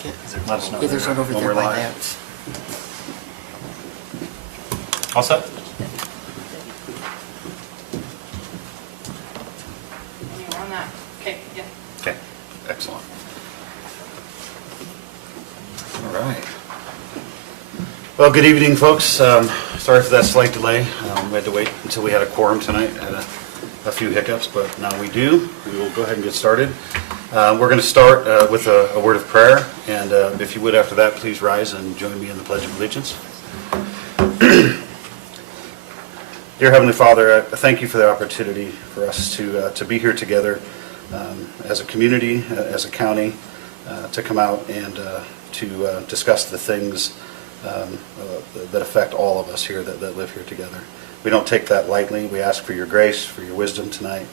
packet. Let us know. Yeah, there's one over when there we're by live. that. All set? You're on that. Okay, yeah. Okay, excellent. All right. Well, good evening, folks. Sorry for that slight delay. We had to wait until we had a quorum tonight. Had a few hiccups, but now we do. We will go ahead and get started. We're going to start with a word of prayer, and if you would, after that, please rise and join me in the Pledge of Allegiance. Dear Heavenly Father, I thank you for the opportunity for us to be here together as a community, as a county, to come out and to discuss the things that affect all of us here that live here together. We don't take that lightly. We ask for your grace, for your wisdom tonight,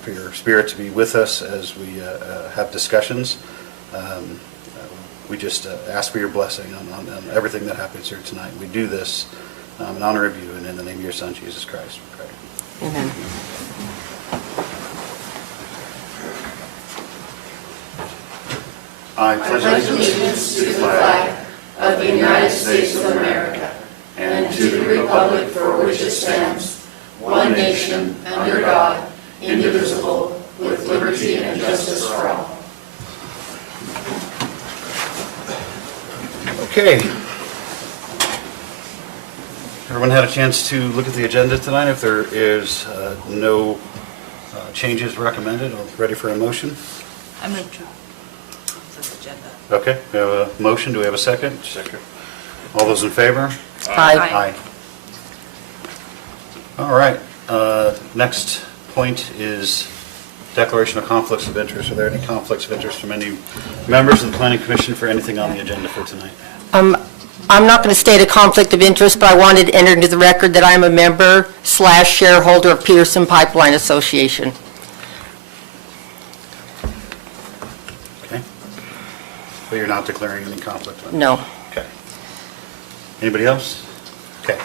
for your spirit to be with us as we have discussions. We just ask for your blessing on everything that happens here tonight. We do this in honor of you and in the name of your Son, Jesus Christ, we pray. Amen. I pledge allegiance to the flag of the United States of America and to the republic for which it stands, one nation, under God, indivisible, with liberty and justice for all. Okay. Everyone had a chance to look at the agenda tonight. If there is no changes recommended, or ready for a motion? I moved to this agenda. Okay, we have a motion. Do we have a second? Second. All those in favor? Aye. All right. Next point is declaration of conflicts of interest. Are there any conflicts of interest from any members of the Planning Commission for anything on the agenda for tonight? I'm not going to state a conflict of interest, but I wanted to enter into the record that I'm a member/shareholder of Peterson Pipeline Association. Okay. But you're not declaring any conflict? No. Okay. Anybody else? Okay.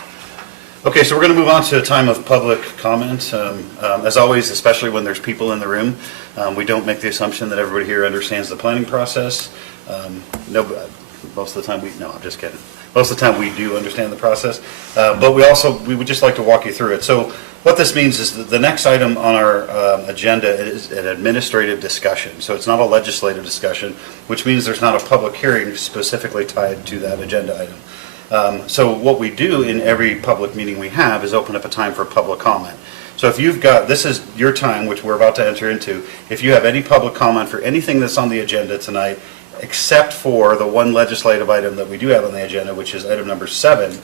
Okay, so we're going to move on to a time of public comment. As always, especially when there's people in the room, we don't make the assumption that everybody here understands the planning process. Most of the time no, I'm just kidding. Most of the time we do understand the process, but we would just like to walk you through it. So what this means is that the next item on our agenda is an administrative discussion. So it's not a legislative discussion, which means there's not a public hearing specifically tied to that agenda item. So what we do in every public meeting we have is open up a time for public comment. So if you've got, this is your time, which we're about to enter into, if you have any public comment for anything that's on the agenda tonight, except for the one legislative item that we do have on the agenda, which is item number 7,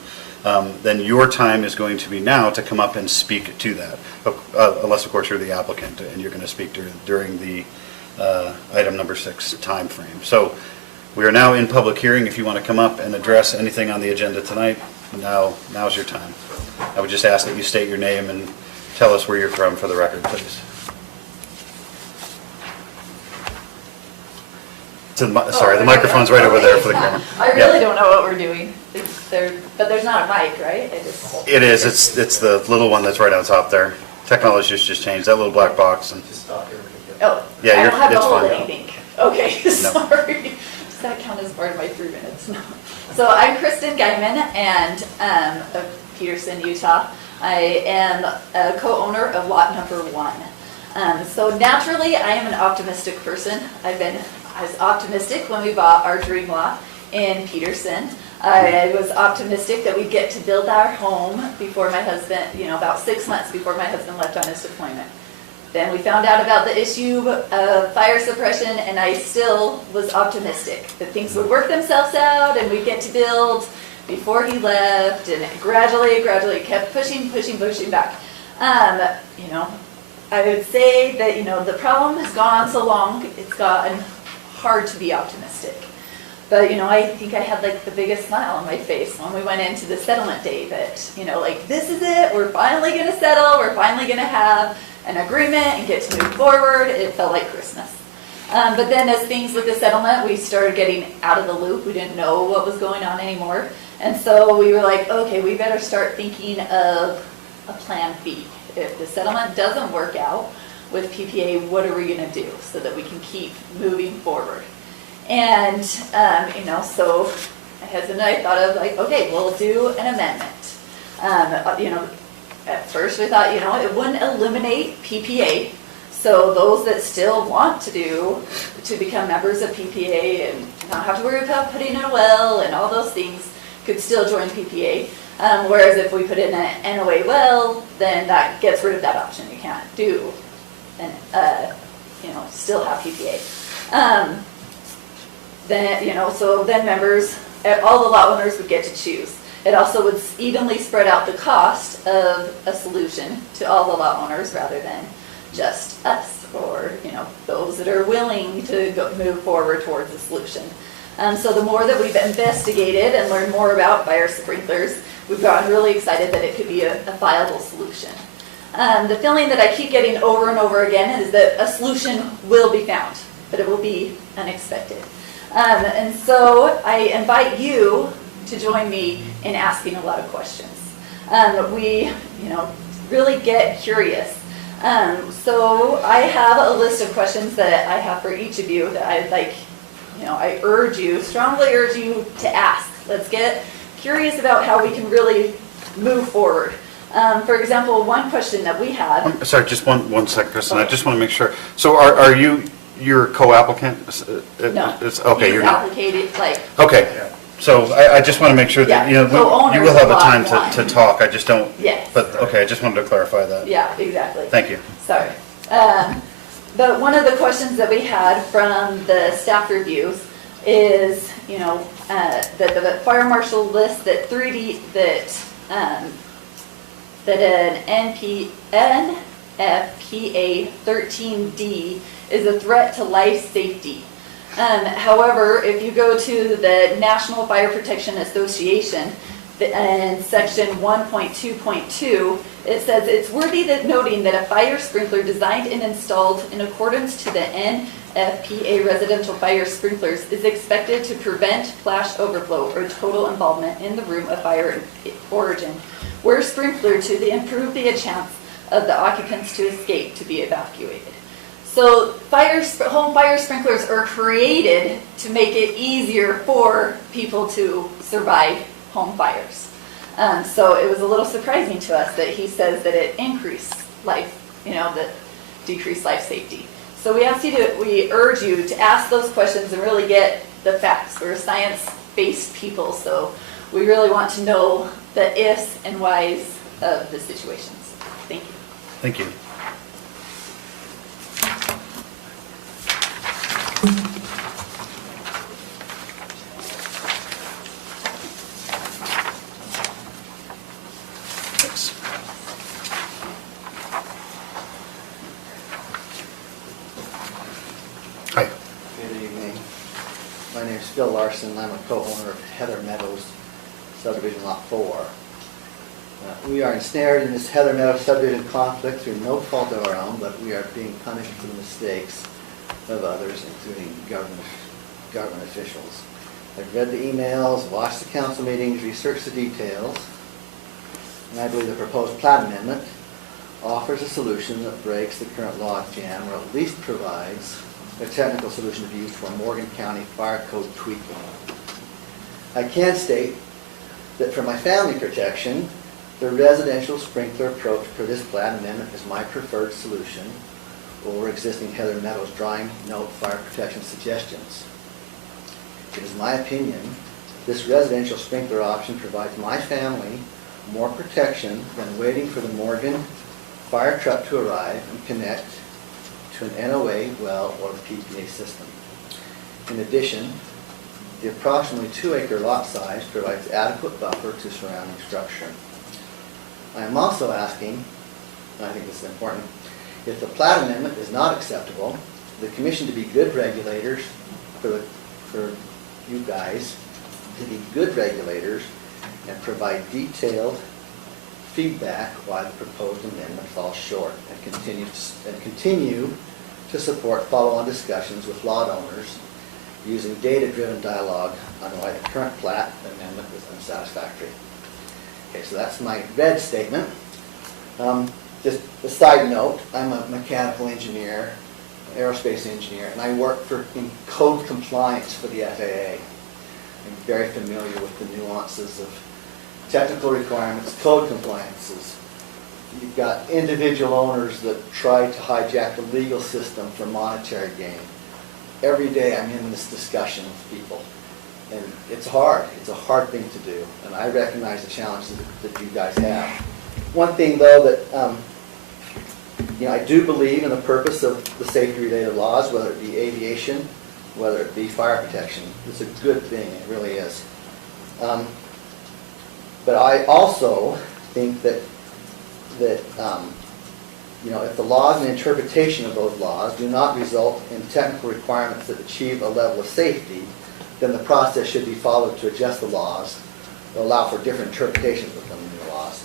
then your time is going to be now to come up and speak to that, unless of course you're the applicant and you're going to speak during the item number 6 time frame. So we are now in public hearing. If you want to come up and address anything on the agenda tonight, now's your time. I would just ask that you state your name and tell us where you're from for the record, please. Sorry, the microphone's right over there for the camera. I really don't know what we're doing. But there's not a mic, right? It is. It's the little one that's right on top there. Technology's just changed. That little black box. And Oh, yeah, I don't have to it's hold fine. anything. Okay, sorry. Does that count as part of my 3 minutes? No. So I'm Kristen Guyman and of Peterson, Utah. I am a co-owner of lot number 1. So naturally, I am an optimistic person. I was optimistic when we bought our dream lot in Peterson. I was optimistic that we'd get to build our home before my husband, about 6 months before my husband left on his deployment. Then we found out about the issue of fire suppression, and I still was optimistic that things would work themselves out and we'd get to build before he left, and it gradually kept pushing back. I would say that, the problem has gone on so long, it's gotten hard to be optimistic. But, I think I had the biggest smile on my face when we went into the settlement day that, this is it, we're finally going to settle, we're finally going to have an agreement and get to move forward. It felt like Christmas. But then as things with the settlement, we started getting out of the loop. We didn't know what was going on anymore. And so we were like, okay, we better start thinking of a plan B. If the settlement doesn't work out with PPA, what are we going to do so that we can keep moving forward? And, so my husband and I thought of like, okay, we'll do an amendment. At first we thought, it wouldn't eliminate PPA. So those that still want to become members of PPA and not have to worry about putting in a well and all those things could still join PPA. Whereas if we put in an NOA well, then that gets rid of that option. You can't do and still have PPA. So then members, all the lot owners would get to choose. It also would evenly spread out the cost of a solution to all the lot owners rather than just us or, those that are willing to move forward towards a solution. So the more that we've investigated and learned more about fire sprinklers, we've gotten really excited that it could be a viable solution. The feeling that I keep getting over and over again is that a solution will be found, but it will be unexpected. And so I invite you to join me in asking a lot of questions. We, really get curious. So I have a list of questions that I have for each of you that I'd like, I strongly urge you to ask. Let's get curious about how we can really move forward. For example, one question that we had. I'm sorry, just one second, Kristen. I Okay. just want to make sure. So are you're a co-applicant? No. Okay, you're not. Applicated, Okay. So I just want to make sure that, Yeah, co-owners you will have the of time lot to one. talk. I just don't. Yes. But, okay, I just wanted to clarify that. Yeah, exactly. Thank you. Sorry. But one of the questions that we had from the staff reviews is, the fire marshal lists that 3D, that an NFPA 13D is a threat to life safety. However, if you go to the National Fire Protection Association, and section 1.2.2, it says it's worthy of noting that a fire sprinkler designed and installed in accordance to the NFPA residential fire sprinklers is expected to prevent flash overflow or total involvement in the room of fire origin, where sprinkler to improve the chance of the occupants to escape to be evacuated. So home fire sprinklers are created to make it easier for people to survive home fires. So it was a little surprising to us that he says that it increased life, that decreased life safety. So we urge you to ask those questions and really get the facts. We're science-based people, so we really want to know the ifs and whys of the situations. Thank you. Thank you. Thanks. Hi. Good evening. My name is Phil Larson. I'm a co-owner of Heather Meadows Subdivision Lot 4. We are ensnared in this Heather Meadows subdivision conflict through no fault of our own, but we are being punished for the mistakes of others, including government officials. I've read the emails, watched the council meetings, researched the details, and I believe the proposed plat amendment offers a solution that breaks the current log jam, or at least provides a technical solution to be used for Morgan County Fire Code tweaking. I can state that for my family protection, the residential sprinkler approach for this plat amendment is my preferred solution over existing Heather Meadows drawing note fire protection suggestions. It is my opinion this residential sprinkler option provides my family more protection than waiting for the Morgan fire truck to arrive and connect to an NOA well or PPA system. In addition, the approximately 2-acre lot size provides adequate buffer to surrounding structure. I am also asking, and I think this is important, if the plat amendment is not acceptable, the commission to be good regulators, for you guys to be good regulators and provide detailed feedback why the proposed amendment falls short, and continue to support follow-on discussions with lot owners using data-driven dialogue on why the current plat amendment is unsatisfactory. Okay, so that's my red statement. Just a side note, I'm a mechanical engineer aerospace engineer, and I work in code compliance for the FAA. I'm very familiar with the nuances of technical requirements, code compliances. You've got individual owners that try to hijack the legal system for monetary gain. Every day I'm in this discussion with people, and it's hard. It's a hard thing to do, and I recognize the challenges that you guys have. One thing, though, that I do believe in the purpose of the safety-related laws, whether it be aviation, whether it be fire protection. It's a good thing, it really is. But I also think that if the laws and interpretation of those laws do not result in technical requirements that achieve a level of safety, then the process should be followed to adjust the laws or allow for different interpretations within the new laws.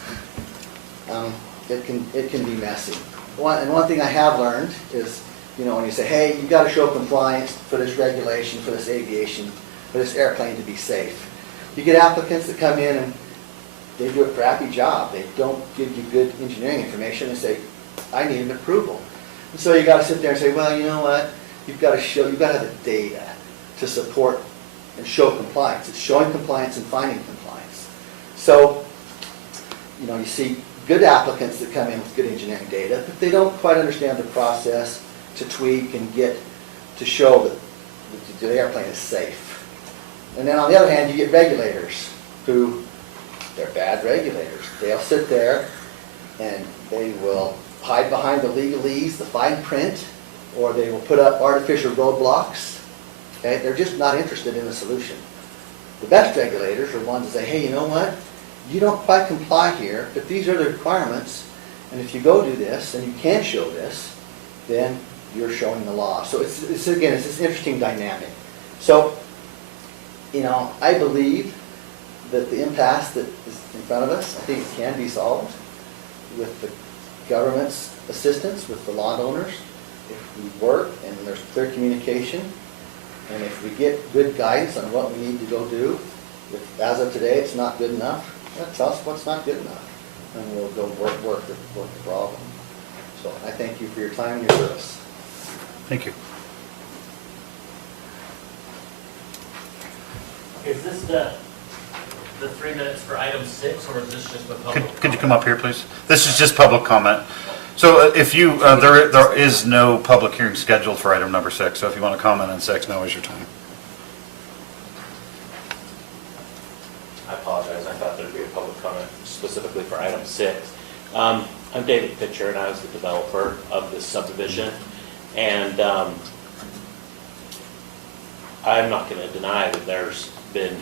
It can be messy. One thing I have learned is, when you say, hey, you got to show compliance for this regulation, for this aviation, for this airplane to be safe. You get applicants that come in and they do a crappy job. They don't give you good engineering information and say, I need an approval. And so you got to sit there and say, well, you know what? You've got to have the data to support and show compliance. It's showing compliance and finding compliance. So, you see good applicants that come in with good engineering data, but they don't quite understand the process to tweak and get to show that the airplane is safe. And then on the other hand, you get regulators who, they're bad regulators. They'll sit there and they will hide behind the legalese, the fine print, or they will put up artificial roadblocks. Okay? They're just not interested in a solution. The best regulators are ones that say, hey, you know what? You don't quite comply here, but these are the requirements, and if you go do this, and you can show this, then you're showing the law. So it's this interesting dynamic. So, I believe that the impasse that is in front of us, I think it can be solved with the government's assistance, with the landowners, if we work and there's clear communication, and if we get good guidance on what we need to go do. If, as of today, it's not good enough, tell us what's not good enough, and we'll go work the problem. So I thank you for your time and your service. Thank you. Is this the 3 minutes for item 6, or is this just the public? Could you come up here, please? This is just public comment. So if you, there is no public hearing scheduled for item number 6, so if you want to comment on 6, now is your time. I apologize, I thought there'd be a public comment specifically for item 6. I'm David Pitcher, and I was the developer of this subdivision. And I'm not going to deny that there's been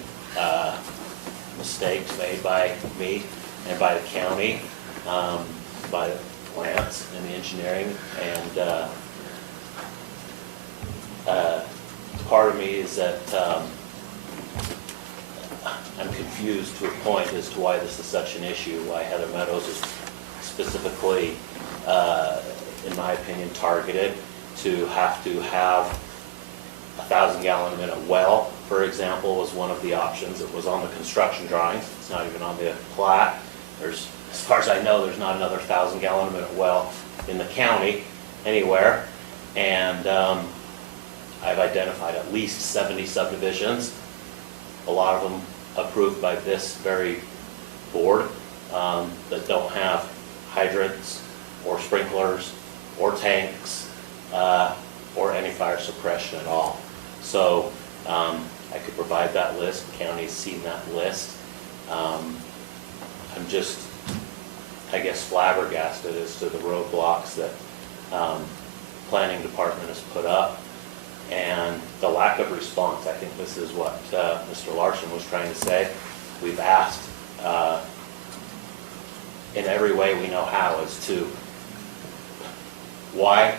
mistakes made by me and by the county, by Lance and the engineering, and part of me is that I'm confused to a point as to why this is such an issue, why Heather Meadows is specifically, in my opinion, targeted to have 1,000-gallon a minute well, for example, was one of the options. It was on the construction drawings. It's not even on the plat. There's, as far as I know, there's not another 1,000-gallon a minute well in the county anywhere. And I've identified at least 70 subdivisions, a lot of them approved by this very board, that don't have hydrants or sprinklers or tanks or any fire suppression at all. So I could provide that list. The county's seen that list. I'm just, I guess, flabbergasted as to the roadblocks that planning department has put up and the lack of response. I think this is what Mr. Larson was trying to say. We've asked in every way we know how as to why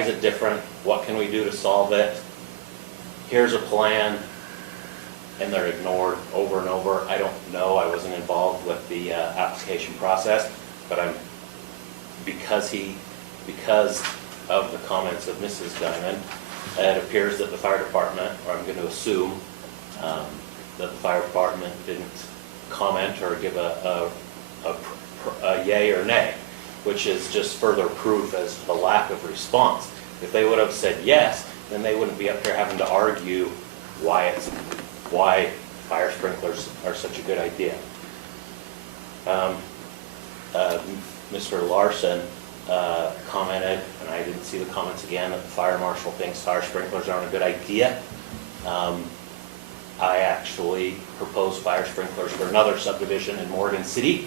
is it different? What can we do to solve it? Here's a plan, and they're ignored over and over. I don't know. I wasn't involved with the application process, but because of the comments of Mrs. Diamond, it appears that the fire department, or I'm going to assume that the fire department didn't comment or give a yay or nay, which is just further proof as to the lack of response. If they would have said yes, then they wouldn't be up here having to argue why fire sprinklers are such a good idea. Mr. Larson commented, and I didn't see the comments again, that the fire marshal thinks fire sprinklers aren't a good idea. I actually proposed fire sprinklers for another subdivision in Morgan City.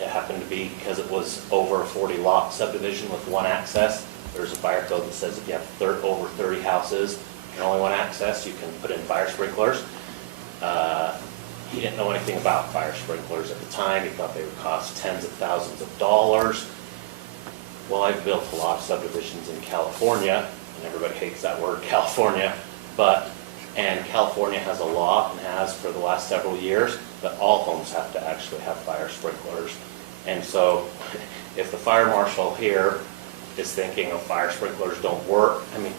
It happened to be because it was over a 40 lot subdivision with one access. There's a fire code that says if you have over 30 houses and only one access, you can put in fire sprinklers. He didn't know anything about fire sprinklers at the time. He thought they would cost tens of thousands of dollars. Well, I've built a lot of subdivisions in California, and everybody hates that word, California, and California has a law, and has for the last several years, that all homes have to actually have fire sprinklers. And so if the fire marshal here is thinking, oh, fire sprinklers don't work, I mean,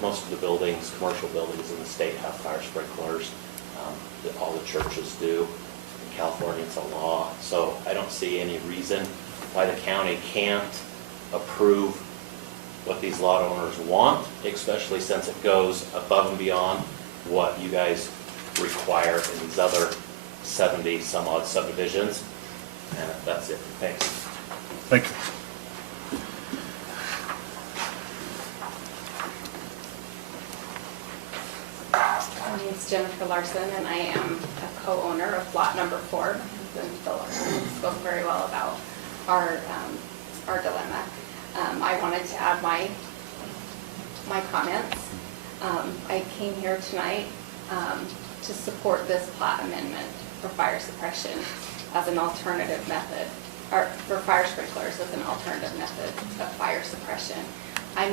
most of the buildings, commercial buildings in the state have fire sprinklers. All the churches do. In California, it's a law. So I don't see any reason why the county can't approve what these lot owners want, especially since it goes above and beyond what you guys require in these other 70 some odd subdivisions. And that's it. Thanks. Thank you. My name is Jennifer Larson, and I am a co-owner of lot number 4. My husband, Phil Larson, spoke very well about our dilemma. I wanted to add my comments. I came here tonight to support this plat amendment for fire suppression as an alternative method, or for fire sprinklers as an alternative method of fire suppression. I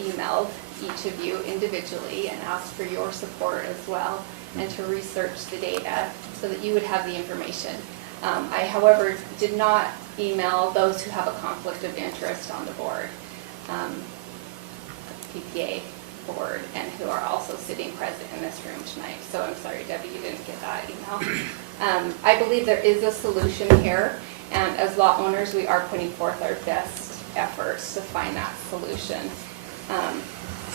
emailed each of you individually and asked for your support as well, and to research the data so that you would have the information. I, however, did not email those who have a conflict of interest on the board, PPA board, and who are also sitting present in this room tonight. So I'm sorry, Debbie, you didn't get that email. I believe there is a solution here, and as lot owners, we are putting forth our best efforts to find that solution.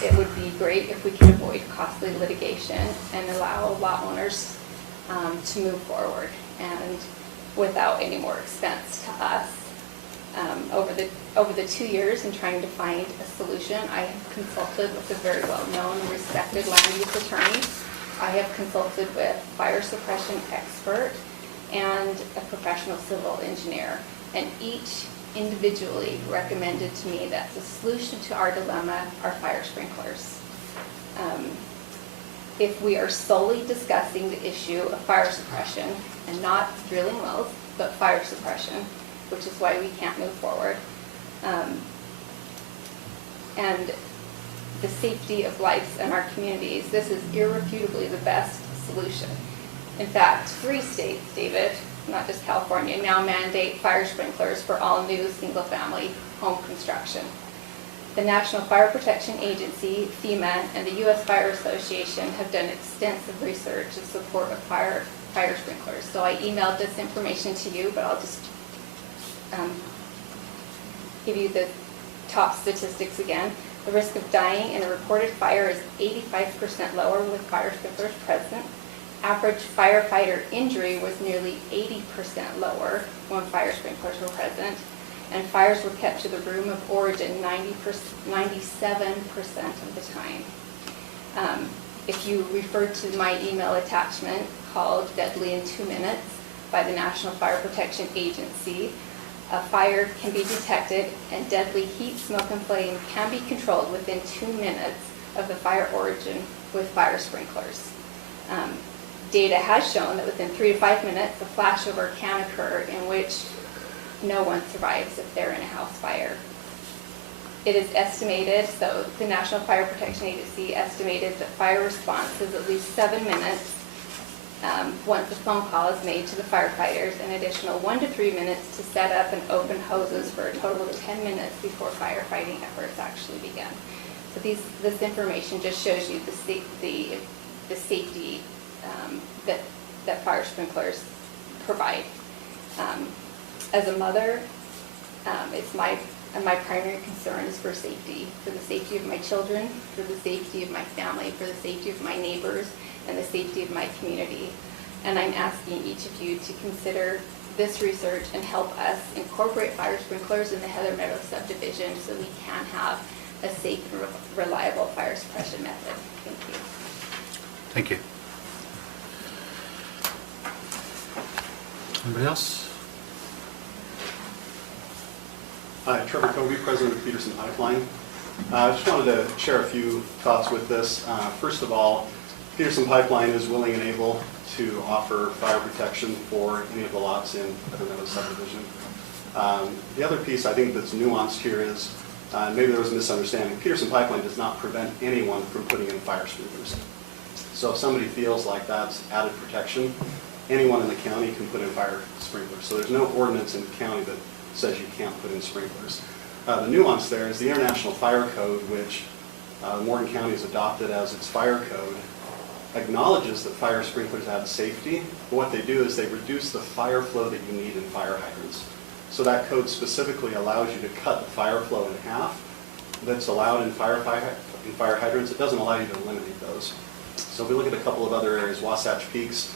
It would be great if we could avoid costly litigation and allow lot owners to move forward and without any more expense to us. Over the 2 years in trying to find a solution, I have consulted with a very well-known and respected land use attorney. I have consulted with fire suppression expert and a professional civil engineer, and each individually recommended to me that the solution to our dilemma are fire sprinklers. If we are solely discussing the issue of fire suppression and not drilling wells, but fire suppression, which is why we can't move forward, and the safety of lives in our communities, this is irrefutably the best solution. In fact, 3 states, David, not just California, now mandate fire sprinklers for all new single-family home construction. The National Fire Protection Agency, FEMA, and the U.S. Fire Association have done extensive research in support of fire sprinklers. So I emailed this information to you, but I'll just give you the top statistics again. The risk of dying in a reported fire is 85% lower with fire sprinklers present. Average firefighter injury was nearly 80% lower when fire sprinklers were present, and fires were kept to the room of origin 97% of the time. If you refer to my email attachment called Deadly in 2 Minutes by the National Fire Protection Agency, a fire can be detected and deadly heat, smoke, and flame can be controlled within 2 minutes of the fire origin with fire sprinklers. Data has shown that within 3 to 5 minutes, a flashover can occur in which no one survives if they're in a house fire. It is estimated, so the National Fire Protection Agency estimated that fire response is at least 7 minutes once a phone call is made to the firefighters, an additional 1 to 3 minutes to set up and open hoses for a total of 10 minutes before firefighting efforts actually begin. So this information just shows you the safety that fire sprinklers provide. As a mother, it's my And my primary concern is for the safety of my children, for the safety of my family, for the safety of my neighbors, and the safety of my community. And I'm asking each of you to consider this research and help us incorporate fire sprinklers in the Heather Meadows subdivision so we can have a safe and reliable fire suppression method. Thank you. Thank you. Anybody else? Hi, Trevor Covey, President of Peterson Pipeline. I just wanted to share a few thoughts with this. First of all, Peterson Pipeline is willing and able to offer fire protection for any of the lots in Heather Meadows subdivision. The other piece I think that's nuanced here is, maybe there was a misunderstanding, Peterson Pipeline does not prevent anyone from putting in fire sprinklers. So if somebody feels like that's added protection, anyone in the county can put in fire sprinklers. So there's no ordinance in the county that says you can't put in sprinklers. The nuance there is the International Fire Code, which Morgan County has adopted as its fire code, acknowledges that fire sprinklers add safety, but what they do is they reduce the fire flow that you need in fire hydrants. So that code specifically allows you to cut the fire flow in half that's allowed in fire hydrants. It doesn't allow you to eliminate those. So if we look at a couple of other areas, Wasatch Peaks,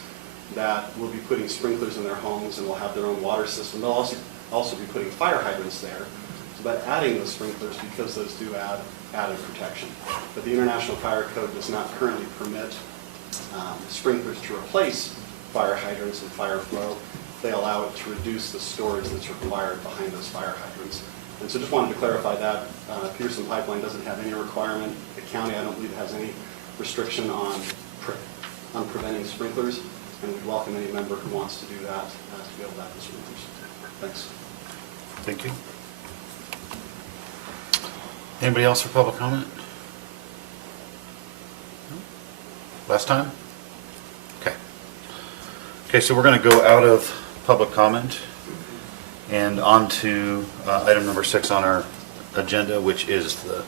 that will be putting sprinklers in their homes and will have their own water system. They'll also be putting fire hydrants there, but adding the sprinklers because those do add added protection. But the International Fire Code does not currently permit sprinklers to replace fire hydrants and fire flow. They allow it to reduce the storage that's required behind those fire hydrants. And so just wanted to clarify that. Peterson Pipeline doesn't have any requirement. The county, I don't believe, has any restriction on preventing sprinklers, and we'd welcome any member who wants to do that to be able to have the sprinklers. Thanks. Thank you. Anybody else for public comment? No? Last time? Okay. Okay, so we're going to go out of public comment and on to item number 6 on our agenda, which is the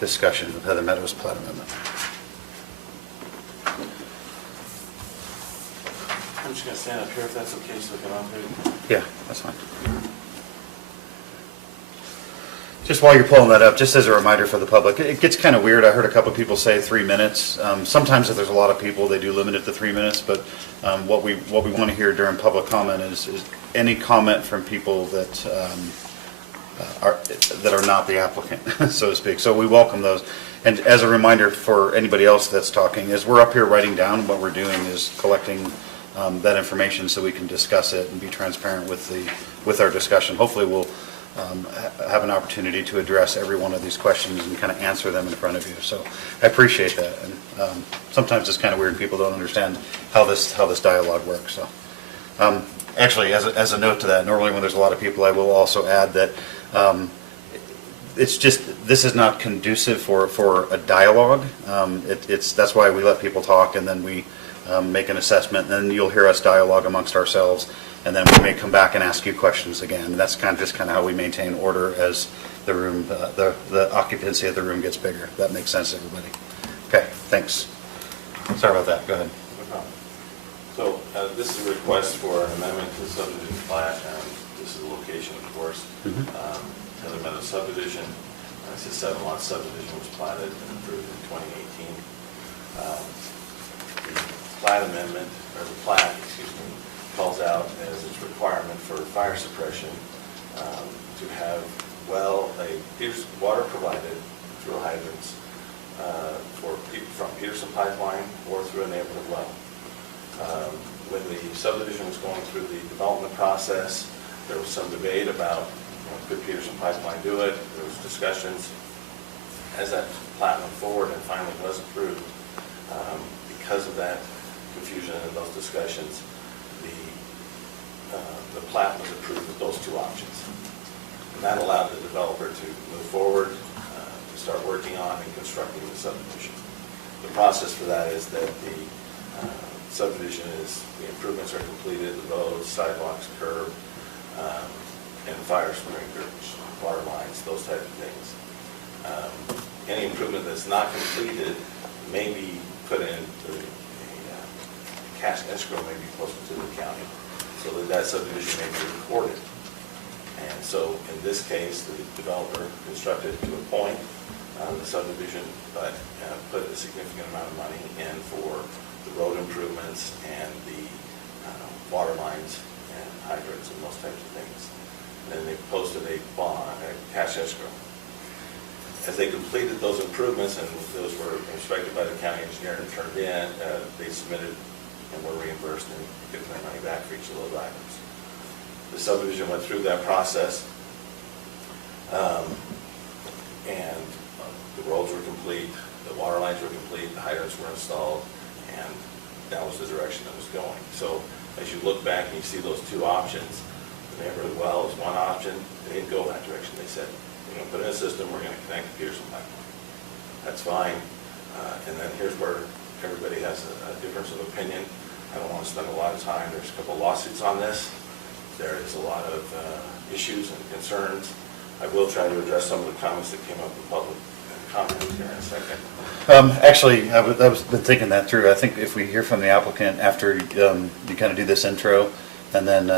discussion of Heather Meadows Plat Amendment. I'm just going to stand up here if that's okay, so we can all hear. Yeah, that's fine. Just while you're pulling that up, just as a reminder for the public, it gets kind of weird. I heard a couple people say 3 minutes. Sometimes if there's a lot of people, they do limit it to 3 minutes, but what we want to hear during public comment is any comment from people that are not the applicant, so to speak. So we welcome those. And as a reminder for anybody else that's talking, as we're up here writing down, what we're doing is collecting that information so we can discuss it and be transparent with our discussion. Hopefully we'll have an opportunity to address every one of these questions and kind of answer them in front of you. So I appreciate that. And sometimes it's kind of weird. People don't understand how this dialogue works. So actually, as a note to that, normally when there's a lot of people, I will also add that it's just, this is not conducive for a dialogue. That's why we let people talk, and then we make an assessment, and then you'll hear us dialogue amongst ourselves, and then we may come back and ask you questions again. And that's kind of how we maintain order as the room, the occupancy of the room gets bigger. That makes sense, everybody. Okay, thanks. Sorry about that. Go ahead. No problem. So this is a request for an amendment to the subdivision plat. This is the location, of course. Heather Meadows subdivision. It's a 7-lot subdivision was platted and approved in 2018. The plat amendment, or the plat, excuse me, calls out as its requirement for fire suppression to have water provided through hydrants from Peterson Pipeline or through a neighborhood well. When the subdivision was going through the development process, there was some debate about, could Peterson Pipeline do it? There was discussions. As that plat went forward and finally was approved, because of that confusion and those discussions, the plat was approved with those 2 options. And that allowed the developer to move forward, to start working on and constructing the subdivision. The process for that is that the subdivision the improvements are completed, the roads, sidewalks, curb, and fire sprinklers, water lines, those type of things. Any improvement that's not completed may be put into a cash escrow, may be closer to the county, so that subdivision may be recorded. And so in this case, the developer constructed to a point on the subdivision, but put a significant amount of money in for the road improvements and the water lines and hydrants and those types of things. And then they posted a bond, a cash escrow. As they completed those improvements, and those were inspected by the county engineer and turned in, they submitted and were reimbursed and get their money back for each of those items. The subdivision went through that process, and the roads were complete, the water lines were complete, the hydrants were installed, and that was the direction it was going. So as you look back and you see those two options, the neighborhood well is one option. They didn't go that direction. They said, we're going to put in a system, we're going to connect the Peterson pipeline. That's fine. And then here's where everybody has a difference of opinion. I don't want to spend a lot of time. There's a couple of lawsuits on this. There is a lot of issues and concerns. I will try to address some of the comments that came up in public comments here in a second. Actually, I was been thinking that through. I think if we hear from the applicant after you kind of do this intro, and then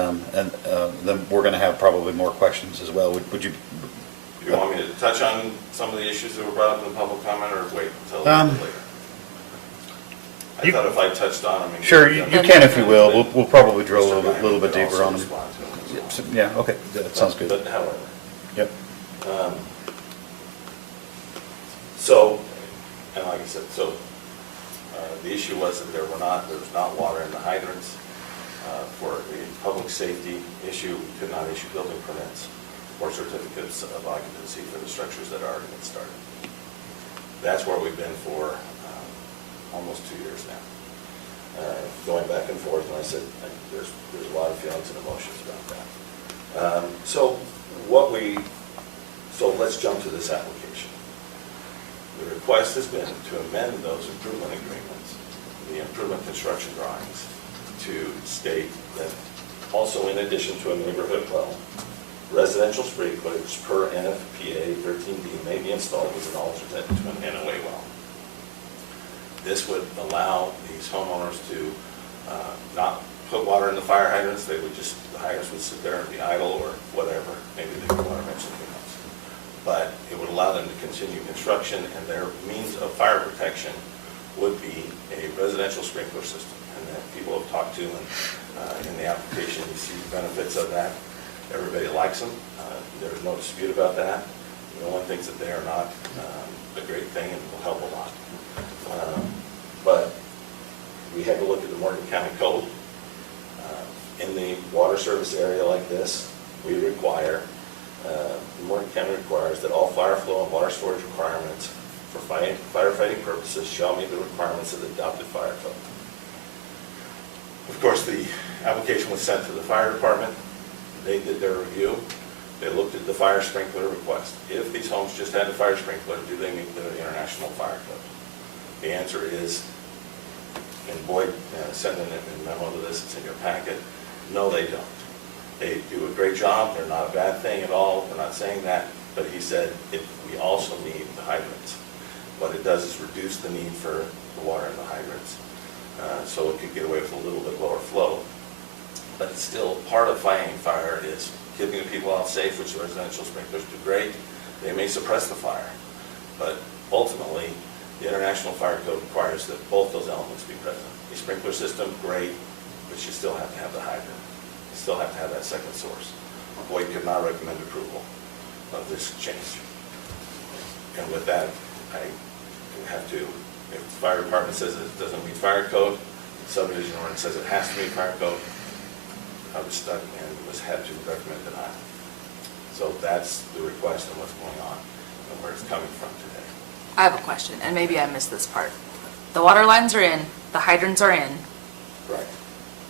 we're going to have probably more questions as well. Would you? Do you want me to touch on some of the issues that were brought up in the public comment, or wait until later? I thought if I touched on them. Sure, you can if you will. We'll probably drill a little bit Can deeper also on them. respond to them as well. Yeah, okay, that sounds good. But however. Yep. So, and like I said, so the issue was that there was not water in the hydrants. For a public safety issue, we could not issue building permits or certificates of occupancy for the structures that are already been started. That's where we've been for almost 2 years now. Going back and forth, and I said there's a lot of feelings and emotions about that. So let's jump to this application. The request has been to amend those improvement agreements, the improvement construction drawings, to state that also in addition to a neighborhood well, residential sprinklers per NFPA 13D may be installed as an alternate to an NOA well. This would allow these homeowners to not put water in the fire hydrants. The hydrants would sit there and be idle or whatever. Maybe they could water eventually. But it would allow them to continue construction, and their means of fire protection would be a residential sprinkler system. And that people have talked to, and in the application, you see the benefits of that. Everybody likes them. There's no dispute about that. No one thinks that they are not a great thing and will help a lot. But we have to look at the Morgan County Code. In the water service area like this, we require, Morgan County requires that all fire flow and water storage requirements for firefighting purposes shall meet the requirements of the adopted fire code. Of course, the application was sent to the fire department. They did their review. They looked at the fire sprinkler request. If these homes just had the fire sprinkler, do they meet the International Fire Code? The answer is, and Boyd sent in a memo to this, it's in your packet, no, they don't. They do a great job. They're not a bad thing at all. We're not saying that. But he said we also need the hydrants. What it does is reduce the need for the water in the hydrants. So it could get away with a little bit lower flow. But it's still part of fighting fire is keeping the people out safe, which the residential sprinklers do great. They may suppress the fire. But ultimately, the International Fire Code requires that both those elements be present. The sprinkler system, great, but you still have to have the hydrant. You still have to have that second source. Boyd could not recommend approval of this change. And with that, I have to, if the fire department says it doesn't meet fire code, the subdivision ordinance says it has to meet fire code, I was stuck and had to recommend denial. So that's the request and what's going on and where it's coming from today. I have a question, and maybe I missed this part. The water lines are in, the hydrants are in, Right,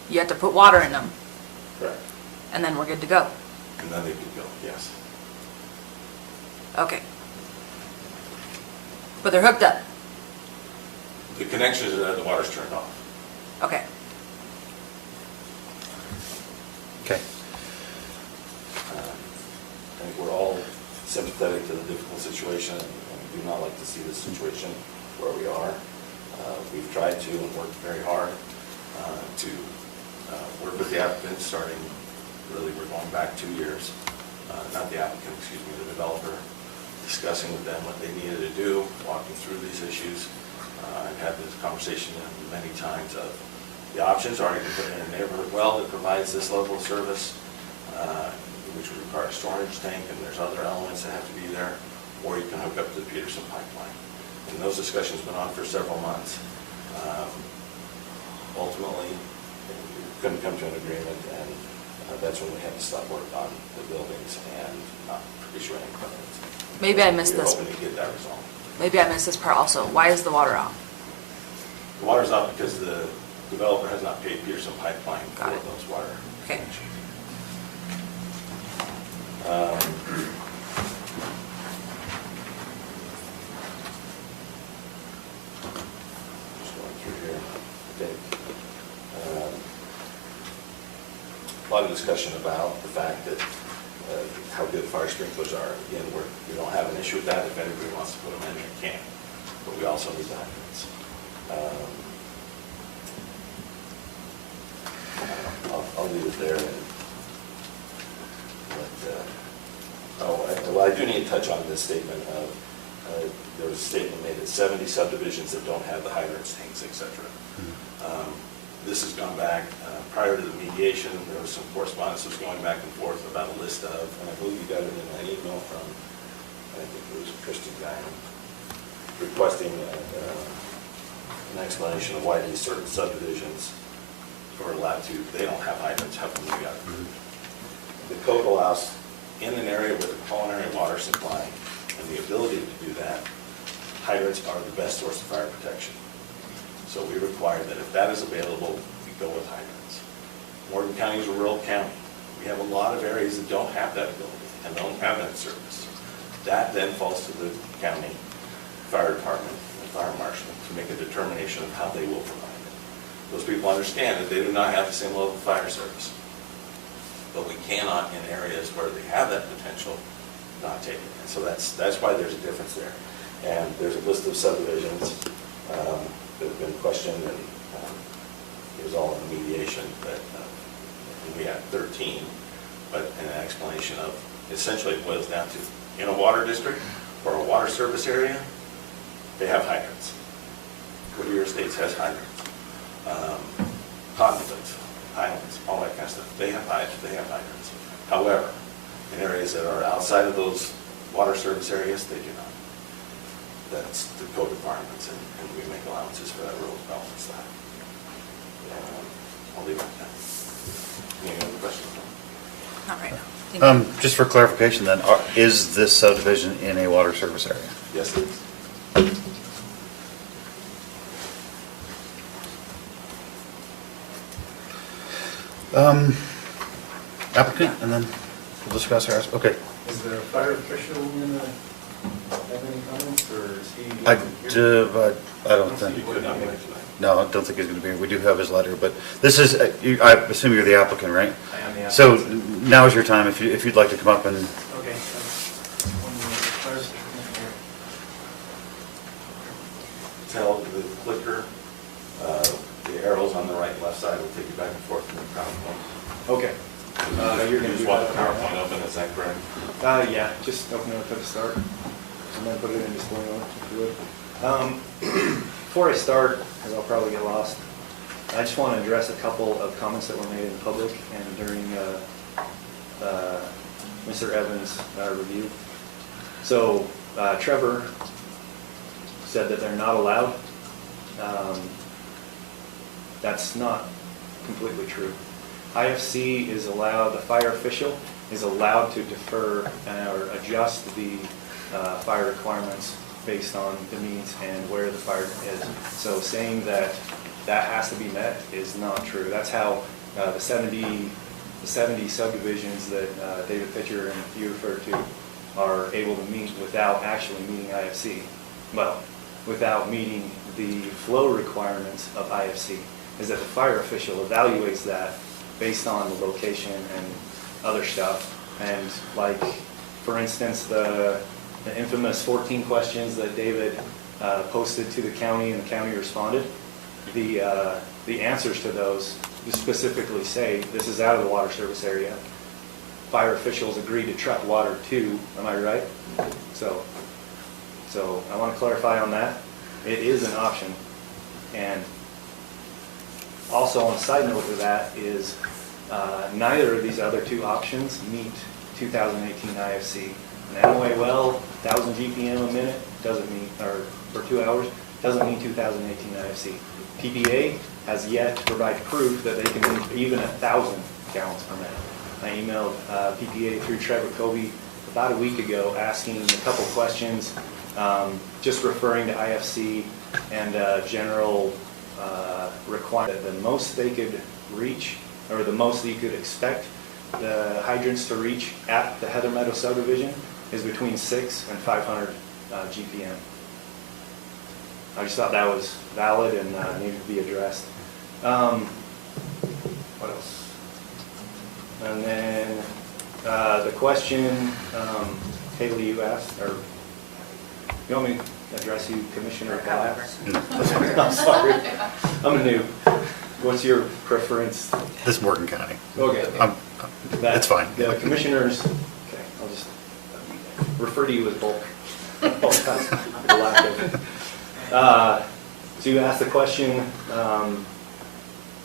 you have to put water in them, correct. and then we're good to go. And then they could go, yes. Okay. But they're hooked up. The connections are there, the water's turned off. Okay. Okay. I think we're all sympathetic to the difficult situation, and we do not like to see this situation where we are. We've tried to and worked very hard to work with the applicant, starting, really, we're going back 2 years, not the applicant, excuse me, the developer, discussing with them what they needed to do, walking through these issues. I've had this conversation many times of the options are you can put in a neighborhood well that provides this level of service, which would require a storage tank, and there's other elements that have to be there, or you can hook up to the Peterson pipeline. And those discussions went on for several months. Ultimately, we couldn't come to an agreement, and that's when we had to stop work on the buildings and not issue any permits. Maybe I missed We were this. hoping to get that resolved. Maybe I missed this part also. Why is the water out? The water's out because the developer has not paid Peterson Pipeline for Got it. those water Okay. connections. Just going through here, I think. A lot of discussion about the fact that how good fire sprinklers are. Again, we don't have an issue with that. If anybody wants to put them in, they can. But we also need the hydrants. I'll leave it there. I do need to touch on this statement of, there was a statement made that 70 subdivisions that don't have the hydrants, tanks, et cetera. This has gone back, prior to the mediation, there was some correspondence that was going back and forth about a list of, and I believe you got it in an email from, I think it was Kristen Guyan, requesting an explanation of why these certain subdivisions are allowed to, they don't have hydrants, how come we got it? The code allows, in an area with a culinary water supply and the ability to do that, hydrants are the best source of fire protection. So we require that if that is available, we go with hydrants. Morgan County is a rural county. We have a lot of areas that don't have that ability and don't have that service. That then falls to the county fire department and fire marshal to make a determination of how they will provide it. Those people understand that they do not have the same level of fire service. But we cannot, in areas where they have that potential, not take it. And so that's why there's a difference there. And there's a list of subdivisions that have been questioned, and it was all in the mediation that we had 13, but an explanation of essentially it boils down to, in a water district or a water service area, they have hydrants. Whittier Estates has hydrants. Cottonwoods, Highlands, all that kind of stuff, they have hydrants. However, in areas that are outside of those water service areas, they do not. That's the code requirements, and we make allowances for that rural development side. I'll leave it at that. Any other questions? Not right now. Thank you. Just for clarification then, is this subdivision in a water service area? Yes, it is. Applicant, and then we'll discuss our, okay. Is there a fire official in the, have any comments, or is he? I don't think, You could not make it tonight. no, I don't think he's going to be, we do have his letter, but this is, I assume you're the applicant, right? I am the applicant. So now is your time, if you'd like to come up and, Okay. One minute. Fire official here. Tell the clicker, the arrows on the right and left side will take you back and forth from the PowerPoint. Okay. You're going to Just want the PowerPoint open, is that correct? Yeah, just open it up at the start, and then put it in display mode, if you would. Before I start, because I'll probably get lost, I just want to address a couple of comments that were made in public and during Mr. Evans' review. So Trevor said that they're not allowed. That's not completely true. IFC is allowed, the fire official is allowed to defer or adjust the fire requirements based on the needs and where the fire is. So saying that that has to be met is not true. That's how the 70 subdivisions that David Pitcher and you referred to are able to meet without actually meeting IFC. Well, without meeting the flow requirements of IFC, is that the fire official evaluates that based on the location and other stuff. And like, for instance, the infamous 14 questions that David posted to the county and the county responded, the answers to those specifically say this is out of the water service area. fire officials agreed to truck water to, am I right? So I want to clarify on that. It is an option. And also on a side note to that is neither of these other two options meet 2018 IFC. An MOA well, 1,000 GPM a minute doesn't meet, or for 2 hours, doesn't meet 2018 IFC. PPA has yet to provide proof that they can meet even 1,000 gallons per minute. I emailed PPA through Trevor Covey about a week ago asking a couple questions, just referring to IFC and general requirement. The most they could reach, or the most you could expect the hydrants to reach at the Heather Meadow subdivision is between 600 and 500 GPM. I just thought that was valid and needed to be addressed. What else? And then the question, Haley, you asked, or you want me to address you, Commissioner Glass? I'm sorry, I'm a noob. What's your preference? This Morgan County. Okay. It's fine. The commissioners, okay, I'll just refer to you as bulk. All the time, for lack of. So you asked the question,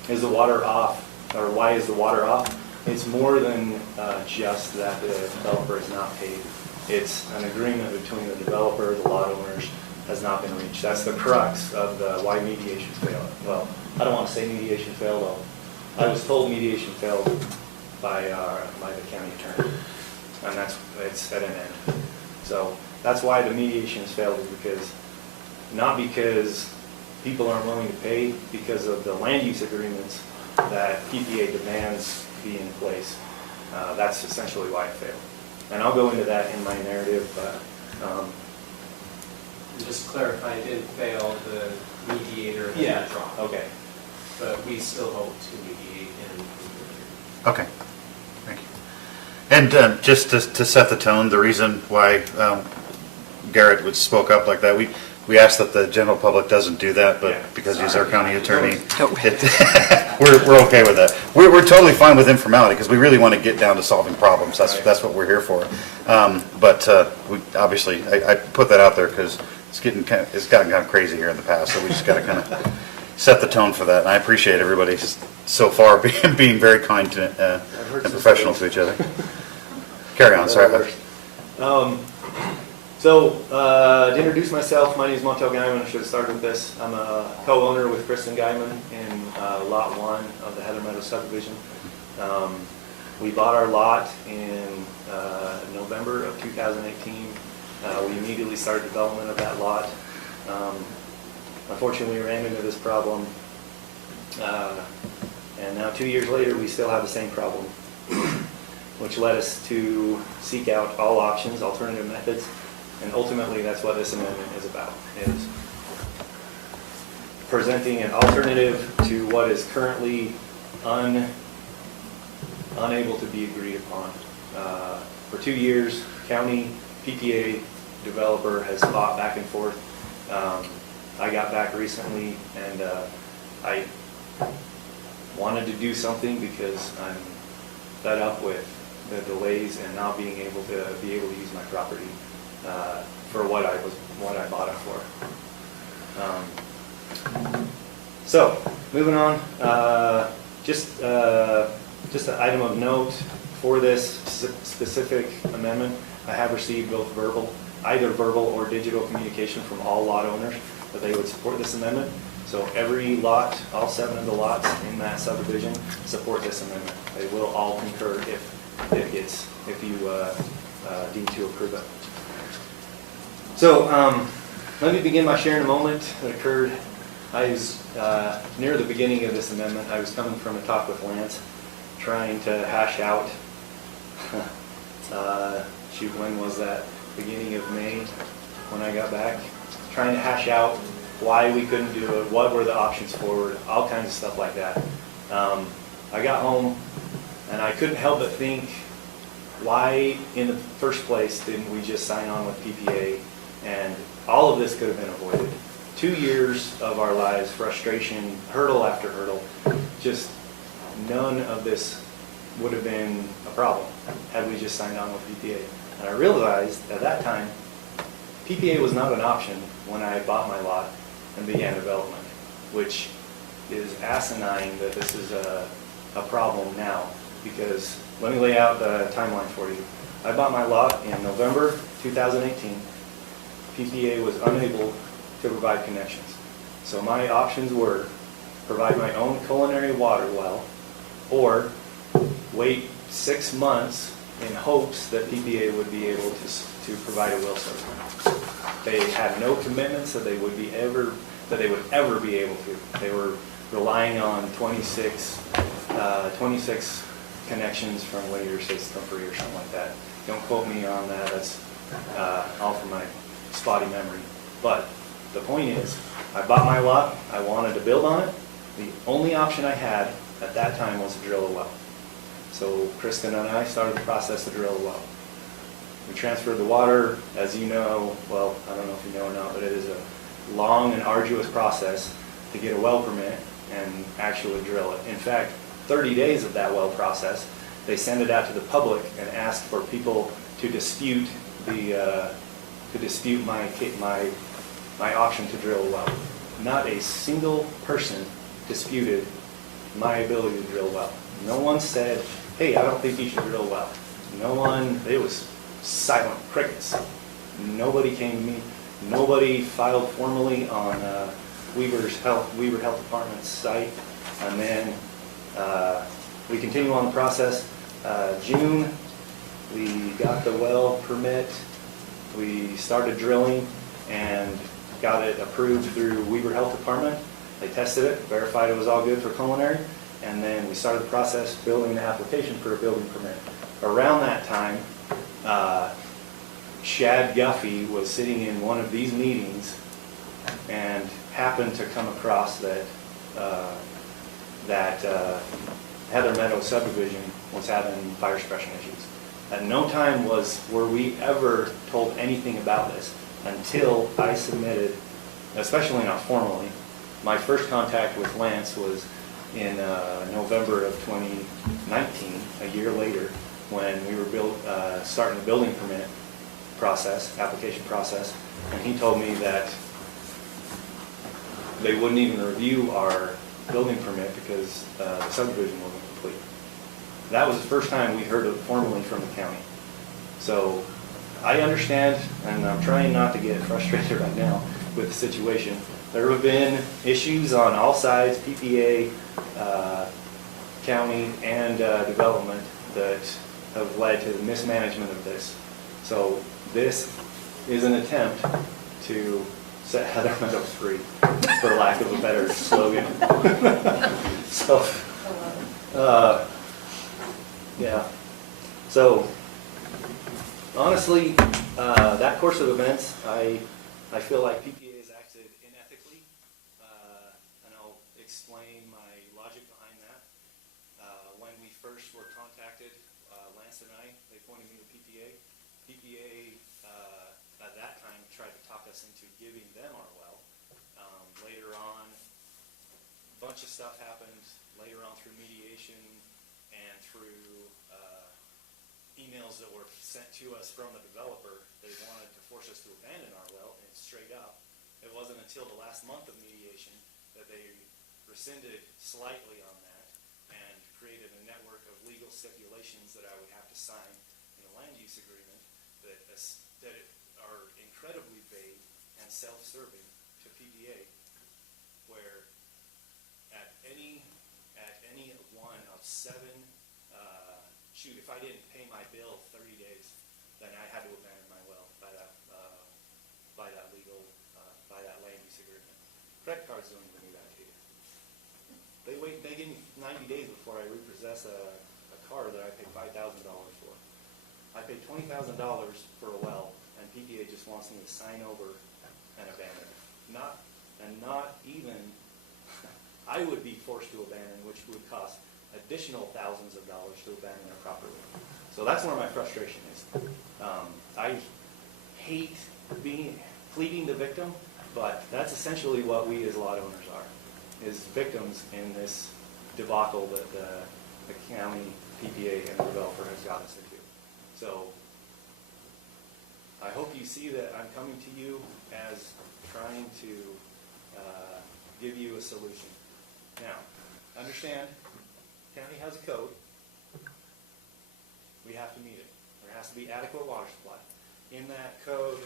is the water off, or why is the water off? It's more than just that the developer is not paid. It's an agreement between the developer, the lot owners, has not been reached. That's the crux of the why mediation failed. Well, I don't want to say mediation failed, though. I was told mediation failed by the county attorney, and it's at an end. So that's why the mediation has failed, is because, not because people aren't willing to pay, because of the land use agreements that PPA demands be in place. That's essentially why it failed. And I'll go into that in my narrative, but just clarify, it didn't fail, the mediator had yeah, withdrawn. okay. But we still hope to mediate and. Okay, thank you. And just to set the tone, the reason why Garrett spoke up like that, we asked that the general public doesn't do that, but Yeah. because he's our county attorney, we're okay with that. We're totally fine with informality, because we really want to get down to solving problems. That's what we're here for. But we obviously, I put that out there because it's gotten kind of crazy here in the past, so we just got to kind of set the tone for that. And I appreciate everybody so far being very kind to, and professional to each other. Carry on, sorry. So, to introduce myself, my name is Montel Guyman. I should have started with this. I'm a co-owner with Kristen Guyman in Lot 1 of the Heather Meadow subdivision. We bought our lot in November of 2018. We immediately started development of that lot. Unfortunately, we ran into this problem, and now 2 years later, we still have the same problem, which led us to seek out all options, alternative methods. And ultimately, that's what this amendment is about, is presenting an alternative to what is currently unable to be agreed upon. For 2 years, county, PPA, developer has fought back and forth. I got back recently, and I wanted to do something because I'm fed up with the delays and not being able to use my property for what I bought it for. So moving on, just an item of note for this specific amendment. I have received both either verbal or digital communication from all lot owners that they would support this amendment. So every lot, all 7 of the lots in that subdivision support this amendment. They will all concur if you deem to approve it. So let me begin by sharing a moment that occurred. I was near the beginning of this amendment. I was coming from a talk with Lance, trying to hash out, when was that? Beginning of May when I got back. Trying to hash out why we couldn't do it, what were the options forward, all kinds of stuff like that. I got home and I couldn't help but think, why in the first place didn't we just sign on with PPA? And all of this could have been avoided. 2 years of our lives, frustration, hurdle after hurdle, just none of this would have been a problem. had we just signed on with PPA. And I realized at that time, PPA was not an option when I bought my lot and began development, which is asinine that this is a problem now, because let me lay out the timeline for you. I bought my lot in November 2018. PPA was unable to provide connections. So my options were provide my own culinary water well, or wait 6 months in hopes that PPA would be able to provide a well service. They had no commitments that they would ever be able to. They were relying on 26 connections from Whittier System or something like that. Don't quote me on that. That's all from my spotty memory. But the point is, I bought my lot. I wanted to build on it. The only option I had at that time was to drill a well. So Kristen and I started the process to drill a well. We transferred the water, as you know, well, I don't know if you know or not, but it is a long and arduous process to get a well permit and actually drill it. In fact, 30 days of that well process, they send it out to the public and ask for people to dispute my option to drill a well. Not a single person disputed my ability to drill a well. No one said, hey, I don't think you should drill a well. No one, it was silent crickets. Nobody came to me. Nobody filed formally on Weaver Health Department's site. And then we continue on the process. June, we got the well permit. We started drilling and got it approved through Weaver Health Department. They tested it, verified it was all good for culinary, and then we started the process building the application for a building permit. Around that time, Shad Guffey was sitting in one of these meetings and happened to come across that Heather Meadows subdivision was having fire suppression issues. At no time were we ever told anything about this until I submitted, especially not formally. My first contact with Lance was in November of 2019, a year later, when we were starting the building permit application process, and he told me that they wouldn't even review our building permit because the subdivision wasn't complete. That was the first time we heard it formally from the county. So I understand, and I'm trying not to get frustrated right now with the situation. There have been issues on all sides, PPA, county, and development, that have led to the mismanagement of this. So this is an attempt to set Heather Meadows free, for lack of a better slogan. So, yeah. So, honestly, that course of events, I feel like PPA has acted unethically, and I'll explain my logic behind that. When we first were contacted, Lance and I, they pointed me to PPA. PPA, at that time, tried to talk us into giving them our well. Later on, a bunch of stuff happened. Later on, through mediation and through emails that were sent to us from the developer, they wanted to force us to abandon our well, and straight up. It wasn't until the last month of mediation that they rescinded slightly on that and created a network of legal stipulations that I would have to sign in a land use agreement that are incredibly vague and self-serving to PPA, where at any one of 7, if I didn't pay my bill 30 days, then I had to abandon my well by that land use agreement. Credit cards don't even do that to you. They give me 90 days before I repossess a car that I paid $5,000 for. I paid $20,000 for a well, and PPA just wants me to sign over and abandon it. Not even, I would be forced to abandon, which would cost additional thousands of dollars to abandon a property. So that's where my frustration is. I hate pleading the victim, but that's essentially what we as lot owners are, is victims in this debacle that the county, PPA, and the developer has got us into. So I hope you see that I'm coming to you as trying to give you a solution. Now, understand, county has a code. We have to meet it. There has to be adequate water supply. In that code,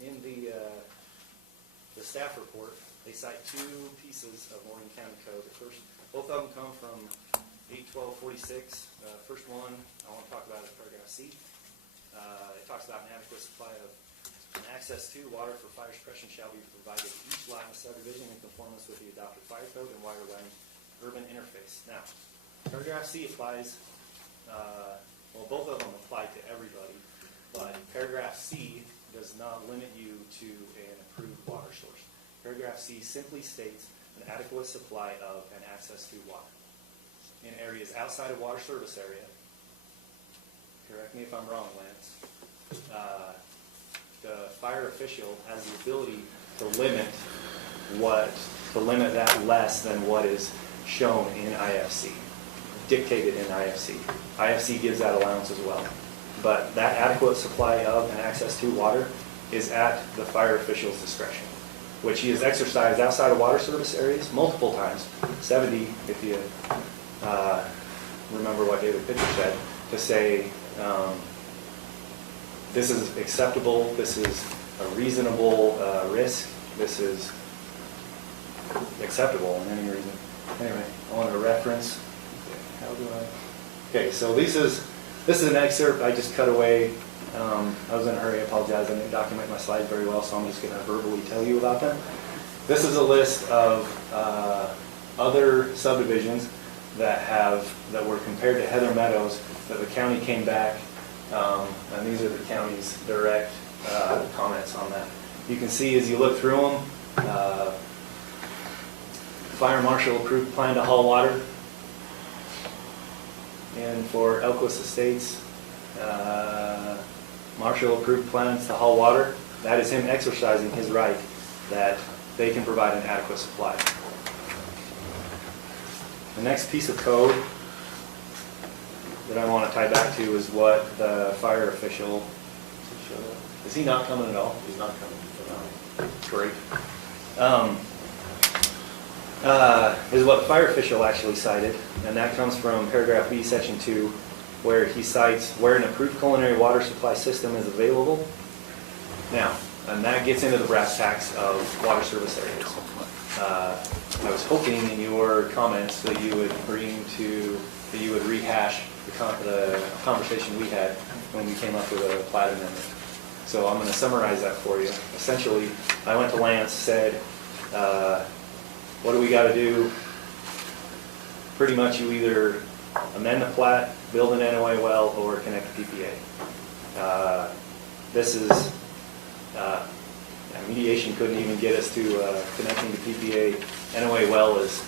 in the staff report, they cite two pieces of Morgan County code. The first, both of them come from 8/12/46. First one I want to talk about is paragraph C. It talks about an adequate supply of and access to water for fire suppression shall be provided to each lot in the subdivision in conformance with the adopted fire code and water line urban interface. Now, paragraph C applies, well, both of them apply to everybody, but paragraph C does not limit you to an approved water source. Paragraph C simply states an adequate supply of and access to water. In areas outside of water service area, correct me if I'm wrong, Lance, the fire official has the ability to limit that less than what is shown in IFC, dictated in IFC. IFC gives that allowance as well. But that adequate supply of and access to water is at the fire official's discretion, which he has exercised outside of water service areas multiple times, 70 if you remember what David Pitcher said, to say this is acceptable, this is a reasonable risk, this is acceptable in any reason. Anyway, I want to reference. How do I? Okay, so this is an excerpt I just cut away. I was in a hurry, I apologize. I didn't document my slides very well, so I'm just going to verbally tell you about them. This is a list of other subdivisions that were compared to Heather Meadows that the county came back, and these are the county's direct comments on that. You can see as you look through them, fire marshal approved plan to haul water. And for Elquist Estates, marshal approved plans to haul water. That is him exercising his right that they can provide an adequate supply. The next piece of code that I want to tie back to is what the fire official, is he not coming at all? He's not coming. Great. Is what the fire official actually cited, and that comes from paragraph B, section 2, where he cites where an approved culinary water supply system is available. Now, and that gets into the brass tacks of water service areas. I was hoping in your comments that you would rehash the conversation we had when we came up with a plat amendment. So I'm going to summarize that for you. Essentially, I went to Lance, said, what do we got to do? Pretty much you either amend the plat, build an NOA well, or connect to PPA. Mediation couldn't even get us to connecting to PPA. NOA well is,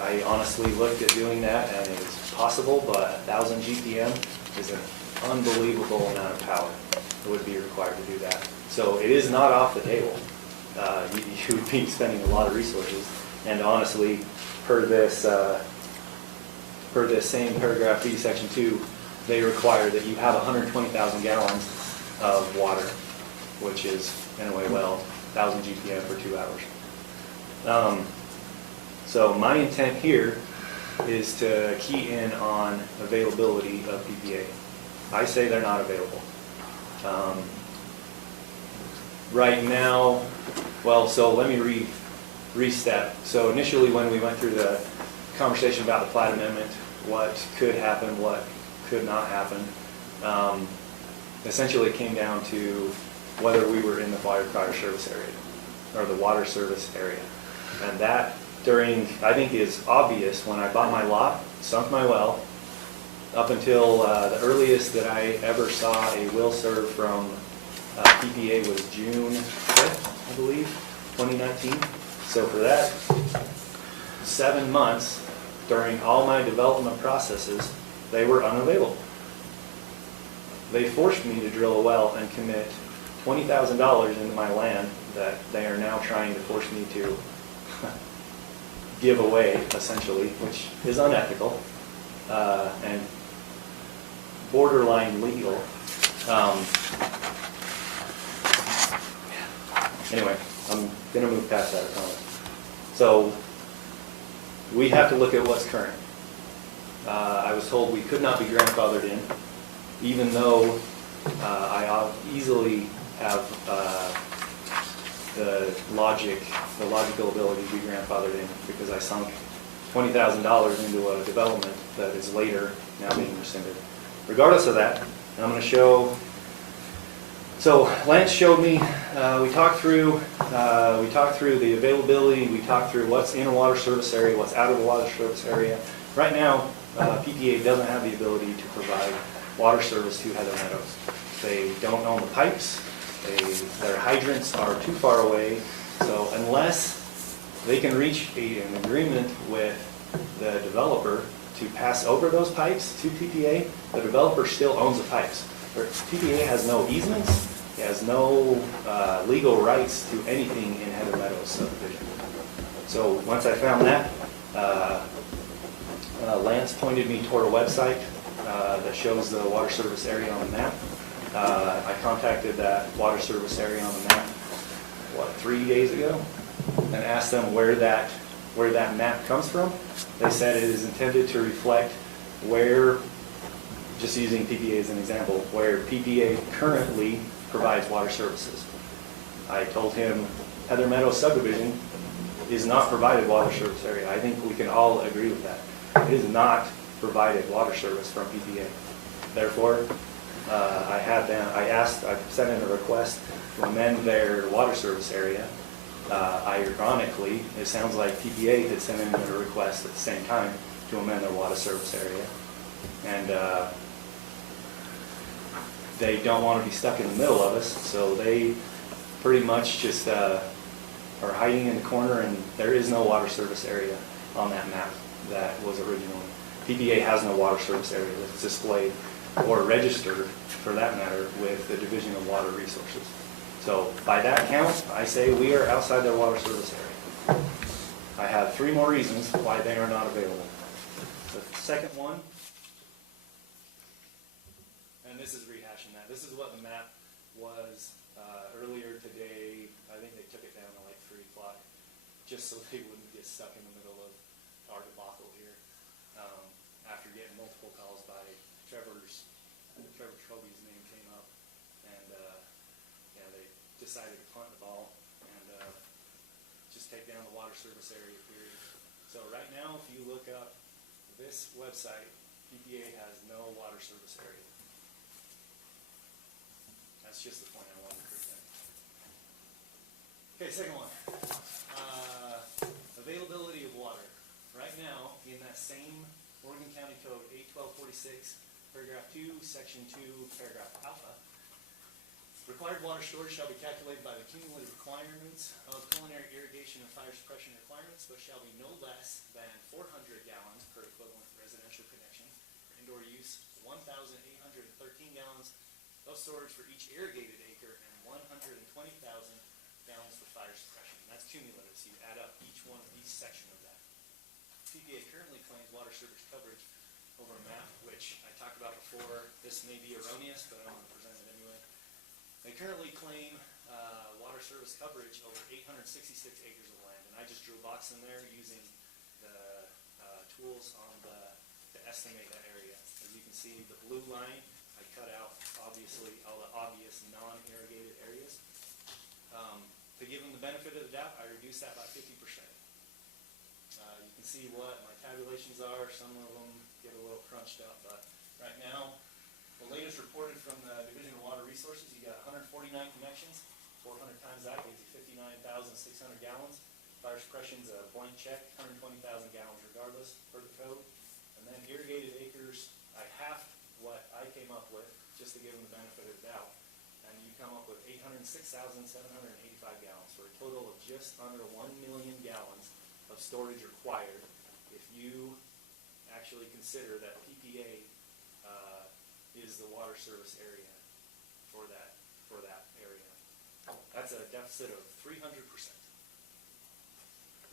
I honestly looked at doing that, and it's possible, but 1,000 GPM is an unbelievable amount of power that would be required to do that. So it is not off the table. You would be spending a lot of resources. And honestly, per this same paragraph B, section 2, they require that you have 120,000 gallons of water, which is NOA well, 1,000 GPM for 2 hours. So my intent here is to key in on availability of PPA. I say they're not available. Right now, well, so let me re-step. So initially when we went through the conversation about the plat amendment, what could happen, what could not happen, essentially it came down to whether we were in the fire service area or the water service area. And that I think is obvious when I bought my lot, sunk my well, up until the earliest that I ever saw a will serve from PPA was June 5th, I believe, 2019. So for that 7 months, during all my development processes, they were unavailable. They forced me to drill a well and commit $20,000 into my land that they are now trying to force me to give away, essentially, which is unethical. And borderline legal. Anyway, I'm gonna move past that, I promise. So, we have to look at what's current. I was told we could not be grandfathered in, even though I easily have the logical ability to be grandfathered in, because I sunk $20,000 into a development that is later now being rescinded. Regardless of that, and I'm going to show. So Lance showed me. We talked through the availability. We talked through what's in a water service area, what's out of the water service area. Right now, PPA doesn't have the ability to provide water service to Heather Meadows. They don't own the pipes. Their hydrants are too far away. So unless they can reach an agreement with the developer to pass over those pipes to PPA, the developer still owns the pipes. PPA has no easements, it has no legal rights to anything in Heather Meadows subdivision. So once I found that, Lance pointed me toward a website that shows the water service area on the map. I contacted that water service area on the map, 3 days ago, and asked them where that map comes from. They said it is intended to reflect where, just using PPA as an example, where PPA currently provides water services. I told him Heather Meadows subdivision is not provided water service area. I think we can all agree with that. It is not provided water service from PPA. Therefore, I sent in a request to amend their water service area. Ironically, it sounds like PPA had sent in a request at the same time to amend their water service area. And they don't want to be stuck in the middle of us, so they pretty much just are hiding in the corner, and there is no water service area on that map that was originally. PPA has no water service area that's displayed or registered, for that matter, with the Division of Water Resources. So by that count, I say we are outside their water service area. I have 3 more reasons why they are not available. The second one, and this is rehashing that. This is what the map was earlier today. I think they took it down to like 3 o'clock, just so they wouldn't get stuck in the middle of our debacle here. After getting multiple calls by Trevor Troby's name came up, and they decided to punt the ball and just take down the water service area period. So right now, if you look up this website, PPA has no water service area. That's just the point I wanted to present. Okay, second one. Availability of water. Right now, in that same Oregon County Code 81246, paragraph 2, section 2, paragraph alpha, required water storage shall be calculated by the cumulative requirements of culinary irrigation and fire suppression requirements, but shall be no less than 400 gallons per equivalent residential connection. For indoor use, 1,813 gallons of storage for each irrigated acre and 120,000 gallons for fire suppression. And that's cumulative, so you add up each section of that. PPA currently claims water service coverage over a map, which I talked about before. This may be erroneous, but I want to present it anyway. They currently claim water service coverage over 866 acres of land, and I just drew a box in there using the tools on to estimate that area. As you can see, the blue line, I cut out obviously all the obvious non-irrigated areas. To give them the benefit of the doubt, I reduced that by 50%. You can see what my tabulations are. Some of them get a little crunched up, but right now, the latest reported from the Division of Water Resources, you got 149 connections. 400 times that gives you 59,600 gallons. Fire suppression's a blank check, 120,000 gallons regardless per the code. And then irrigated acres, I halved what I came up with just to give them the benefit of the doubt. And you come up with 806,785 gallons for a total of just under 1 million gallons of storage required if you actually consider that PPA is the water service area for that area. That's a deficit of 300%.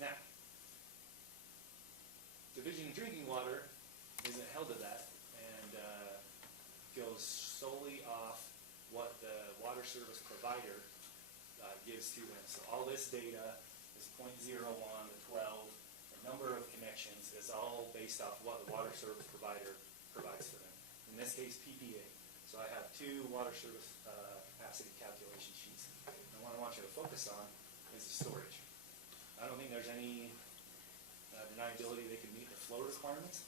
Now, Division of Drinking Water isn't held to that, and goes solely off what the water service provider gives to them. So all this data is .01 to 12, the number of connections is all based off what the water service provider provides for them. In this case, PPA. So I have two water service capacity calculation sheets. And what I want you to focus on is the storage. I don't think there's any deniability they can meet the flow requirements,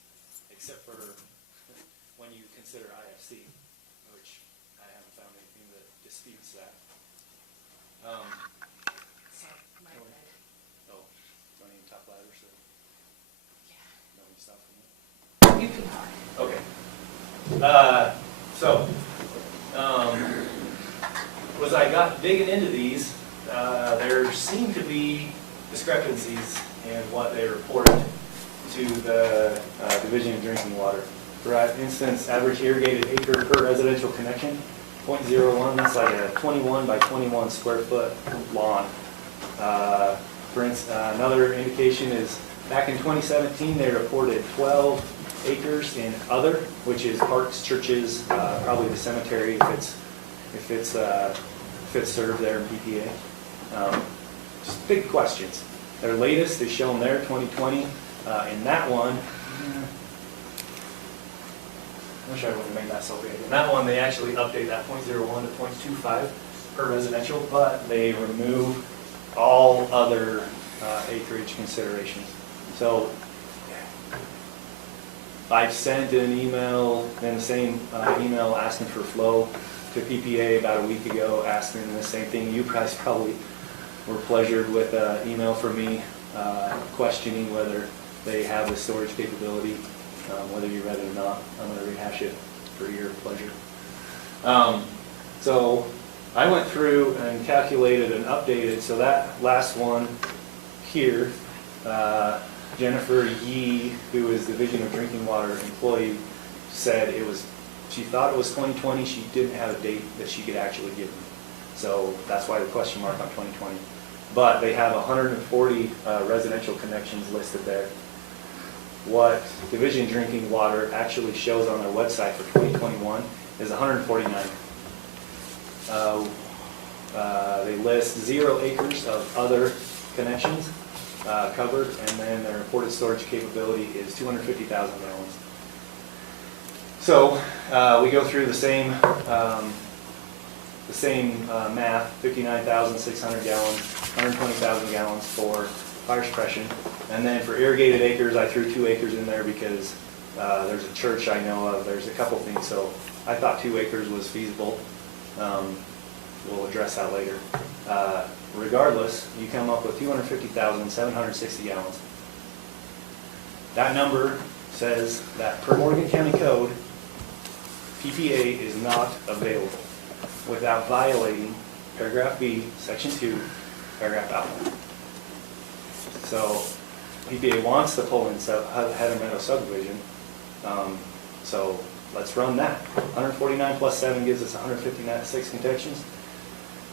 except for when you consider IFC, which I haven't found anything that disputes that. Sorry, my Oh, bad. oh, don't even talk louder, so no one stop for me. You can talk. Okay. As I got digging into these, there seemed to be discrepancies in what they reported to the Division of Drinking Water. For instance, average irrigated acre per residential connection, .01, that's like a 21 by 21 square foot lawn. For instance, another indication is back in 2017, they reported 12 acres in other, which is parks, churches, probably the cemetery if it's served there in PPA. Just big questions. Their latest is shown there, 2020. In that one, I wish I would have made that so big. In that one, they actually update that .01 to .25 per residential, but they remove all other acreage considerations. So I sent an email, and the same email asking for flow to PPA about a week ago, asking the same thing. You guys probably were pleasured with an email from me questioning whether they have the storage capability, whether you read it or not. I'm going to rehash it for your pleasure. So I went through and calculated and updated. So that last one here, Jennifer Yee, who is the Division of Drinking Water employee, said she thought it was 2020. She didn't have a date that she could actually give me. So that's why the question mark on 2020. But they have 140 residential connections listed there. What Division Drinking Water actually shows on their website for 2021 is 149. They list 0 acres of other connections covered, and then their reported storage capability is 250,000 gallons. So we go through the same math: 59,600 gallons, 120,000 gallons for fire suppression, and then for irrigated acres, I threw 2 acres in there because there's a church I know of. There's a couple things, so I thought 2 acres was feasible. We'll address that later. Regardless, you come up with 250,760 gallons. That number says that per Morgan County Code, PPA is not available without violating paragraph B, section 2, paragraph alpha. So PPA wants to pull in Heather Meadow subdivision, so let's run that. 149 plus 7 gives us 156 connections.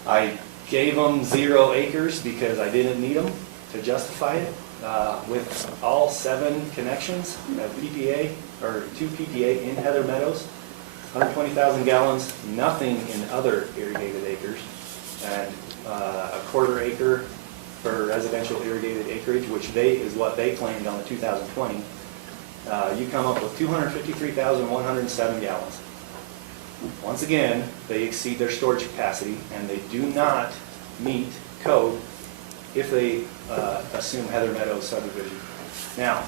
I gave them 0 acres because I didn't need them to justify it. With all 7 connections of PPA, or 2 PPA in Heather Meadows, 120,000 gallons, nothing in other irrigated acres, and a quarter acre for residential irrigated acreage, which is what they claimed on the 2020. You come up with 253,107 gallons. Once again, they exceed their storage capacity, and they do not meet code if they assume Heather Meadows subdivision. Now,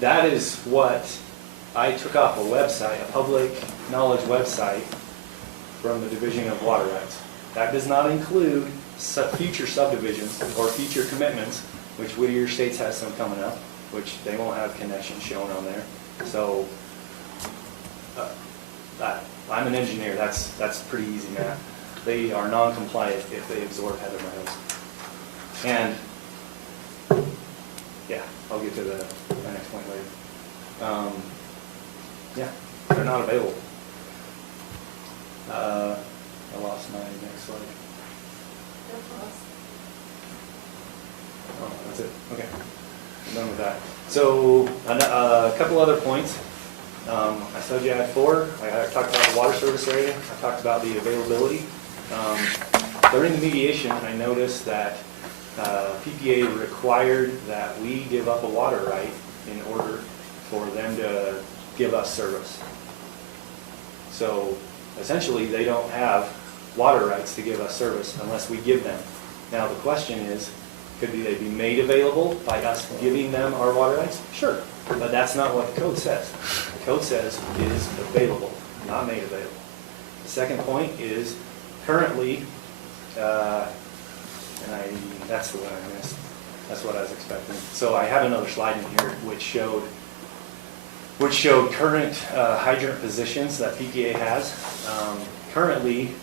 that is what I took off a website, a public knowledge website from the Division of Water Rights. That does not include future subdivisions or future commitments, which Whittier Estates has some coming up, which they won't have connections shown on there. So I'm an engineer. That's pretty easy math. They are non-compliant if they absorb Heather Meadows. And yeah, I'll get to the next point later. Yeah, they're not available. I lost my next slide. Oh, that's it. Okay, I'm done with that. So a couple other points. I told you I had 4. I talked about the water service area. I talked about the availability. During the mediation, I noticed that PPA required that we give up a water right in order for them to give us service. So essentially, they don't have water rights to give us service unless we give them. Now, the question is, could they be made available by us giving them our water rights? Sure, but that's not what the code says. The code says it is available, not made available. The second point is currently, that's the one I missed. That's what I was expecting. So I have another slide in here which showed current hydrant positions that PPA has. Currently,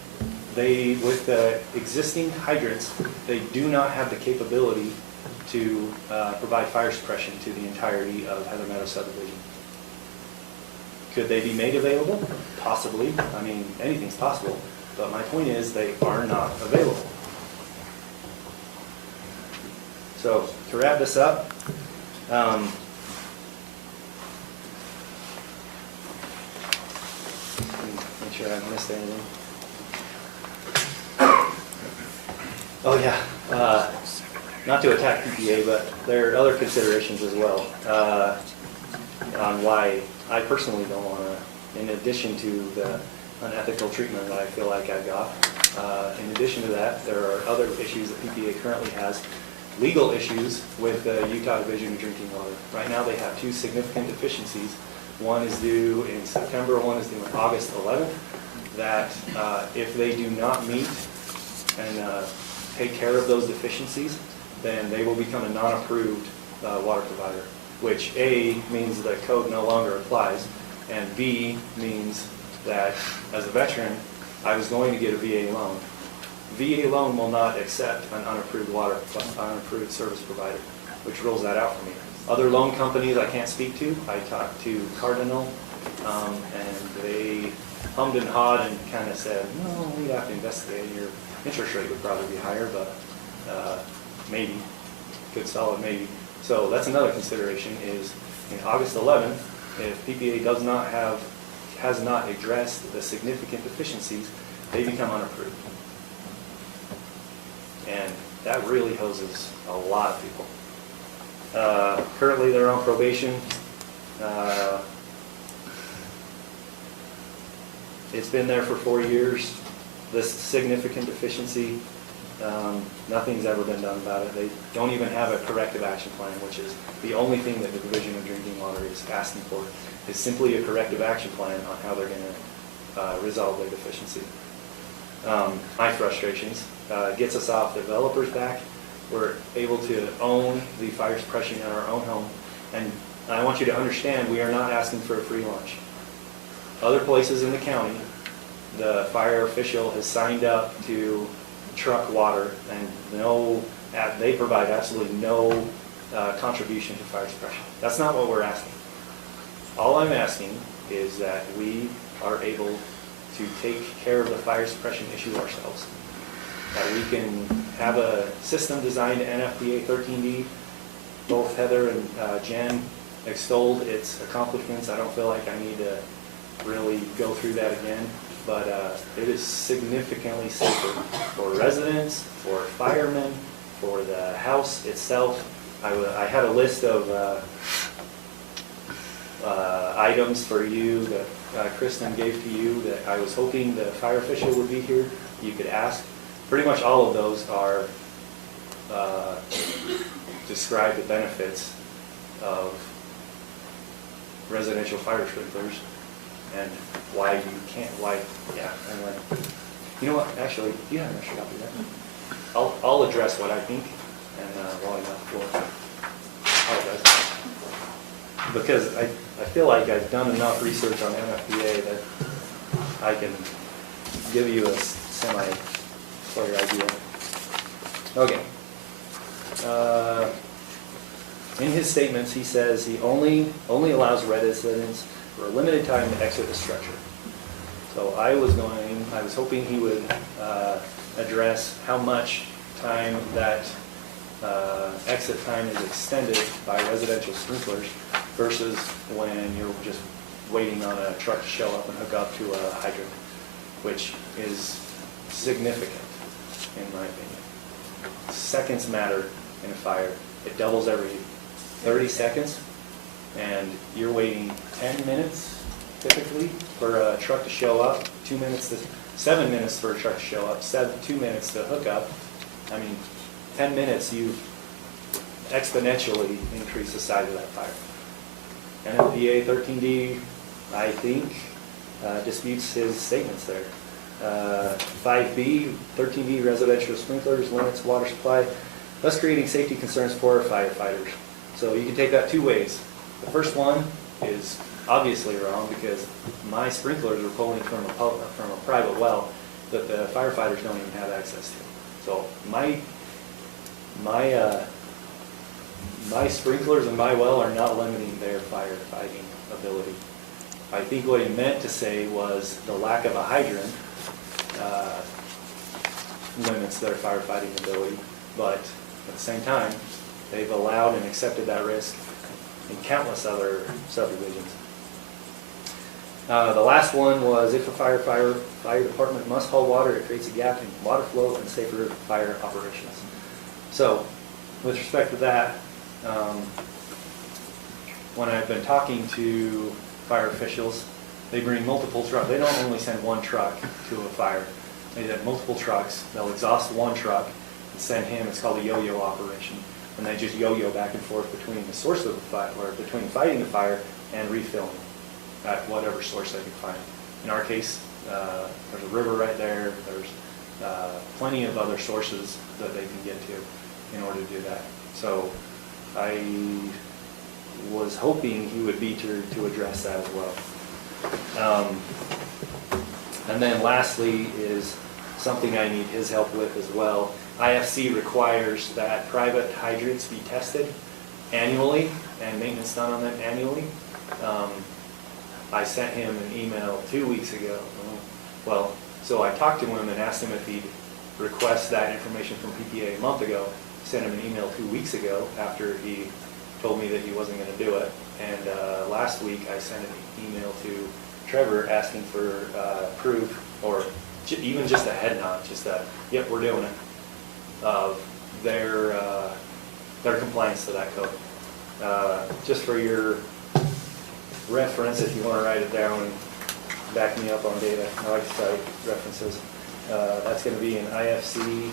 with the existing hydrants, they do not have the capability to provide fire suppression to the entirety of Heather Meadows subdivision. Could they be made available? Possibly. I mean, anything's possible. But my point is, they are not available. So to wrap this up, make sure I haven't missed anything. Oh yeah, not to attack PPA, but there are other considerations as well on why I personally don't want to, in addition to the unethical treatment that I feel like I got, in addition to that, there are other issues that PPA currently has, legal issues with the Utah Division of Drinking Water. Right now they have 2 significant deficiencies. One is due in September, one is due on August 11th, that if they do not meet and take care of those deficiencies, then they will become a non-approved water provider, which A, means the code no longer applies, and B, means that as a veteran, I was going to get a VA loan. VA loan will not accept an unapproved service provider, which rules that out for me. Other loan companies I can't speak to. I talked to Cardinal, and they hummed and hawed and kind of said, no, we'd have to investigate. Your interest rate would probably be higher, but maybe, good solid maybe. So that's another consideration is in August 11th, if PPA has not addressed the significant deficiencies, they become unapproved. And that really hoses a lot of people. Currently, they're on probation. It's been there for 4 years. This significant deficiency, nothing's ever been done about it. They don't even have a corrective action plan, which is the only thing that the Division of Drinking Water is asking for, is simply a corrective action plan on how they're going to resolve their deficiency. My frustrations gets us off developers' back. We're able to own the fire suppression in our own home. And I want you to understand, we are not asking for a free lunch. Other places in the county, the fire official has signed up to truck water, and they provide absolutely no contribution to fire suppression. That's not what we're asking. All I'm asking is that we are able to take care of the fire suppression issue ourselves. That we can have a system designed to NFPA 13D. Both Heather and Jen extolled its accomplishments. I don't feel like I need to really go through that again, but it is significantly safer for residents, for firemen, for the house itself. I had a list of items for you that Kristen gave to you that I was hoping the fire official would be here. You could ask. Pretty much all of those are describe the benefits of residential fire sprinklers and why you can't, anyway. You know what, actually, you have an extra copy of that. I'll address what I think, and while I'm on the floor, apologize. Because I feel like I've done enough research on NFPA that I can give you a semi-clear idea. Okay. In his statements, he says he only allows residents for a limited time to exit the structure. So I was hoping he would address how much time that exit time is extended by residential sprinklers versus when you're just waiting on a truck to show up and hook up to a hydrant, which is significant, in my opinion. Seconds matter in a fire. It doubles every 30 seconds, and you're waiting 10 minutes typically for a truck to show up, 7 minutes for a truck to show up, 2 minutes to hook up. I mean, 10 minutes, you exponentially increase the size of that fire. NFPA 13D, I think, disputes his statements there. 5B, 13D, residential sprinklers, limits water supply, thus creating safety concerns for firefighters. So you can take that two ways. The first one is obviously wrong because my sprinklers are pulling from a private well that the firefighters don't even have access to. So my sprinklers in my well are not limiting their firefighting ability. I think what he meant to say was the lack of a hydrant limits their firefighting ability, but at the same time, they've allowed and accepted that risk in countless other subdivisions. The last one was if a fire department must haul water, it creates a gap in water flow and safer fire operations. So, with respect to that, when I've been talking to fire officials, they bring multiple trucks. They don't only send one truck to a fire. They have multiple trucks. They'll exhaust one truck and send him. It's called a yo-yo operation. And they just yo-yo back and forth between the source of the fire, or between fighting the fire and refilling at whatever source they can find. In our case, there's a river right there. There's plenty of other sources that they can get to in order to do that. So I was hoping he would be to address that as well. And then lastly is something I need his help with as well. IFC requires that private hydrants be tested annually and maintenance done on them annually. I sent him an email 2 weeks ago. Well, so I talked to him and asked him if he'd request that information from PPA a month ago. Sent him an email 2 weeks ago after he told me that he wasn't going to do it. And last week I sent an email to Trevor asking for proof, or even just a head nod, just that, yep, we're doing it, of their compliance to that code. Just for your reference, if you want to write it down and back me up on data, I like to cite references. That's going to be in IFC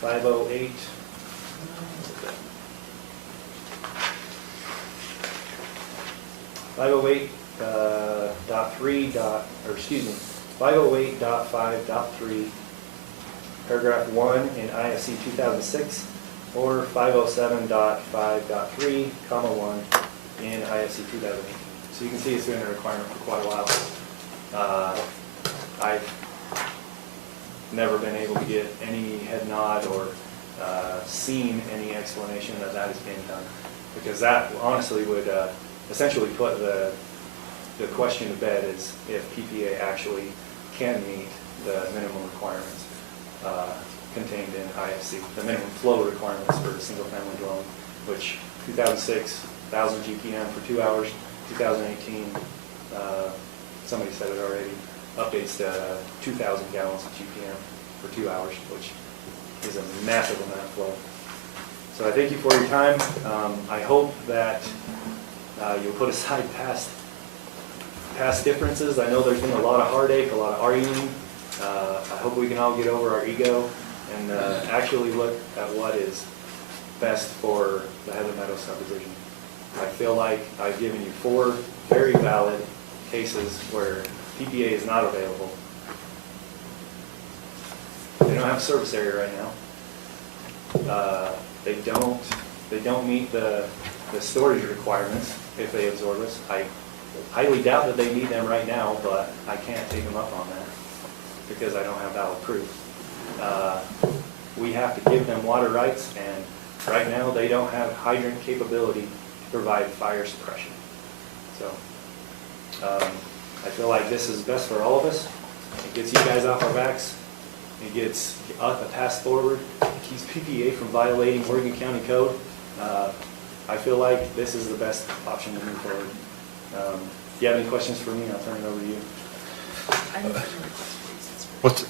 508. 508.5.3, paragraph 1 in IFC 2006, or 507.5.3, comma 1 in IFC 2018. So you can see it's been a requirement for quite a while. I've never been able to get any head nod or seen any explanation that that is being done, because that honestly would essentially put the question to bed is if PPA actually can meet the minimum requirements contained in IFC, the minimum flow requirements for a single-family dwelling, which 2006, 1,000 GPM for 2 hours, 2018, somebody said it already, updates to 2,000 gallons of GPM for 2 hours, which is a massive amount of flow. So I thank you for your time. I hope that you'll put aside past differences. I know there's been a lot of heartache, a lot of arguing. I hope we can all get over our ego and actually look at what is best for the Heather Meadows subdivision. I feel like I've given you 4 very valid cases where PPA is not available. They don't have a service area right now. They don't meet the storage requirements if they absorb us. I highly doubt that they need them right now, but I can't take them up on that because I don't have valid proof. We have to give them water rights, and right now they don't have hydrant capability to provide fire suppression. So I feel like this is best for all of us. It gets you guys off our backs. It gets us a path forward. It keeps PPA from violating Oregon County Code. I feel like this is the best option to move forward. you have any questions for me, I'll turn it over to you. I need to request recess first. What's,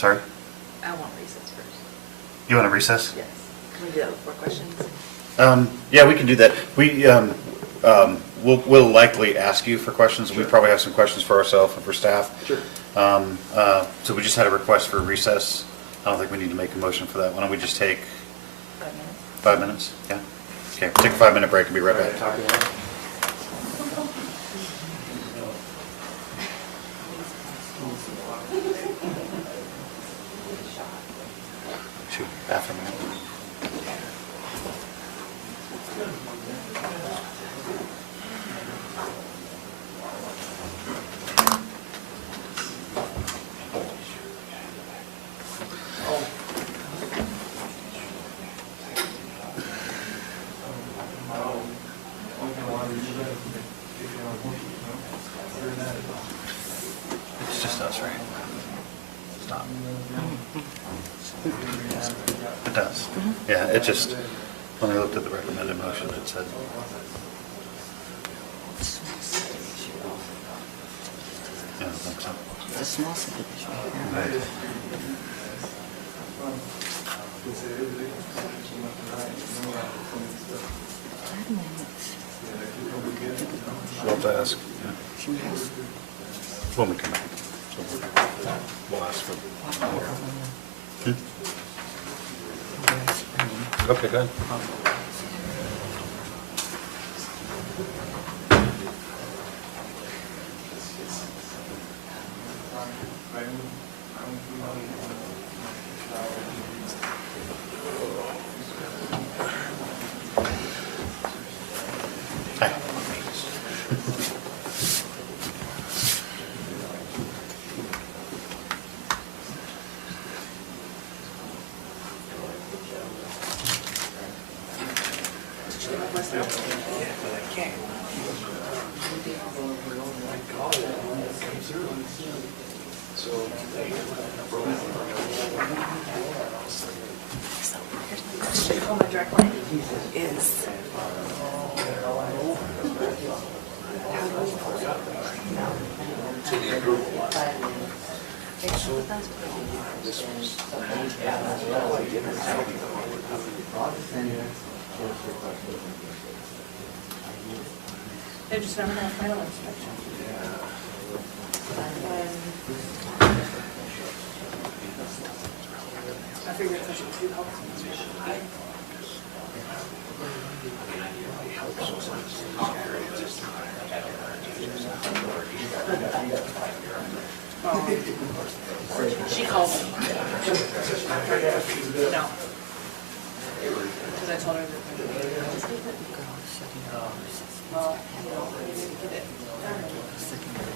sorry? I want recess first. You want to recess? Yes. Can we do that before questions? Yeah, we can do that. We'll likely ask you for questions. We probably have some questions for ourselves and for staff. Sure. So we just had a request for recess. I don't think we need to make a motion for that. Why don't we just take 5 minutes. 5 minutes? Yeah. Okay, take a 5-minute break and be right back. Talk to you. Shoot, bathroom. It's just us, right? Stop. It does. Yeah, it just, when I looked at the recommended motion, it said. Yeah, I don't think so. It's a small subdivision. Right. We'll have to ask. Yeah. When we come back. So we'll ask for. Okay, good. Hi. Oh, my direct line is. They just never had a final inspection. I figured if I should do help. She called me. No. Because I told her that. Well, you know, I didn't get it.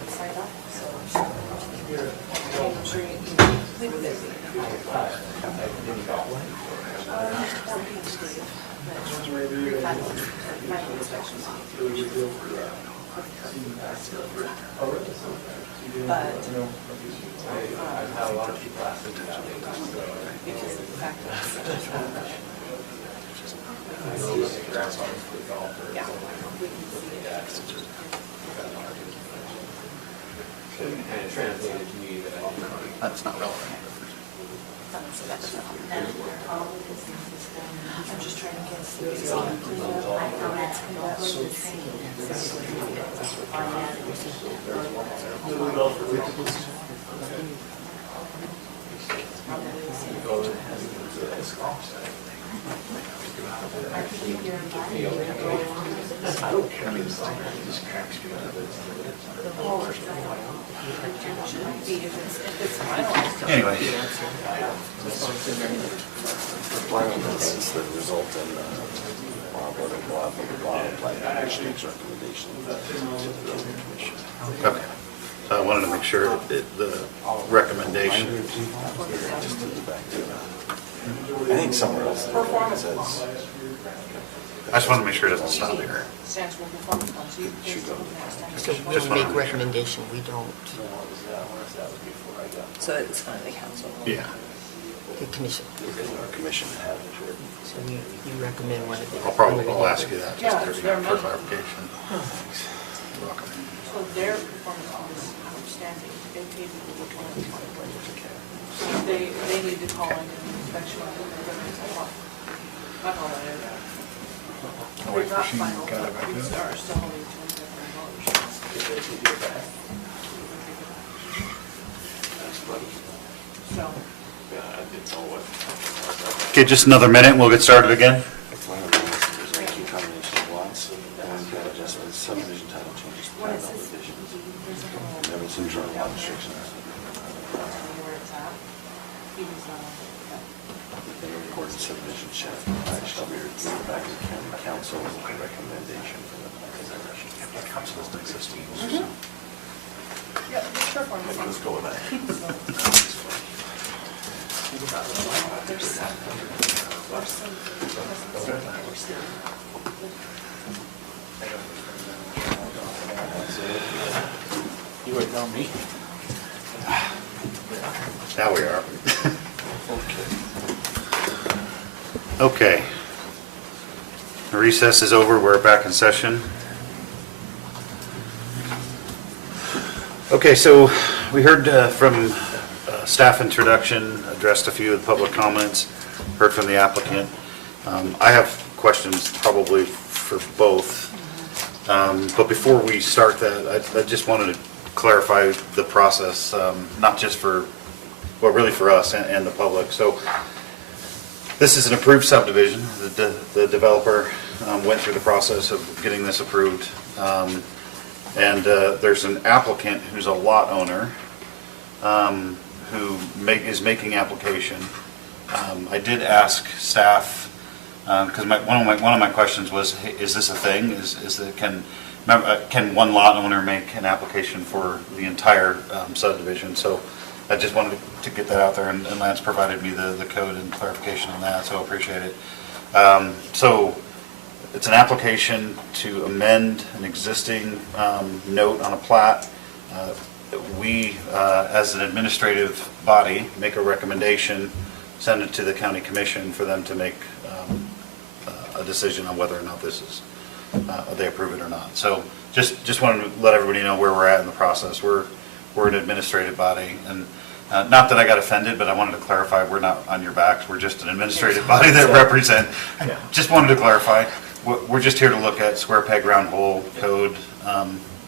Signed up, so. I'm sure you can completed it. Final inspections. But, I've had a lot of people ask me that. because of the fact that it's such a. Yeah. We can see it. And it translated to me that I didn't. That's not relevant. So that's not. I'm just trying to get some. Anyway. Requirements that result in blah, blah, blah, blah, blah, plan actions, recommendations to the building commission. Okay. So I wanted to make sure that the recommendation, I think somewhere else it says, I just want to make sure it doesn't stop here. Stands for performance bonds. You- should go. So Just we wanna make make sure. recommendation, we don't, So it's front of the council. Yeah. the commission. Our commission had it. So you recommend one of the. I'll ask you that just Yeah, for sure. clarification. You're welcome. So their performance was outstanding. They paid people to come in. So they need to call in an inspection on their equipment. That's all that is. They got final, but we are still holding $2,500. So. Yeah, I didn't know what. Okay, just another minute, and we'll get started again. There's a key combination of lots and adjustments, subdivision title changes, plan obligations, amendments and general lot restrictions. In accordance subdivision chapter, shall be reviewed by the county council with a recommendation from the planning commission. Council is existing. Yeah, the short one. Let's go with that. You would know me. Now we are. Okay. The recess is over, we're back in session. Okay, so we heard from staff introduction, addressed a few of the public comments, heard from the applicant. I have questions probably for both. But before we start that, I just wanted to clarify the process, not just for, well, really for us and the public. So this is an approved subdivision. The developer went through the process of getting this approved. And there's an applicant who's a lot owner who is making application. I did ask staff, because one of my questions was, hey, is this a thing? Can one lot owner make an application for the entire subdivision? So I just wanted to get that out there, and Lance provided me the code and clarification on that, so I appreciate it. So it's an application to amend an existing note on a plat. We, as an administrative body, make a recommendation, send it to the county commission for them to make a decision on whether or not this is, they approve it or not. So just wanted to let everybody know where we're at in the process. We're an administrative body, and not that I got offended, but I wanted to clarify, we're not on your backs. We're just an administrative body that represent. I just wanted to clarify, we're just here to look at square peg round hole code,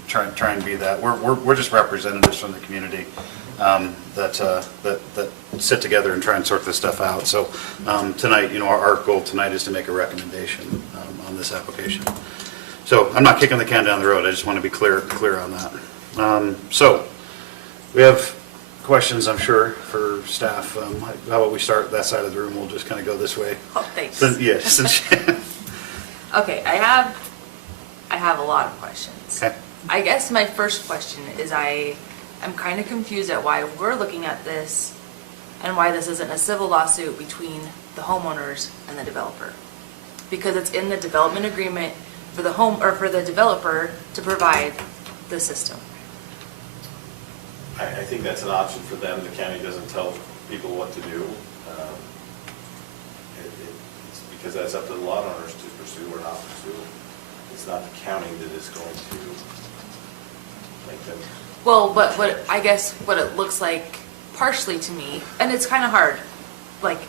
try and be that. We're just representatives from the community that sit together and try and sort this stuff out. So tonight, our goal tonight is to make a recommendation on this application. So I'm not kicking the can down the road. I just want to be clear on that. So we have questions, I'm sure, for staff. How about we start that side of the room? We'll just kind of go this way. Oh, thanks. Since Okay, I have a lot of questions. Okay. I guess my first question is I'm kind of confused at why we're looking at this and why this isn't a civil lawsuit between the homeowners and the developer. Because it's in the development agreement for the for the developer to provide the system. I think that's an option for them. The county doesn't tell people what to do. It's because that's up to the lot owners to pursue or not pursue. It's not the county that is going to make them. Well, but what I guess what it looks like partially to me, and it's kind of hard, like,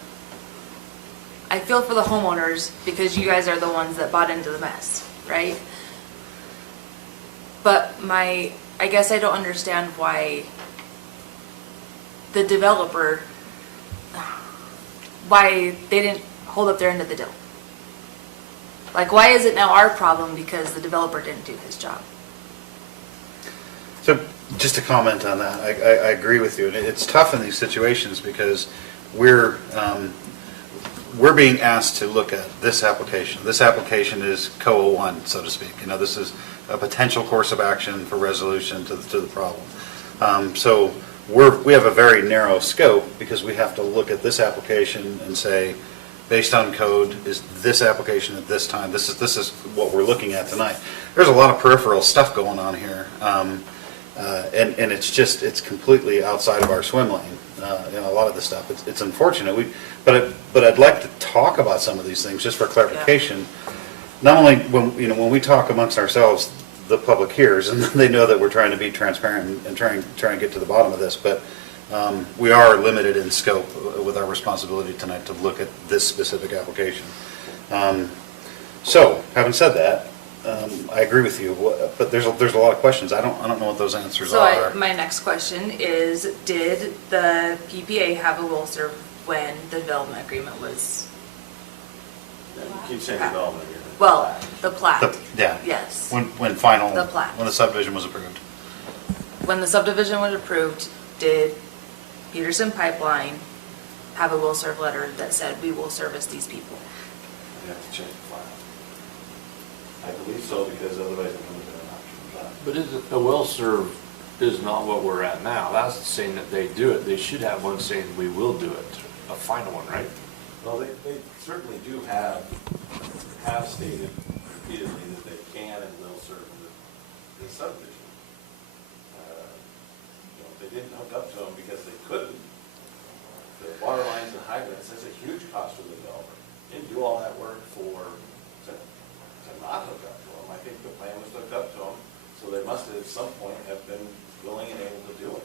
I feel for the homeowners because you guys are the ones that bought into the mess, right? But I guess I don't understand why the developer, why they didn't hold up their end of the deal. Like, why is it now our problem because the developer didn't do his job? So just to comment on that, I agree with you. And it's tough in these situations because we're being asked to look at this application. This application is CO1, so to speak. This is a potential course of action for resolution to the problem. So we have a very narrow scope because we have to look at this application and say, based on code, is this application at this time, this is what we're looking at tonight. There's a lot of peripheral stuff going on here. And it's completely outside of our swim lane, a lot of the stuff. It's unfortunate. But I'd like to talk about some of these things just for clarification. Not only when we talk amongst ourselves, the public hears, and they know that we're trying to be transparent and trying to get to the bottom of this, but we are limited in scope with our responsibility tonight to look at this specific application. So, having said that, I agree with you, but there's a lot of questions. I don't know what those answers are. My next question is, did the PPA have a will serve when the development agreement was, You keep saying development agreement. well, the plat? Yeah. Yes. When final, The plat. when the subdivision was approved. When the subdivision was approved, did Peterson Pipeline have a will serve letter that said, we will service these people? You have to check the file. I believe so, because otherwise it wouldn't have been an option. But is it, a will serve is not what we're at now. That's saying that they do it. They should have one saying we will do it, a final one, right? Well, they certainly do have stated repeatedly that they can and will serve the subdivision. They didn't hook up to them because they couldn't. The water lines and hydrants, that's a huge cost for the developer. Didn't do all that work to not hook up to them. I think the plan was to hook up to them, so they must have at some point have been willing and able to do it.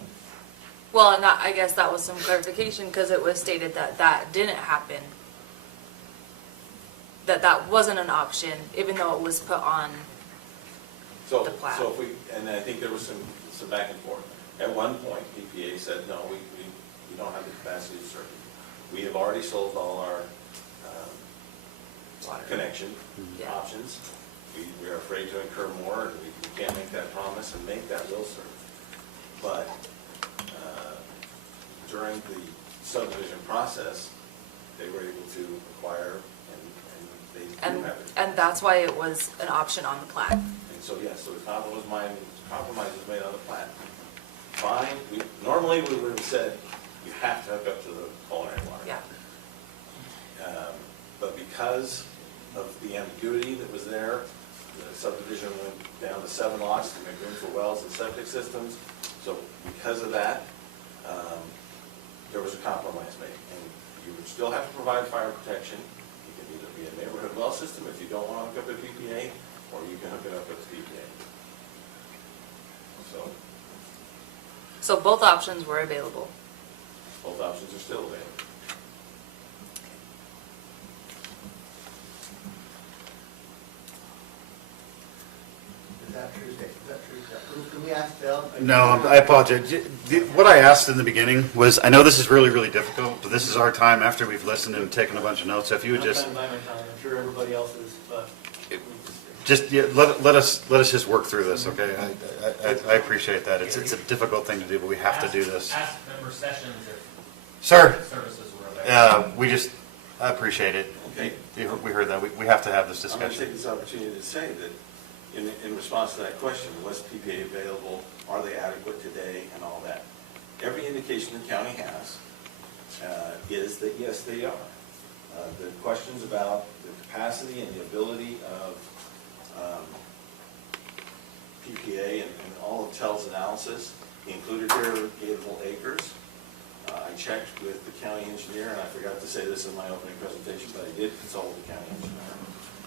Well, and that, I guess that was some clarification, because it was stated that that didn't happen. That wasn't an option, even though it was put on So, the plat. so if we, and I think there was some back and forth. At one point, EPA said, no, we don't have the capacity to serve you. We have already sold all our connection Yeah. options. We are afraid to incur more, and we can't make that promise and make that will serve. But during the subdivision process, they were able to acquire, and they do have it. And that's why it was an option on the plat. And so, yes, so the compromise was made on the plat. Fine, normally we would have said, you have to hook up to the culinary water. Yeah. But because of the ambiguity that was there, the subdivision went down to 7 lots to make room for wells and septic systems. So because of that, there was a compromise made. And you would still have to provide fire protection. You can either be a neighborhood well system if you don't want to hook up at PPA, or you can hook it up at the PPA. So both options were available. Both options are still available. Is that true? Is that true? Can we ask Phil? No, I apologize. What I asked in the beginning was, I know this is really, really difficult, but this is our time after we've listened and taken a bunch of notes. So if you would just, I'm sure everybody else is, but. let us just work through this, okay? I appreciate that. It's a difficult thing to do, but we have to do this. Ask member Sessions if Sir, services were available. I appreciate it. Okay. We heard that. We have to have this I'm going to discussion. take this opportunity to say that in response to that question, was PPA available, are they adequate today, and all that. Every indication the county has is that yes, they are. The questions about the capacity and the ability of PPA and all of TEL's analysis included irrigatable acres. I checked with the county engineer, and I forgot to say this in my opening presentation, but I did consult with the county engineer.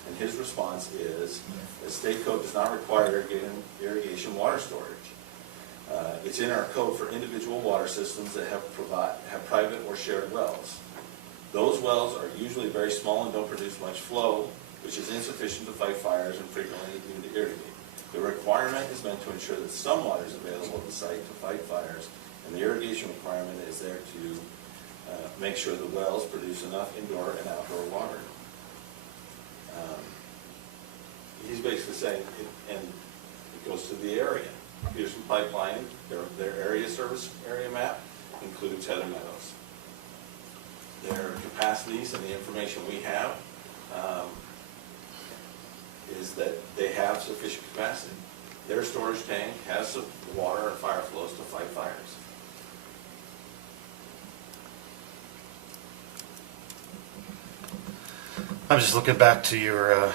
And his response is, the state code does not require irrigation water storage. It's in our code for individual water systems that have private or shared wells. Those wells are usually very small and don't produce much flow, which is insufficient to fight fires and frequently need to irrigate. The requirement is meant to ensure that some water is available at the site to fight fires, and the irrigation requirement is there to make sure the wells produce enough indoor and outdoor water. He's basically saying, and it goes to the area. Peterson Pipeline, their area service area map includes Heather Meadows. Their capacities and the information we have is that they have sufficient capacity. Their storage tank has the water and fire flows to fight fires. I'm just looking back to your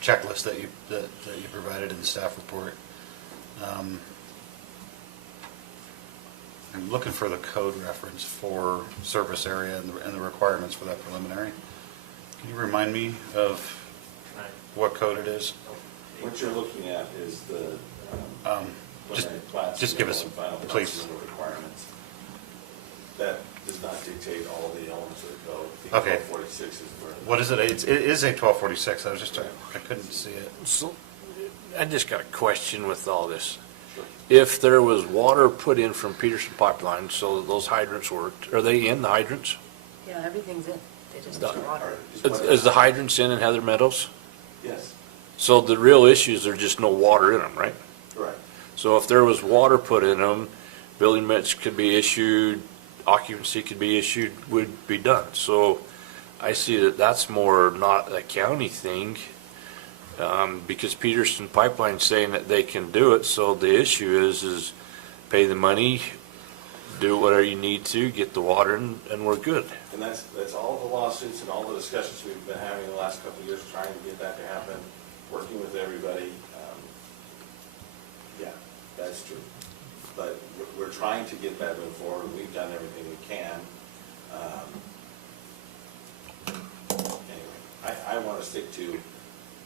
checklist that you provided in the staff report. I'm looking for the code reference for service area and the requirements for that preliminary. Can you remind me of what code it is? What you're looking at is the Just preliminary plats. just give us, and final plats please. and the requirements. That does not dictate all the elements of the code. Okay. 1246 is where. What is it? It is a 1246. I was just, I couldn't see it. So, I just got a question with all this. Sure. If there was water put in from Peterson Pipeline, so those hydrants worked, are they in the hydrants? Yeah, everything's in, they just No. need water. Is the hydrants in Heather Meadows? Yes, So the real issue is there's just no water in them, right? correct. So if there was water put in them, building permits could be issued, occupancy could be issued, would be done. So I see that that's more not a county thing, because Peterson Pipeline's saying that they can do it. So the issue is pay the money, do whatever you need to, get the water, and we're good. And that's all the lawsuits and all the discussions we've been having the last couple of years, trying to get that to happen, working with everybody. Yeah, that's true. But we're trying to get that moved forward. We've done everything we can. Anyway, I want to stick to,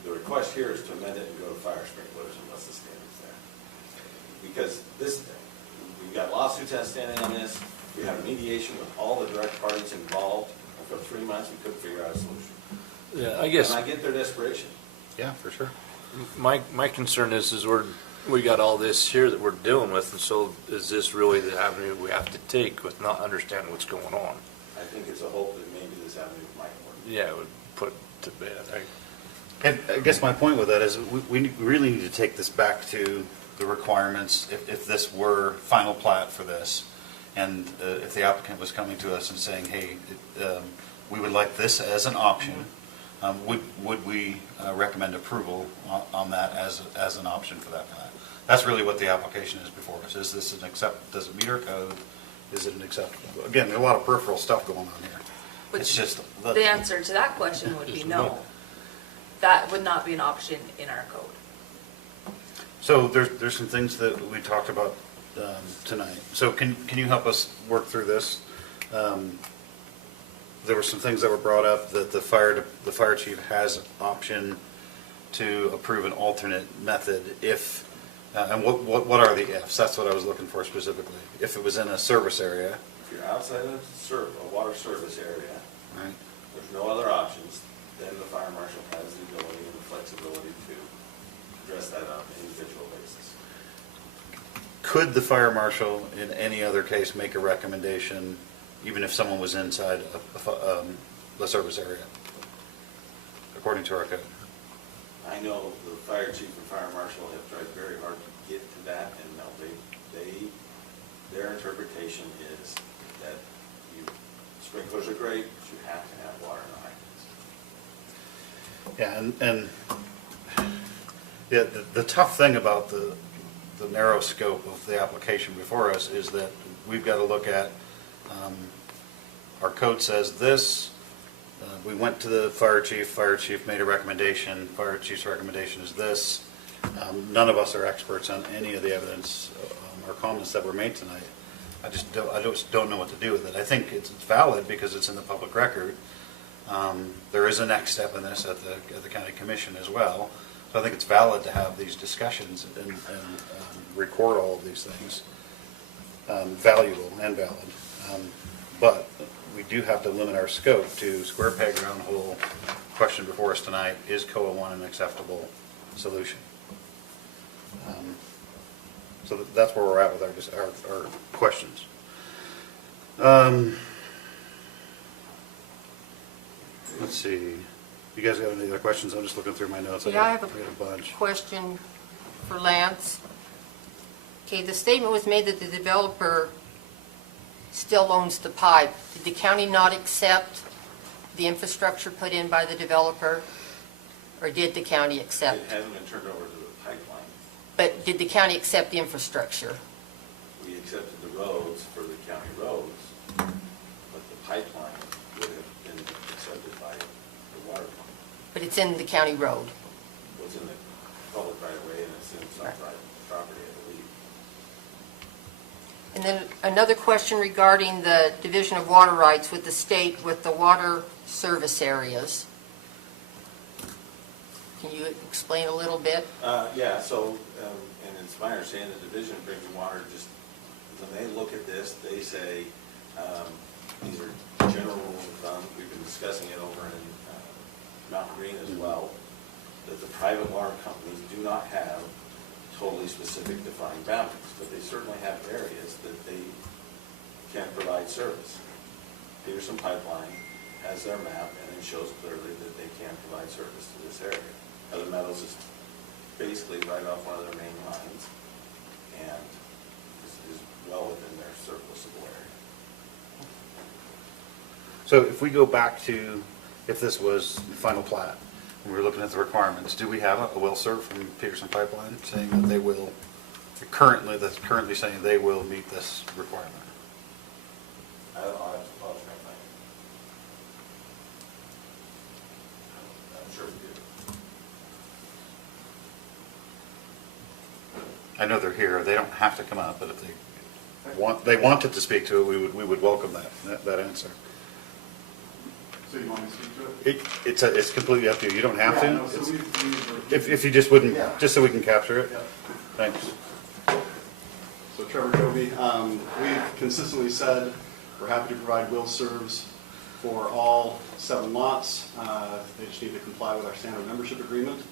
the request here is to amend it and go to fire sprinklers unless the standard's there. Because this, we've got lawsuits outstanding on this, we have mediation with all the direct parties involved, and for 3 months, we couldn't figure out a solution. Yeah, I guess And I get their desperation. Yeah, for sure. my concern is we got all this here that we're dealing with, and so is this really the avenue we have to take with not understanding what's going on? I think it's a hope that maybe this avenue might work. Yeah, it would put to bed. And I guess my point with that is we really need to take this back to the requirements, if this were final plat for this, and if the applicant was coming to us and saying, hey, we would like this as an option, would we recommend approval on that as an option for that plat? That's really what the application is before us. Is this does it meet our code? Is it an acceptable? Again, there's a lot of peripheral stuff going on here. It's just. The answer to that question would be Just no. no. That would not be an option in our code. So there's some things that we talked about tonight. So can you help us work through this? There were some things that were brought up that the fire chief has option to approve an alternate method if, and what are the ifs? That's what I was looking for specifically. If it was in a service area, If you're outside of a water service area, right? there's no other options, then the fire marshal has the ability and the flexibility to address that on an individual basis. Could the fire marshal in any other case make a recommendation, even if someone was inside the service area, according to our code? I know the fire chief and fire marshal have tried very hard to get to that, and no, their interpretation is that sprinklers are great, but you have to have water in the hydrants. Yeah, and yeah, the tough thing about the narrow scope of the application before us is that we've got to look at, our code says this, we went to the fire chief made a recommendation, fire chief's recommendation is this. None of us are experts on any of the evidence or comments that were made tonight. I just don't know what to do with it. I think it's valid because it's in the public record. There is a next step in this at the county commission as well. So I think it's valid to have these discussions and record all of these things, valuable and valid. But we do have to limit our scope to square peg, round hole. Question before us tonight, is COA 1 an acceptable solution? So that's where we're at with our questions. Let's see. You guys got any other questions? I'm just looking through my notes. Yeah, I have got a bunch. question for Lance. Okay, the statement was made that the developer still owns the pipe. Did the county not accept the infrastructure put in by the developer? Or did the county accept? It hasn't been turned over to the pipeline. But did the county accept the infrastructure? We accepted the roads for the county roads, but the pipeline would have been accepted by the water company. But it's in the county road. It's in the public right of way and it's in some private property, I believe. And then another question regarding the division of water rights with the state with the water service areas. Can you explain a little bit? Yeah, so, and it's my understanding the Division of Drinking Water just, when they look at this, they say, these are general rules of thumb. We've been discussing it over in Mountain Green as well, that the private water companies do not have totally specific defined boundaries, but they certainly have areas that they can provide service. Peterson Pipeline has their map and it shows clearly that they can provide service to this area. Heather Meadows is basically right off one of their main lines and is well within their serviceable area. So if we go back to, if this was final plat, and we're looking at the requirements, do we have a will serve from Peterson Pipeline saying that they will, that's currently saying they will meet this requirement? I'll have to try to find it. I'm sure we do. I know they're here, they don't have to come up, but if they wanted to speak to it, we would welcome that answer. So you want me to speak to it? It's completely up to you, you don't have Yeah, to. no, so If you just wouldn't, Yeah. just so we can capture it. Yeah. Thanks. So Trevor Covey, we've consistently said we're happy to provide will serves for all 7 lots. They just need to comply with our standard membership agreement.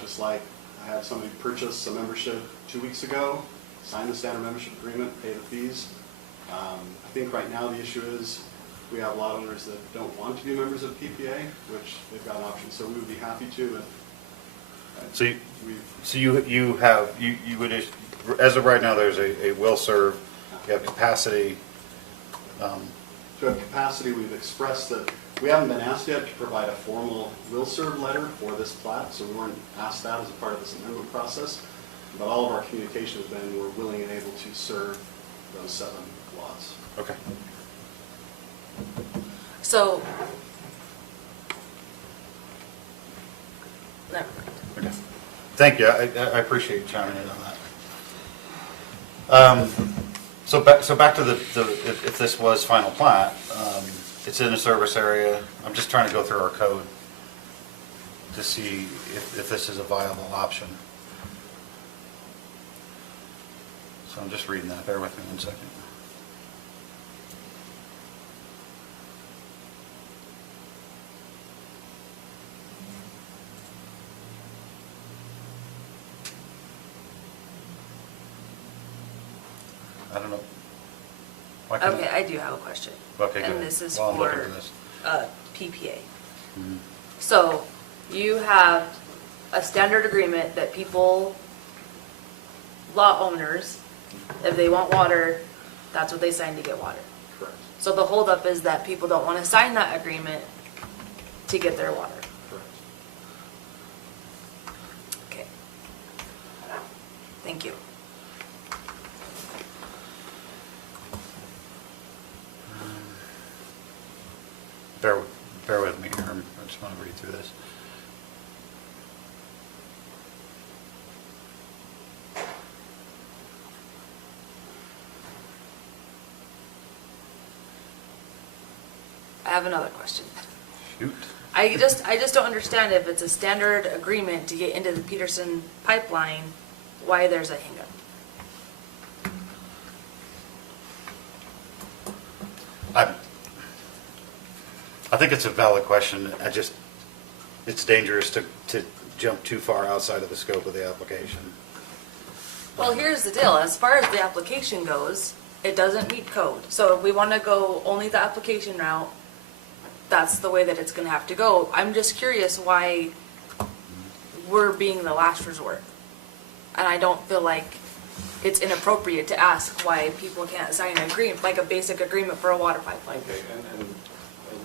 Just like I had somebody purchase a membership 2 weeks ago, sign the standard membership agreement, pay the fees. I think right now the issue is we have lot owners that don't want to be members of PPA, which they've got an option. So we would be happy to. So you would, as of right now, there's a will serve, you have capacity. To have capacity, we've expressed that we haven't been asked yet to provide a formal will serve letter for this plat, so we weren't asked that as a part of this amendment process. But all of our communication has been we're willing and able to serve those 7 lots. Okay. So, never mind. Okay. Thank you, I appreciate you chiming in on that. So back to the if this was final plat, it's in a service area. I'm just trying to go through our code to see if this is a viable option. So I'm just reading that, bear with me 1 second. I don't know. Why can't Okay, I do have a question. Okay, go And ahead. this is While I'm looking for for this. PPA. Mhm. So you have a standard agreement that people, lot owners, if they want water, that's what they sign to get water. Correct. So the holdup is that people don't want to sign that agreement to get their water. Correct. Okay. Thank you. Bear with me here, I just want to read through this. I have another question. Shoot. I just don't understand if it's a standard agreement to get into the Peterson pipeline, why there's a hingup. I think it's a valid question. It's dangerous to jump too far outside of the scope of the application. Well, here's the deal, as far as the application goes, it doesn't meet code. So if we want to go only the application route, that's the way that it's going to have to go. I'm just curious why we're being the last resort. And I don't feel like it's inappropriate to ask why people can't sign an agreement, like a basic agreement for a water pipeline. Okay, and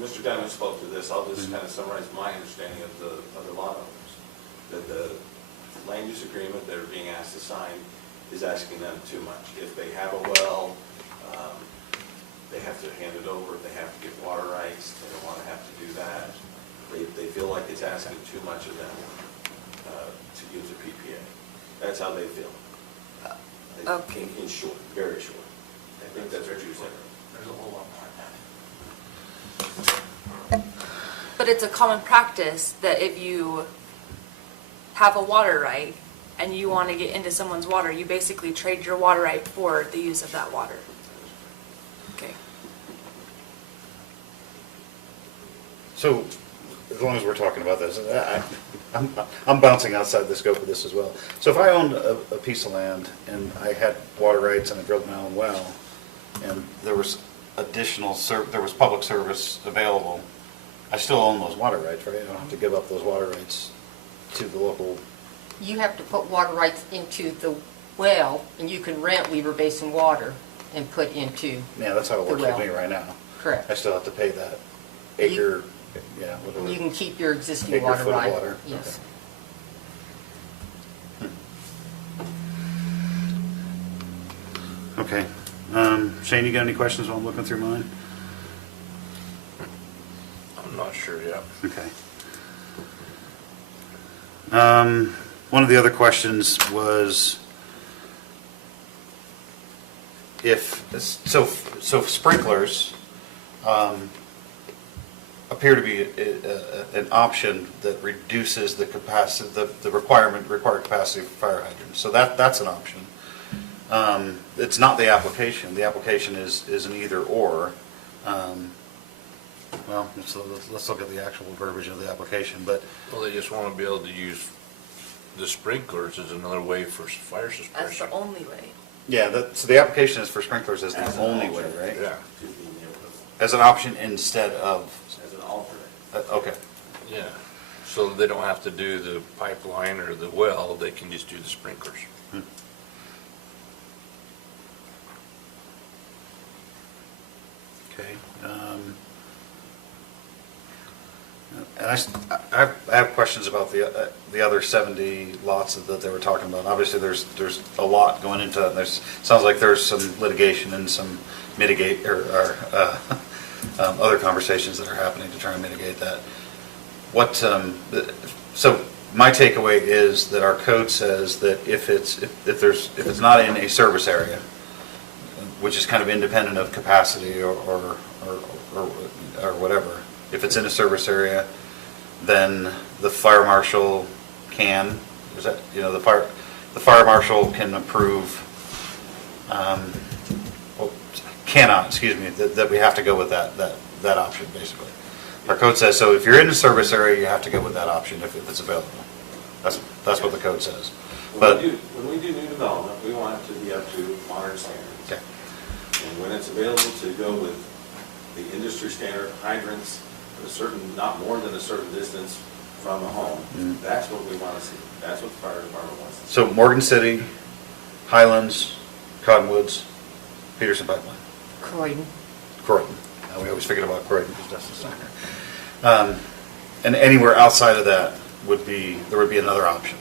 Mr. Diamond spoke to this, I'll just kind of summarize my understanding of the lot owners. That the land use agreement they're being asked to sign is asking them too much. If they have a well, they have to hand it over, they have to get water rights, they don't want to have to do that. They feel like it's asking too much of them to use a PPA. That's how they feel. Okay. In short, very short. I think that's what you said. There's a whole lot more than that. But it's a common practice that if you have a water right and you want to get into someone's water, you basically trade your water right for the use of that water. Okay. So, as long as we're talking about this, I'm bouncing outside the scope of this as well. So if I owned a piece of land and I had water rights and I drilled my own well, and there was there was public service available, I still own those water rights, right? I don't have to give up those water rights to the local. You have to put water rights into the well, and you can rent Weaver Basin water and put into, Yeah, that's how it works The with well. me right now. correct. I still have to pay that acre, yeah, whatever. You can keep your existing Acre water foot of right. water, Yes. Okay. Shane, you got any questions while I'm looking through mine? I'm not sure yet. Okay. One of the other questions was so sprinklers appear to be an option that reduces the capacity, the required capacity for fire hydrants. So that's an option. It's not the application. The application is an either or. Well, let's look at the actual verbiage of the application, but Well, they just want to be able to use the sprinklers as another way for fire That's suppression. the only way. yeah, so the application is for sprinklers as the only way, right? Yeah, To being able As an option instead of, to, as an alternate. okay. yeah. So they don't have to do the pipeline or the well, they can just do the sprinklers. Okay. And I have questions about the other 70 lots that they were talking about. Obviously, there's a lot going into it. Sounds like there's some litigation and some mitigate, or other conversations that are happening to try and mitigate that. So my takeaway is that our code says that if it's not in a service area, which is kind of independent of capacity or whatever. If it's in a service area, then the fire marshal can, the fire marshal can approve, that we have to go with that option, basically. Our code says, so if you're in a service area, you have to go with that option if it's available. That's what the code says. But When we do new development, we want it to be up to modern standards. Okay. And when it's available to go with the industry standard hydrants, not more than a certain distance from a home, that's what we want to see. That's what the fire department wants to see. So Morgan City, Highlands, Cottonwoods, Peterson Pipeline, Croydon. Croydon. We always forget about Croydon because Dustin's not here. And anywhere outside of that there would be another option.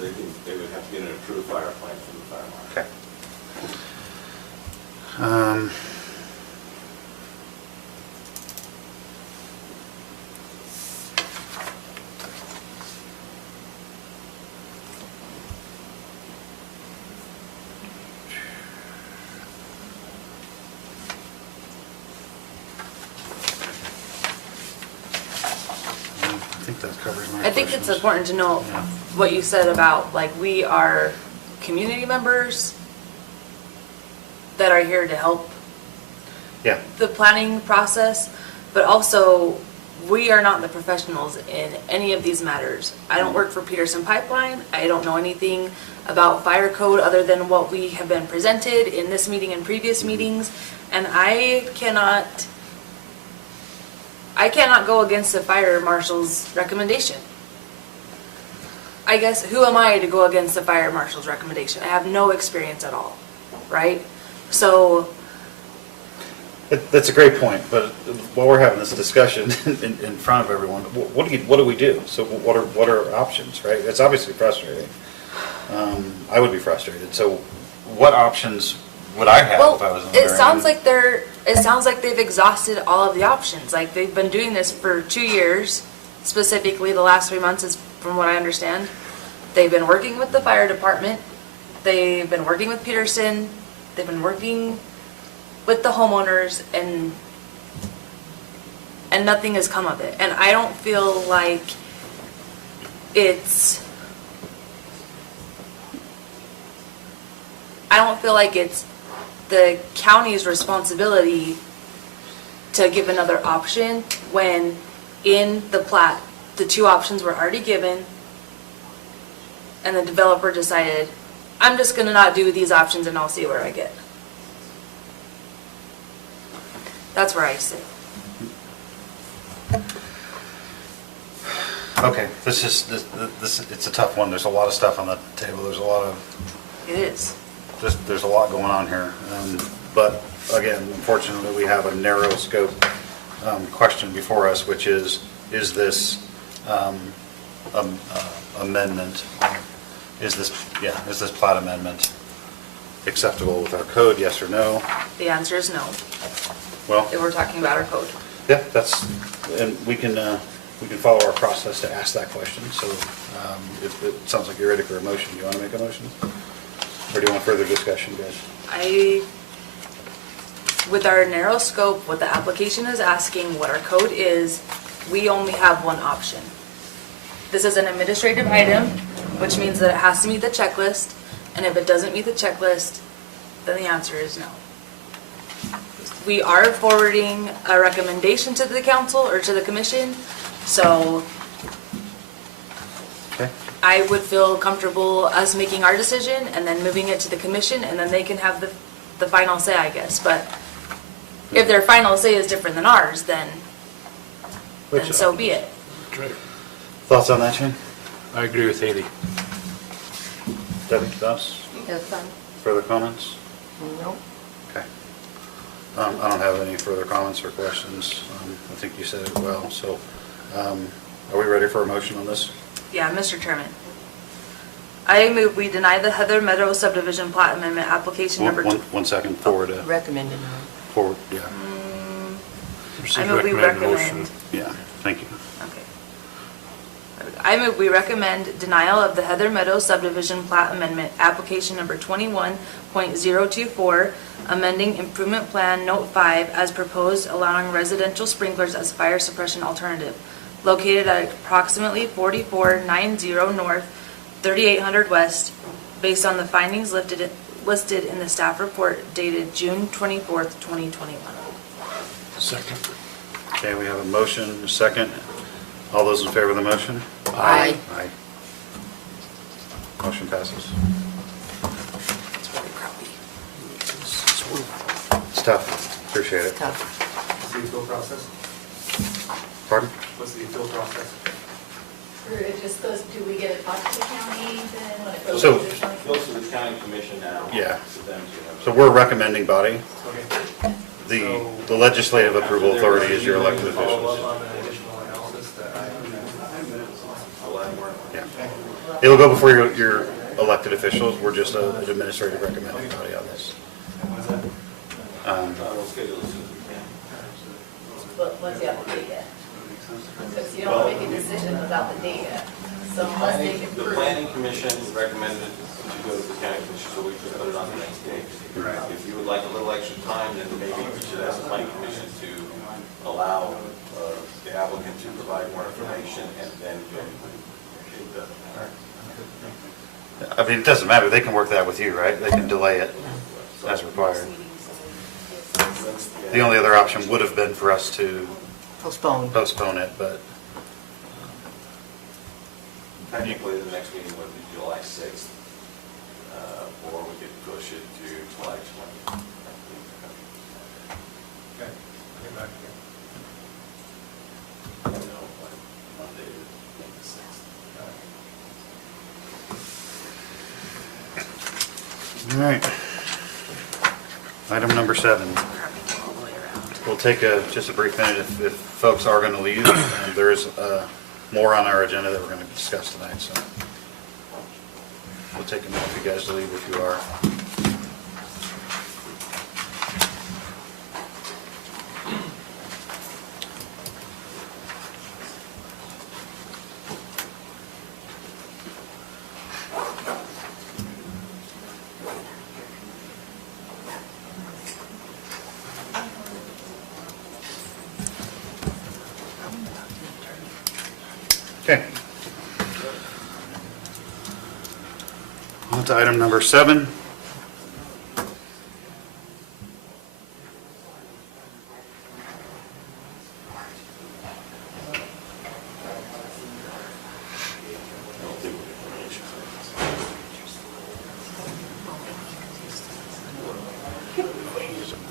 They would have to get an approved fire plan from the fire marshal. Okay. I think that covers my I think it's questions. important to know Yeah. what you said about, like, we are community members that are here to help Yeah, the planning process, but also we are not the professionals in any of these matters. I don't work for Peterson Pipeline. I don't know anything about fire code other than what we have been presented in this meeting and previous meetings, and I cannot go against the fire marshal's recommendation. I guess, who am I to go against the fire marshal's recommendation? I have no experience at all, right? So, that's a great point, but while we're having this discussion in front of everyone, what do we do? So what are options, right? It's obviously frustrating. I would be frustrated. So what options would I have if I was well, on there? it sounds like they've exhausted all of the options. Like, they've been doing this for 2 years, specifically the last 3 months is from what I understand. They've been working with the fire department. They've been working with Peterson. They've been working with the homeowners, and nothing has come of it. And I don't feel like it's don't feel like it's the county's responsibility to give another option when in the plat, the two options were already given, and the developer decided, I'm just gonna not do these options and I'll see where I get. That's where I sit. Okay, this, it's a tough one. There's a lot of stuff on the table. There's a lot of, It is. there's a lot going on here. But again, unfortunately, we have a narrow scope question before us, which is this amendment, is this plat amendment acceptable with our code, yes or no? The answer is no, Well, if we're talking about our code. yeah, and we can follow our process to ask that question. So if it sounds like you're ready for a motion, do you want to make a motion? Or do you want further discussion, guys? With our narrow scope, what the application is asking, what our code is, we only have one option. This is an administrative item, which means that it has to meet the checklist, and if it doesn't meet the checklist, then the answer is no. We are forwarding a recommendation to the council or to the commission, so Okay. I would feel comfortable us making our decision and then moving it to the commission, and then they can have the final say, I guess. But if their final say is different than ours, then so be it. Thoughts on that, Shane? I agree with Haley. Debbie, thoughts? Yes, fine. Further comments? No. Okay. I don't have any further comments or questions. I think you said it well. So are we ready for a motion on this? Yeah, Mr. Chairman. I move we deny the Heather Meadows subdivision plat amendment application number One second, forward, Recommended. forward, yeah. I move we recommend. Yeah, thank you. Okay. I move we recommend denial of the Heather Meadows subdivision plat amendment, application number 21.024, amending improvement plan note 5 as proposed, allowing residential sprinklers as fire suppression alternative, located at approximately 4490 North, 3800 West, based on the findings listed in the staff report dated June 24th, 2021. Second. Okay, we have a motion, a second. All those in favor of the motion? Aye. Aye. Motion passes. It's tough. Appreciate it. Tough. What's the appeal process? Pardon? What's the appeal process? Or it just goes, do we get it back to the county then when it goes So- to the county? Goes to the county commission now. Yeah. To them to. So we're a recommending body. Okay. The legislative approval authority is your elected Follow officials. up on the additional analysis that I I'll add more. Yeah. It'll go before your elected officials. We're just an administrative recommending body on this. We'll schedule as soon as we can. What's the other data? Because you don't want to make a decision without the data. So unless they can The prove. planning commission recommended to go to the county commission, so we could put it on the next day. If you would like a little extra time, then maybe we should ask the planning commission to allow the applicant to provide more information and then take the. I mean, it doesn't matter. They can work that with you, right? They can delay it as required. The only other option would have been for us to postpone it, but Technically, the next meeting would be July 6th, or we could push it to July 20th. Okay, I'll get back to you. No, like Monday, the 6th. all right. Item number 7. We'll take just a brief minute if folks are going to leave. There is more on our agenda that we're going to discuss tonight, so we'll take a minute for you guys to leave if you are. Okay. On to item number 7.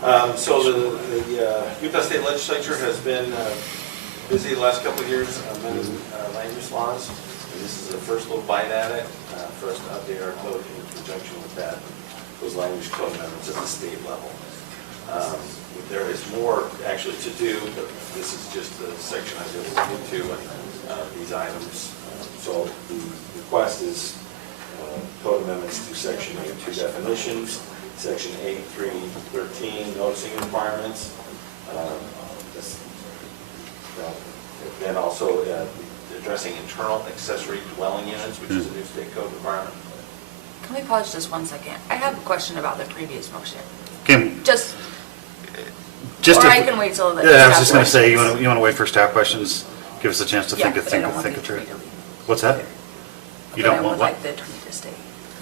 So the Utah State Legislature has been busy the last couple of years amending land use laws, and this is the first little bite at it for us to update our code in conjunction with that, those land use code amendments at the state level. There is more actually to do, but this is just the section I just into these items. So the request is code amendments to section 8.2 definitions, section 8.3.13 noticing requirements, and also addressing internal accessory dwelling units, which is a new state code requirement. Can we pause just 1 second? I have a question about the previous motion. Just Or if- I can wait till the. Yeah, I was staff just going to say, you questions. want to wait for staff questions? Give us a chance to Yeah, think but I don't want it the through. attorney to leave. What's that? You But I don't would want what? like the attorney to stay.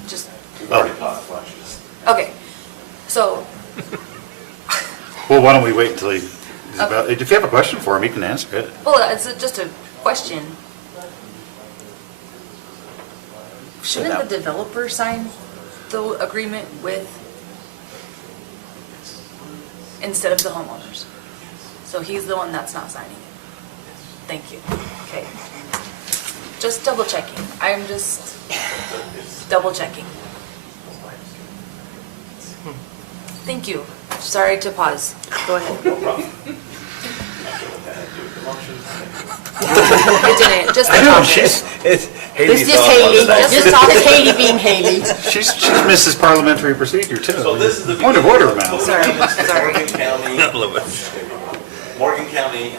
Just, We've already talked, why don't you just- okay. So, Well, why don't we wait until he's Okay. about, if you have a question for him, he can answer it. well, it's just a question. Shouldn't the developer sign the agreement with, instead of the homeowners? So he's the one that's not signing it. Thank you. Okay. Just double checking. I'm just double checking. Thank you. Sorry to pause. Go ahead. No problem. Not sure what that had to do with the motion. It didn't, just the I know, topic. she's, This is Haley, just talk to Haley being Haley. she's Mrs. Parliamentary Procedure too. So this is the Point of beginning order, ma'am. Sorry, Morgan sorry. County, Morgan County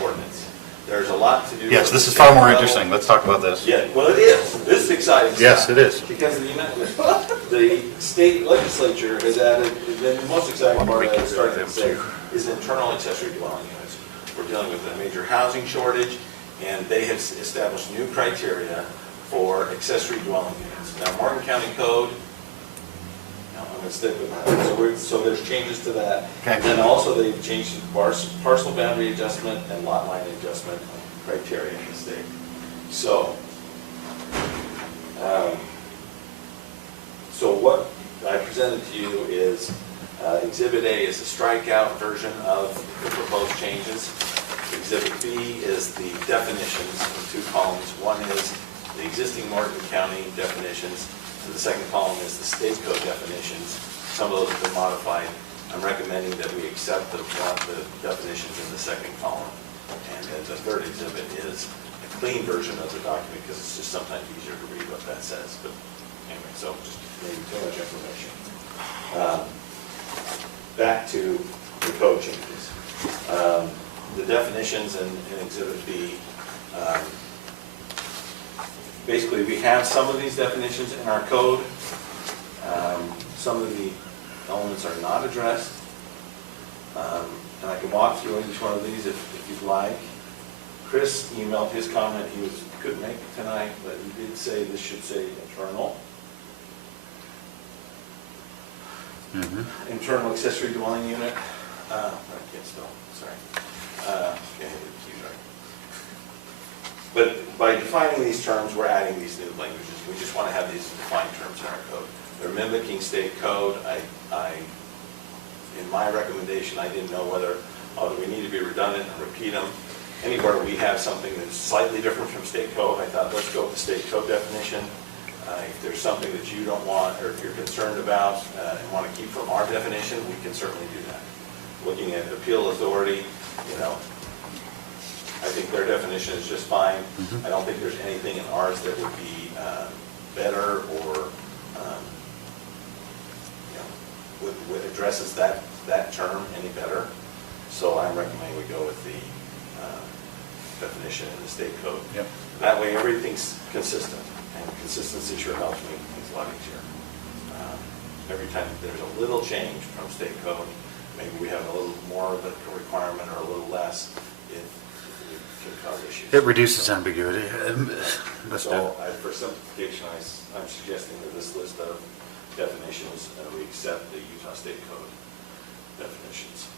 ordinance. There's a lot to do. Yes, with this the is far state more level. interesting. Let's talk about this. Yeah, well, it is. This is exciting stuff. Yes, it is. Because the state legislature has added, the most exciting part of it, starting to say, is internal accessory dwelling units. We're dealing with a major housing shortage, and they have established new criteria for accessory dwelling units. Now, Morgan County Code, no, I'm gonna stick with that. So there's changes to that. Okay. And then also they've changed parcel boundary adjustment and lot line adjustment criteria in the state. So, so what I presented to you is Exhibit A is a strikeout version of the proposed changes. Exhibit B is the definitions in 2 columns. One is the existing Morgan County definitions, and the second column is the state code definitions. Some of those have been modified. I'm recommending that we accept the definitions in the second column. And then the third exhibit is a clean version of the document, because it's just sometimes easier to read what that says. But anyway, so just maybe too much information. Back to the code changes. The definitions in Exhibit B, basically we have some of these definitions in our code. Some of the elements are not addressed. And I can walk through each one of these if you'd like. Chris emailed his comment. He couldn't make it tonight, but he did say this should say internal. Internal accessory dwelling unit. I can't spell, sorry. But by defining these terms, we're adding these new languages. We just want to have these defined terms in our code. They're mimicking state code. In my recommendation, I didn't know whether we need to be redundant and repeat them. Anywhere we have something that's slightly different from state code, I thought, let's go with the state code definition. If there's something that you don't want, or if you're concerned about and want to keep from our definition, we can certainly do that. Looking at appeal authority, I think their definition is just fine. I don't think there's anything in ours that would be better or addresses that term any better. So I'm recommending we go with the definition in the state code. Yep. That way everything's consistent, and consistency sure helps make things a lot easier. Every time there's a little change from state code, maybe we have a little more of a requirement or a little less, it can cause issues. It reduces ambiguity. So for simplification, I'm suggesting that this list of definitions, we accept the Utah State Code definitions.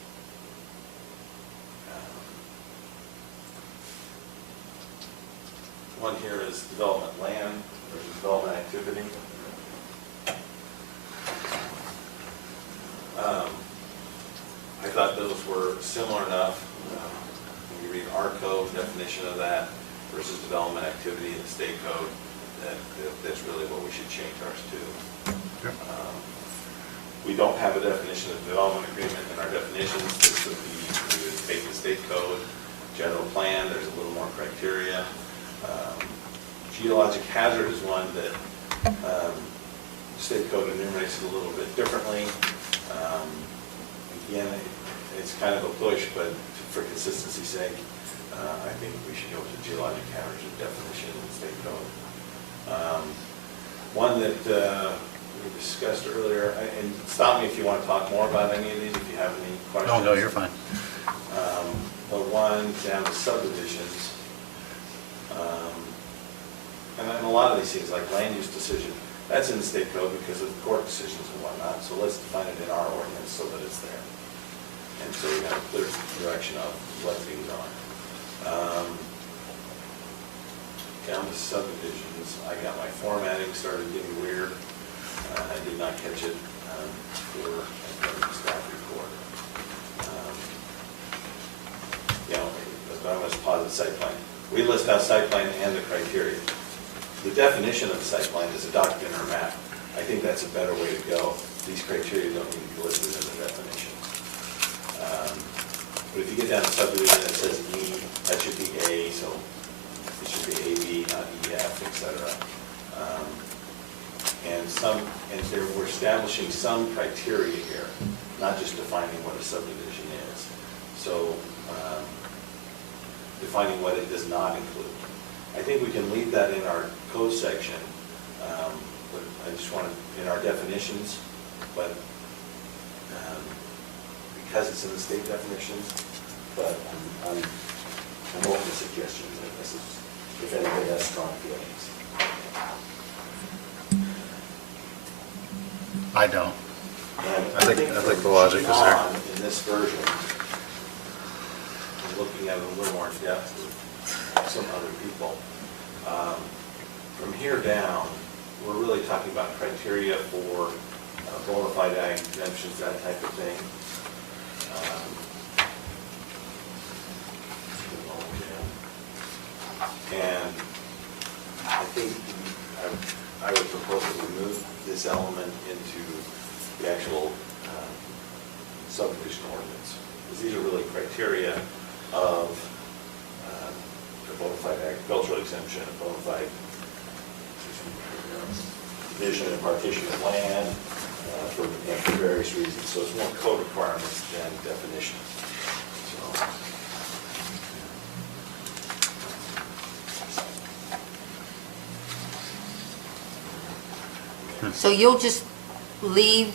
One here is development land versus development activity. definition of that versus development activity in the state code, that's really what we should change ours to. We don't have a definition of development agreement in our definitions. This would be, we would take the state code, general plan, there's a little more criteria. Geologic hazard is one that state code enumerates it a little bit differently. Again, it's kind of a push, but for consistency's sake, I think we should go to geologic hazard definition in the state code. One that we discussed earlier, and stop me if you want to talk more about any of these, if you have any questions. Oh, no, you're fine. The one down to subdivisions, and then a lot of these things, like land use decision, that's in the state code because of court decisions and whatnot, so let's define it in our ordinance so that it's there. And so we have a clear direction of what things are. Down to subdivisions, I got my formatting started getting weird. I did not catch it for the staff report. But I'm going to pause the site plan. We list out site plan and the criteria. The definition of the site plan is a document or map. I think that's a better way to go. These criteria don't need to be listed in the definition. But if you get down to subdivision, it says E, that should be A, so it should be AB, not EF, etc. And we're establishing some criteria here, not just defining what a subdivision is. So defining what it does not include. I think we can leave that in our code section, but I just want to, in our definitions, but because it's in the state definitions, but I'm open to suggestions, and this is, if anybody has strong feelings. I don't. And I think the logic is there. In this version, I'm looking at it a little more in depth with some other people. From here down, we're really talking about criteria for bona fide exemptions, that type of thing. And I think I would propose that we move this element into the actual subdivision ordinance. Because these are really criteria of a bona fide agricultural exemption, a bona fide division and partition of land for various reasons. So it's more code requirements than definition. So. So you'll just leave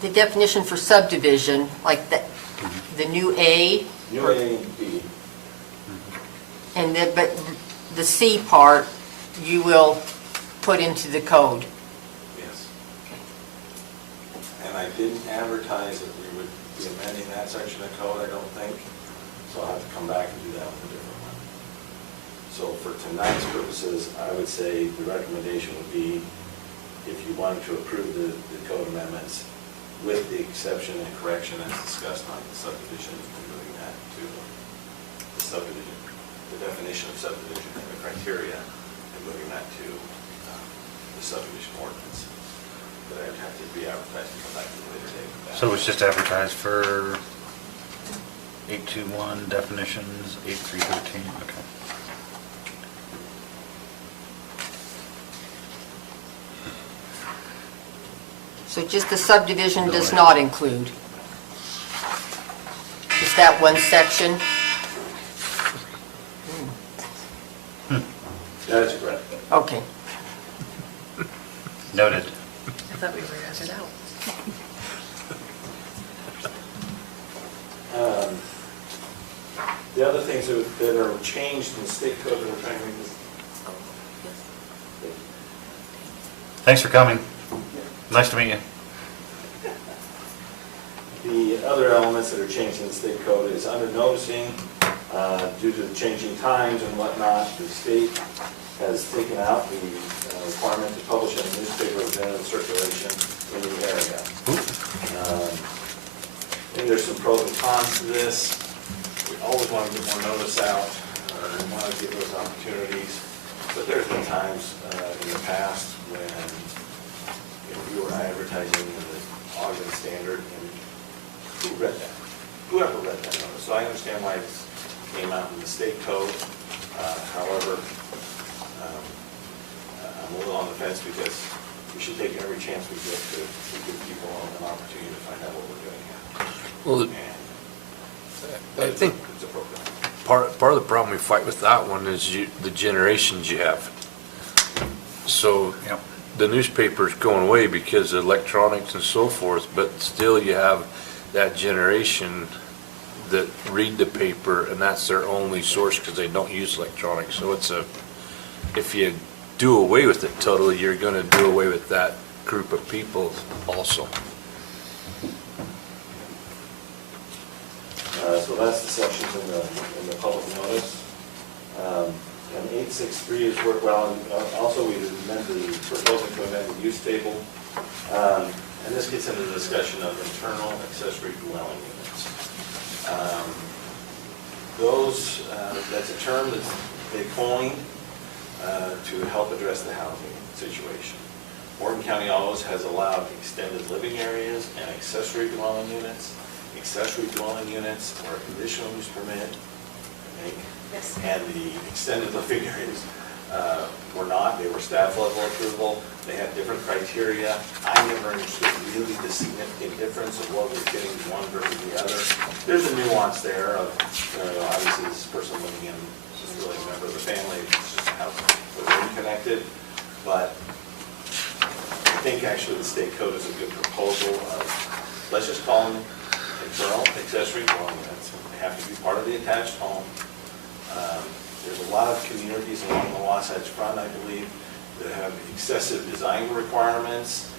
the definition for subdivision, like the new A, New A and B. and then, but the C part, you will put into the code. Yes. And I didn't advertise that we would be amending that section of code, I don't think. So I'll have to come back and do that with a different one. So for tonight's purposes, I would say the recommendation would be, if you wanted to approve the code amendments with the exception and correction as discussed on the subdivision, and moving that to the subdivision, the definition of subdivision and the criteria, and moving that to the subdivision ordinance. But I'd have to be advertised and come back to a later date with that. So it's just advertised for 821 definitions, 8313, okay. So just the subdivision does not include? Just that one section? That is correct. Okay. Noted. I thought we were it out. The other things that are changed in the state code that we're trying to make this. Thanks for coming. Nice to meet you. The other elements that are changed in the state code is under noticing, due to the changing times and whatnot, the state has taken out the requirement to publish in a newspaper of general circulation in the area. I think there's some pros and cons to this. We always want to get more notice out. want to give those opportunities. But there's been times in the past when we were advertising in the Ogden Standard, and who read that? Whoever read that notice? So I understand why it came out in the state code. However, I'm a little on the fence because we should take every chance we get to give people an opportunity to find out what we're doing here. Well, And I think it's appropriate. part of the problem we fight with that one is the generations you have. So Yep. the newspaper's going away because of electronics and so forth, but still you have that generation that read the paper and that's their only source because they don't use electronics. So if you do away with it totally, you're gonna do away with that group of people also. So that's the sections in the public notice. And 863 is where, well, and also we proposing to amend the use table. And this gets into the discussion of internal accessory dwelling units. That's a term that they coined to help address the housing situation. Morgan County always has allowed extended living areas and accessory dwelling units. Accessory dwelling units or a conditional use permit, I think, Yes. and the extended living areas were not. They were staff level approval. They had different criteria. I never understood really the significant difference of what was getting one versus the other. There's a nuance there of, obviously this person living in is really a member of the family. It's just how the room connected. But I think actually the state code is a good proposal of, let's just call them internal accessory dwelling units. They have to be part of the attached home. There's a lot of communities along the Wasatch Front, I believe, that have excessive design requirements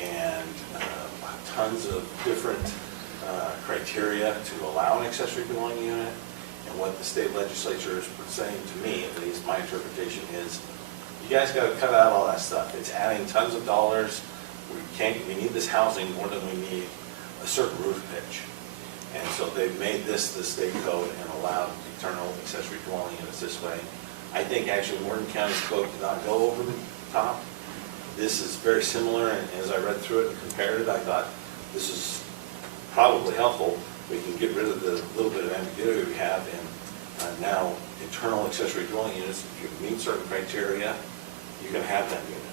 and tons of different criteria to allow an accessory dwelling unit. And what the state legislature is saying to me, at least my interpretation is, you guys got to cut out all that stuff. It's adding tons of dollars. We need this housing more than we need a certain roof pitch. And so they've made this the state code and allowed internal accessory dwelling units this way. I think actually Morgan County's code did not go over the top. This is very similar, and as I read through it and compared it, I thought this is probably helpful. We can get rid of the little bit of ambiguity we have in now internal accessory dwelling units. If you meet certain criteria, you can have that unit.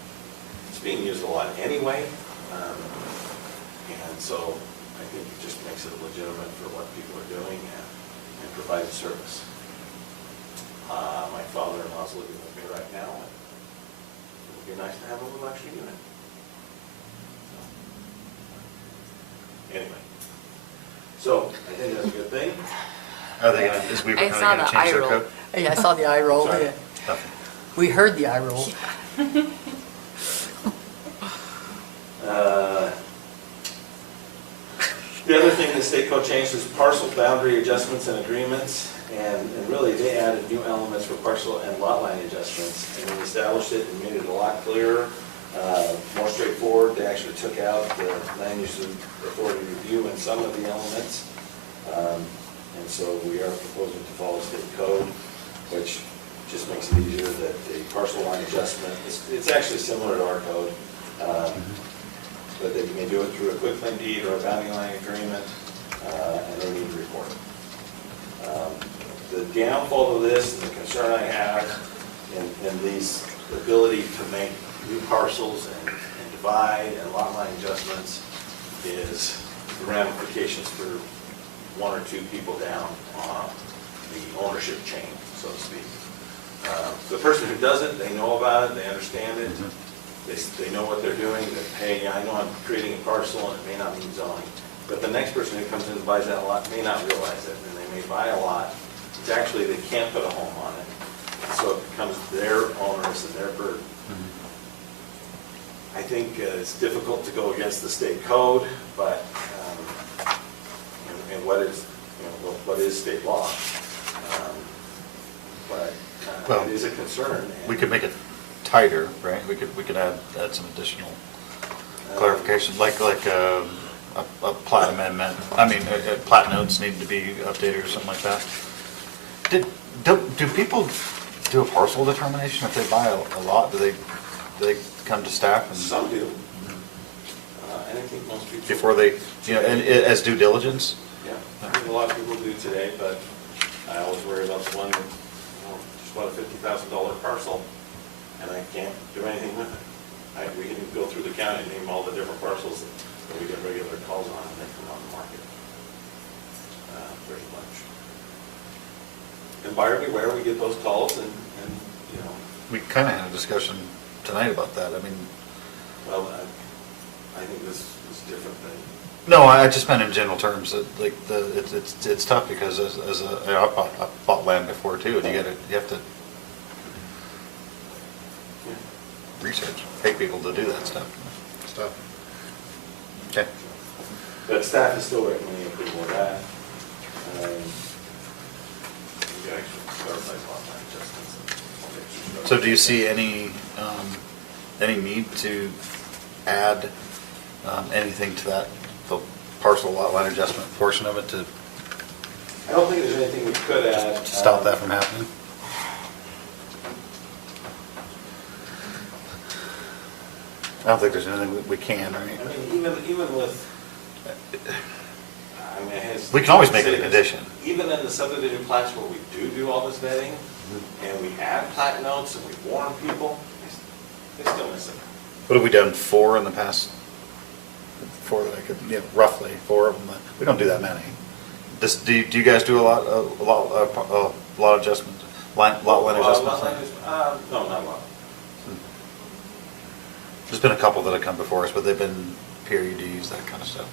It's being used a lot anyway, and so I think it just makes it legitimate for what people are doing and provide service. My father-in-law's living with me right now, and it would be nice to have a little extra unit. Anyway, so I think that's a good thing. Are they gonna, is Weaver I County saw gonna the change eye their roll. code? Hey, I saw the eye roll. Sorry. Yeah. Nothing. We heard the eye roll. The other thing the state code changed is parcel boundary adjustments and agreements, and really they added new elements for parcel and lot line adjustments, and we established it and made it a lot clearer, more straightforward. They actually took out the land use authority review in some of the elements, and so we are proposing to follow state code, which just makes it easier that the parcel line adjustment, it's actually similar to our code. But they may do it through a quitclaim deed or a boundary line agreement, and they need to report it. The downfall of this and the concern I have in these ability to make new parcels and divide and lot line adjustments is the ramifications for one or two people down on the ownership chain, so to speak. The person who does it, they know about it, they understand it. They know what they're doing, that, hey, I know I'm creating a parcel and it may not mean zoning. But the next person who comes in and buys that lot may not realize it, and they may buy a lot. It's actually, they can't put a home on it. So it becomes their owners and their burden. I think it's difficult to go against the state code, but, and what is state law. But Well, it is a concern. We could make it tighter, right? We could add some additional clarification, like a plat amendment. I mean, plat notes need to be updated or something like that. Do people do a parcel determination if they buy a lot? Do they come to staff and? Some do. And I think most people. Before they, and as due diligence? Yeah, I think a lot of people do today, but I always worry about the one that, just bought a $50,000 parcel, and I can't do anything with it. We can go through the county and name all the different parcels that we get regular calls on, and they come on the market. Pretty much. And buyer beware, we get those calls, and We kind of had a discussion tonight about that. I mean, well, I think this is different than. no, I just meant in general terms that like it's tough because I bought land before too, and you have to research, pay people to do that stuff. Okay. But staff is still recommending approval of that. You actually start by lot line adjustments. So do you see any need to add anything to that, the parcel lot line adjustment portion of it to I don't think there's anything we could add. stop that from happening? I don't think there's anything we can, right? I mean, even with, I mean, We can always make it a condition. Even in the subdivision plats where we do all this vetting, and we add plat notes and we warn people, they still miss it. What have we done, 4 in the past? 4 that I could, roughly 4 of them. We don't do that many. Do you guys do a lot adjustments, lot line adjustments? No, not a lot. There's been a couple that have come before us, but they've been PUDs, that kind of stuff.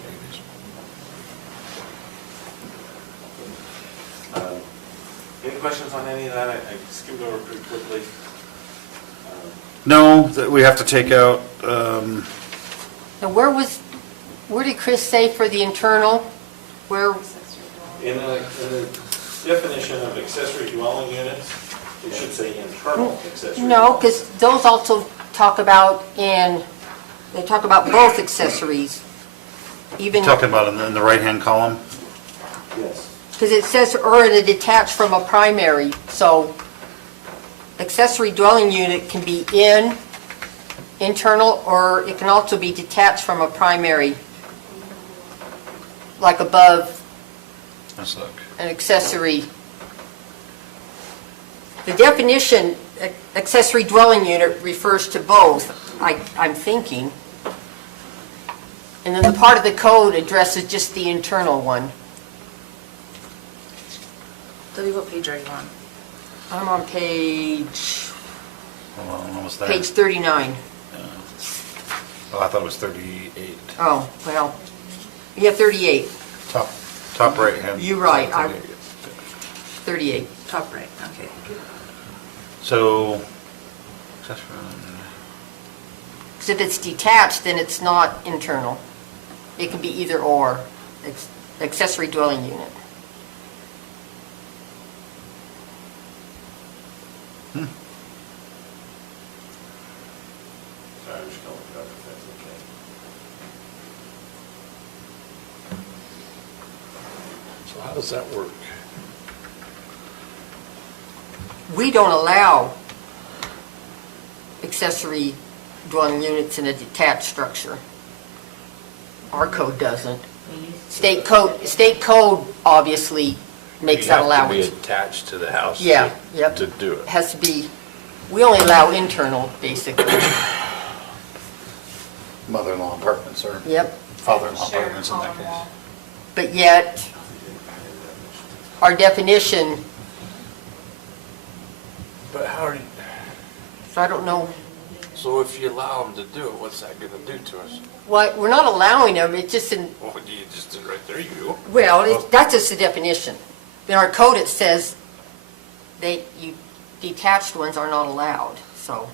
Any questions on any of that? I skimmed over pretty quickly. No, that we have to take out, Now, where did Chris say for the internal? Where, In the definition of accessory dwelling units, it should say internal accessory. no, because those also talk about they talk about both accessories. Even, talking about in the right-hand column. Yes. because it says, or in a detached from a primary, so accessory dwelling unit can be internal, or it can also be detached from a primary, like above Let's look. an accessory. The definition, accessory dwelling unit, refers to both, I'm thinking. And then the part of the code addresses just the internal one. Debbie, what page are you on? I'm on page Hold on, almost there. 39. Oh, I thought it was 38. Oh, well, yeah, 38, Top right-hand. You're right, 38. Top right, okay. So, Because if it's detached, then it's not internal. It can be either or, accessory dwelling unit. Sorry, I'm just going to look it up if that's okay. So how does that work? We don't allow accessory dwelling units in a detached structure. Our code doesn't. State code obviously makes that allowance. You have to be attached to the house Yeah, yep. to do it. Has to be, we only allow internal, basically. mother-in-law apartments or Yep. father-in-law apartments in that case. But yet, our definition, But how are you, so I don't know, so if you allow them to do it, what's that gonna do to us? why, we're not allowing them, it's just in, Well, you just did right there, you go. well, that's just the definition. In our code, it says detached ones are not allowed, so.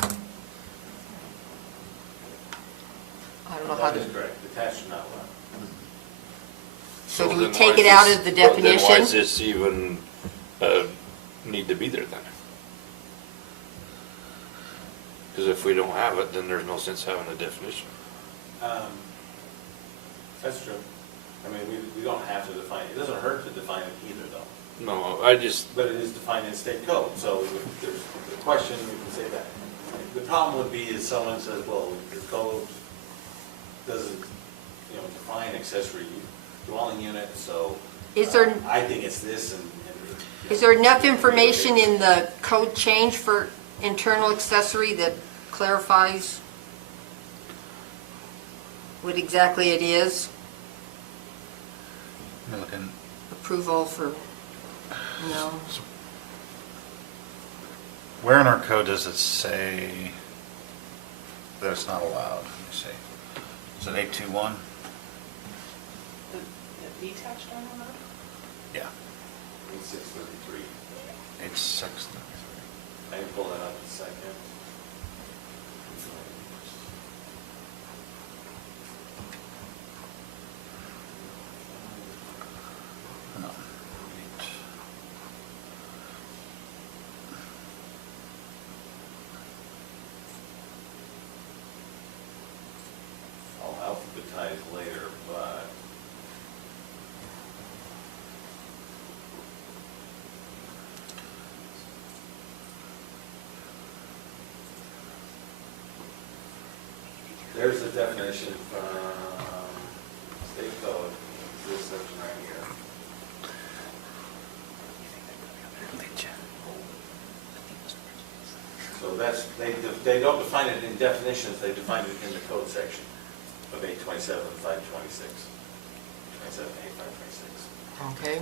I don't know how That to, is correct, detached is not allowed. so do we then take why it is out this- of the Then why definition? does this even need to be there then? Because if we don't have it, then there's no sense having a definition. That's true. I mean, we don't have to define it. It doesn't hurt to define it either, though. No, I just, But it is defined in state code, so if there's the question, you can say that. The problem would be is someone says, well, the code doesn't, define accessory dwelling unit, so. Is there- I think it's this and. Is there enough information in the code change for internal accessory that clarifies what exactly it is? I'm looking. Approval for, no. Where in our code does it say that it's not allowed? Let me see. Is it 821? The detached on that? Yeah. 633. 8633. I can pull that up in a second. No. I'll alphabetize later, but. There's the definition from state code, this section right here. So that's, they don't define it in definitions, they define it in the code section of 827, 526. 27, 8, 526. Okay.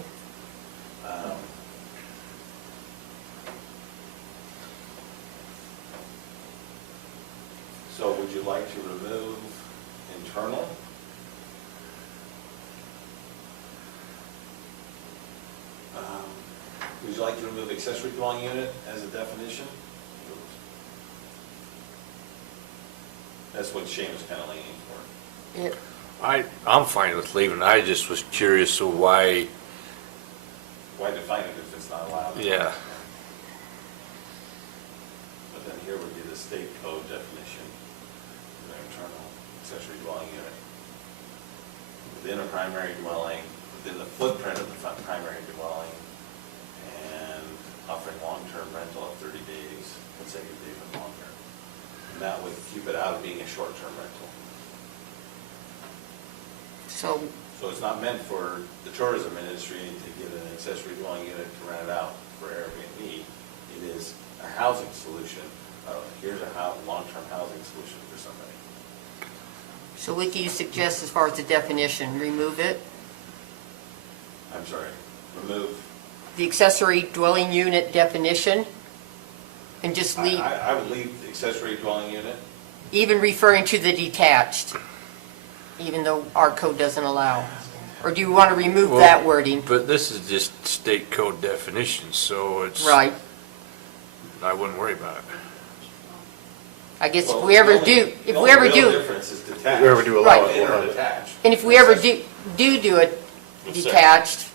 So would you like to remove internal? Would you like to remove accessory dwelling unit as a definition? That's what Shane was kind of leaning for. I'm fine with leaving. I just was curious of why, Why define it if it's not allowed? yeah. But then here would be the state code definition, the internal accessory dwelling unit. Within a primary dwelling, within the footprint of the primary dwelling, and offering long-term rental of 30 days, consecutive and longer. And that would keep it out of being a short-term rental. So, So it's not meant for the tourism industry to get an accessory dwelling unit to rent it out for Airbnb. It is a housing solution. Here's a long-term housing solution for somebody. so what do you suggest as far as the definition? Remove it? I'm sorry, remove. The accessory dwelling unit definition? And just leave, I would leave the accessory dwelling unit. even referring to the detached, even though our code doesn't allow? Or do you want to remove Well, that wording? But this is just state code definitions, so it's. Right. I wouldn't worry about it. I guess if Well, we ever the do, only- if the we only ever real do, difference is detached. If we ever do allow Right. it, we'll have Or it. detached. and if we ever do it Let's say. detached,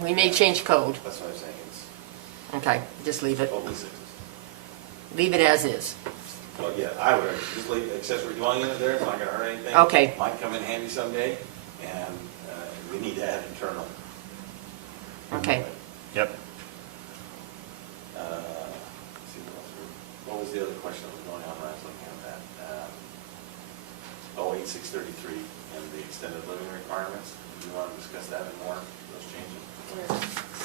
we may change code. That's what I'm saying, it's Okay, just leave it. totally sixes. Leave it as is. Well, yeah, I would just leave the accessory dwelling unit there, it's not gonna hurt anything. Okay. Might come in handy someday, and we need to add internal. Okay. Yep. Let's see, what was the other question that was going on when I was looking at that? 8633 and the extended living requirements. Do you want to discuss that in more, those changes?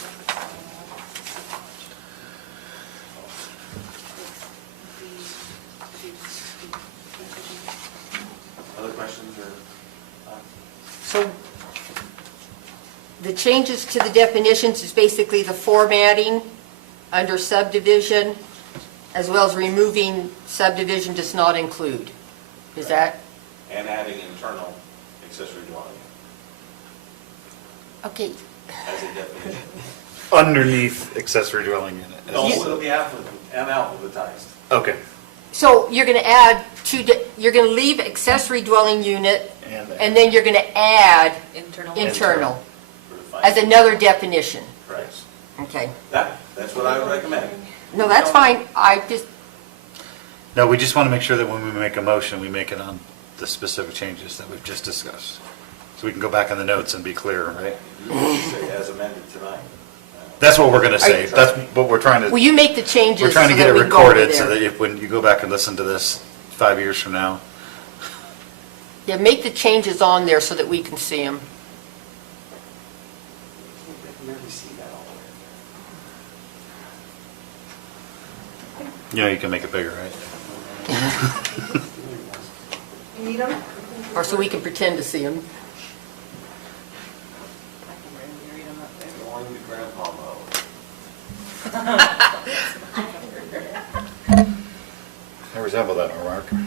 Other questions or thoughts? So the changes to the definitions is basically the formatting under subdivision, as well as removing subdivision does not include. Is that? And adding internal accessory dwelling Okay. as a definition. Underneath accessory dwelling unit. No, it'll be alphabetized. Okay. So you're going to add you're going to leave accessory dwelling unit, and then you're going to add internal For the final- as another definition. Correct. Okay. That's what I would recommend. No, that's fine. I just, No, we just want to make sure that when we make a motion, we make it on the specific changes that we've just discussed. So we can go back in the notes and be clear, right? You say as amended tonight. That's what we're gonna say. Are you- That's what we're trying to. Will you make the changes We're trying to so get that it we go over recorded so there? that if, when you go back and listen to this 5 years from now, Yeah, make the changes on there so that we can see them. you can make it bigger, right? You need them? Or so we can pretend to see them. I can read them up there. Going to grandpa mode. I resemble that remark. Did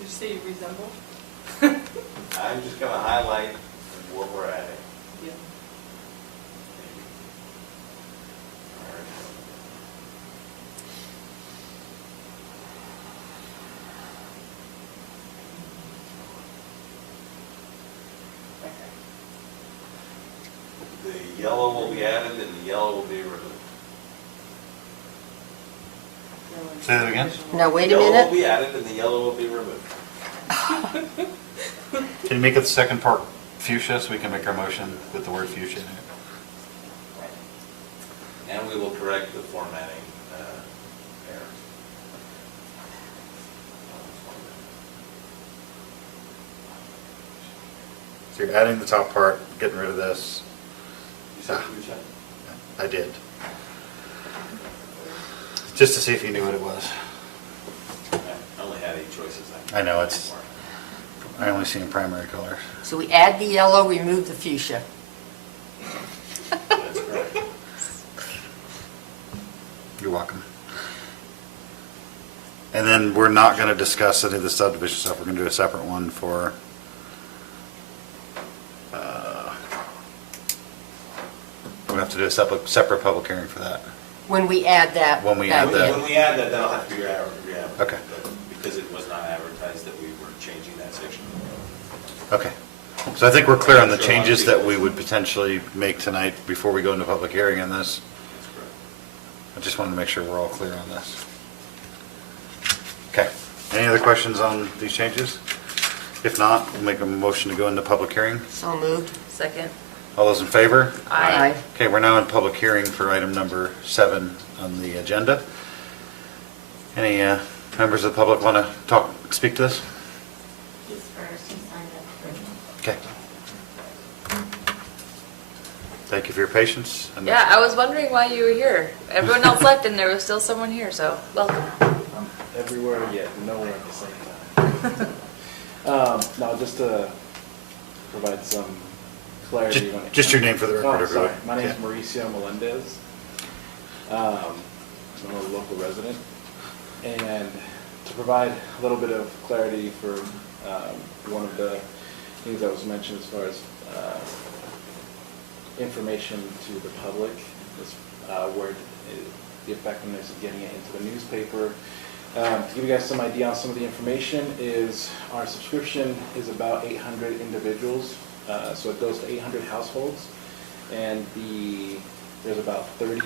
you say you resemble? I'm just gonna highlight what we're adding. Yeah. The yellow will be added and the yellow will be removed. Say that again? Now, wait a The yellow will minute. be added and the yellow will be removed. Can you make it the second part fuchsia so we can make our motion with the word fuchsia in it? And we will correct the formatting errors. So you're adding the top part, getting rid of this. You said fuchsia? I did. Just to see if you knew what it was. I only had 8 choices. I know, I only see in primary colors. So we add the yellow, remove the fuchsia. That's correct. You're welcome. And then we're not going to discuss any of the subdivision stuff. We're going to do a separate one for, we'll have to do a separate public hearing for that. When we add that. When we add in. that. When we add that, that'll have to be re-advertised. Okay. Because it was not advertised that we were changing that section. Okay. So I think we're clear on the changes that we would potentially make tonight before we go into public hearing on this. That's correct. I just wanted to make sure we're all clear on this. Okay. Any other questions on these changes? If not, we'll make a motion to go into public hearing. So moved. Second. All those in favor? Aye. Okay, we're now in public hearing for item number 7 on the agenda. Any members of the public want to speak to this? He's first, he signed up for Okay. Thank you for your patience. And- Yeah, I was wondering why you were here. Everyone else left and there was still someone here, so welcome. I'm everywhere yet nowhere at the same time. No, just to provide some clarity. when it Just your comes- name for the record, Oh, sorry. everyone. My name is Yeah. Mauricio Melendez. I'm a local resident. And to provide a little bit of clarity for one of the things that was mentioned as far as information to the public, is where the effectiveness of getting it into the newspaper. To give you guys some idea on some of the information is our subscription is about 800 individuals, so it goes to 800 households, and there's about 30,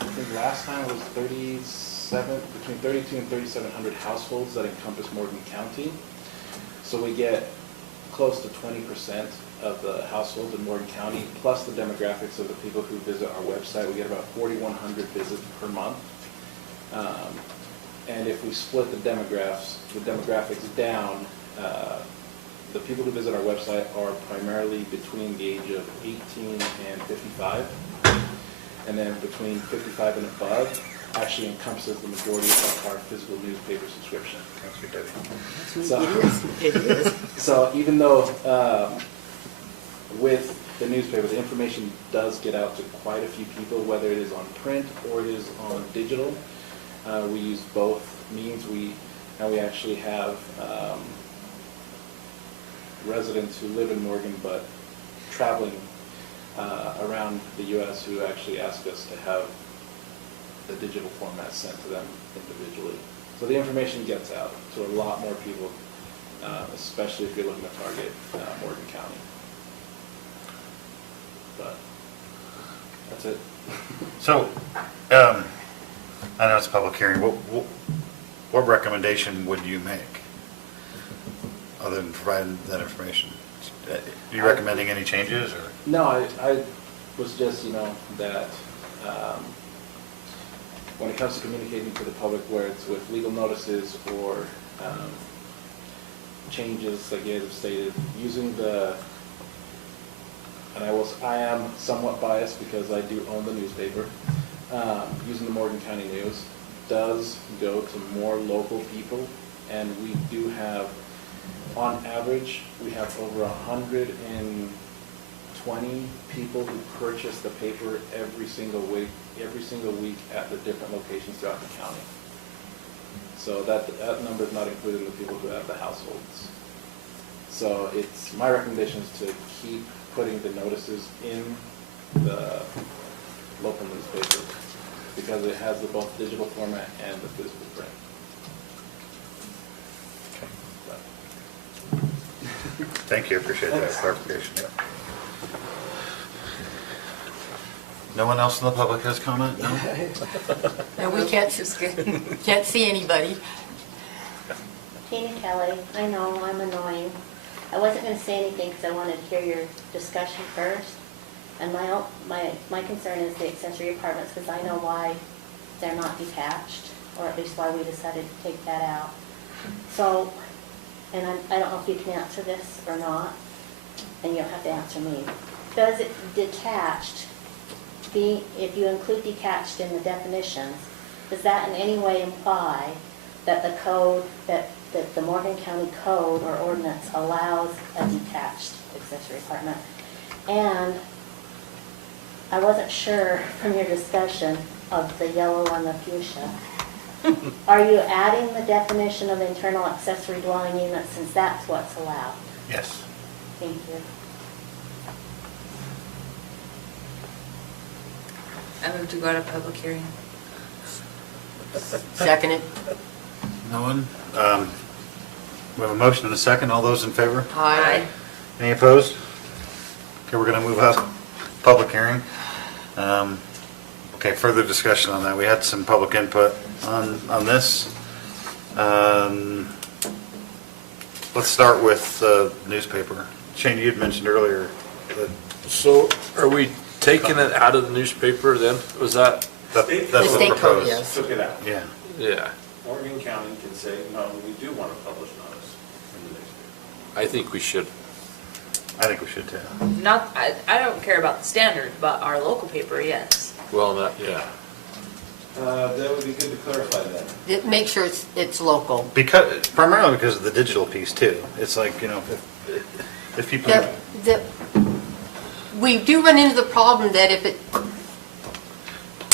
I think last time it was 37, between 32 and 3,700 households that encompass Morgan County. So we get close to 20% of the households in Morgan County, plus the demographics of the people who visit our website. We get about 4,100 visits per month. And if we split the demographics down, the people who visit our website are primarily between the age of 18 and 55. And then between 55 and above actually encompasses the majority of our physical newspaper subscription. So, It is. so even though with the newspaper, the information does get out to quite a few people, whether it is on print or it is on digital. We use both means. We actually have residents who live in Morgan but traveling around the U.S. who actually ask us to have the digital format sent to them individually. So the information gets out to a lot more people, especially if you're looking to target Morgan County. But that's it. So, I know it's a public hearing. What recommendation would you make other than providing that information. Are you recommending any changes, or? No, I was just, that when it comes to communicating to the public, where it's with legal notices or changes, like you guys have stated, using and I am somewhat biased because I do own the newspaper, using the Morgan County News does go to more local people, and we do have, on average, we have over 120 people who purchase the paper every single week at the different locations throughout the county. So that number is not including the people who have the households. So my recommendation is to keep putting the notices in the local newspaper because it has both digital format and the physical print. Thank you, appreciate that clarification. No one else in the public has comment? No? And we can't see anybody. Tina Kelly, I know I'm annoying. I wasn't going to say anything because I wanted to hear your discussion first. And my concern is the accessory apartments because I know why they're not detached, or at least why we decided to take that out. So, and I don't know if you can answer this or not, and you don't have to answer me. Does it detached, if you include detached in the definitions, does that in any way imply that the code, that the Morgan County Code or ordinance allows a detached accessory apartment? And I wasn't sure from your discussion of the yellow and the fuchsia. Are you adding the definition of internal accessory dwelling unit since that's what's allowed? Yes. Thank you. I move to go to public hearing. Second it. No one? We have a motion and a second. All those in favor? Aye. Any opposed? Okay, we're going to move out public hearing. Okay, further discussion on that. We had some public input on this. Let's start with the newspaper. Shane, you had mentioned earlier that. So are we taking it out of the newspaper then? Was that? That's The what's state code, proposed. yes. Took it out. Yeah. Yeah, Morgan County can say, no, we do want to publish notice in the newspaper. I think we should. I think we should too. Not, I don't care about the standard, but our local paper, yes. Well, yeah. That would be good to clarify that. Make sure it's local. Primarily because of the digital piece too. It's like, if people. We do run into the problem that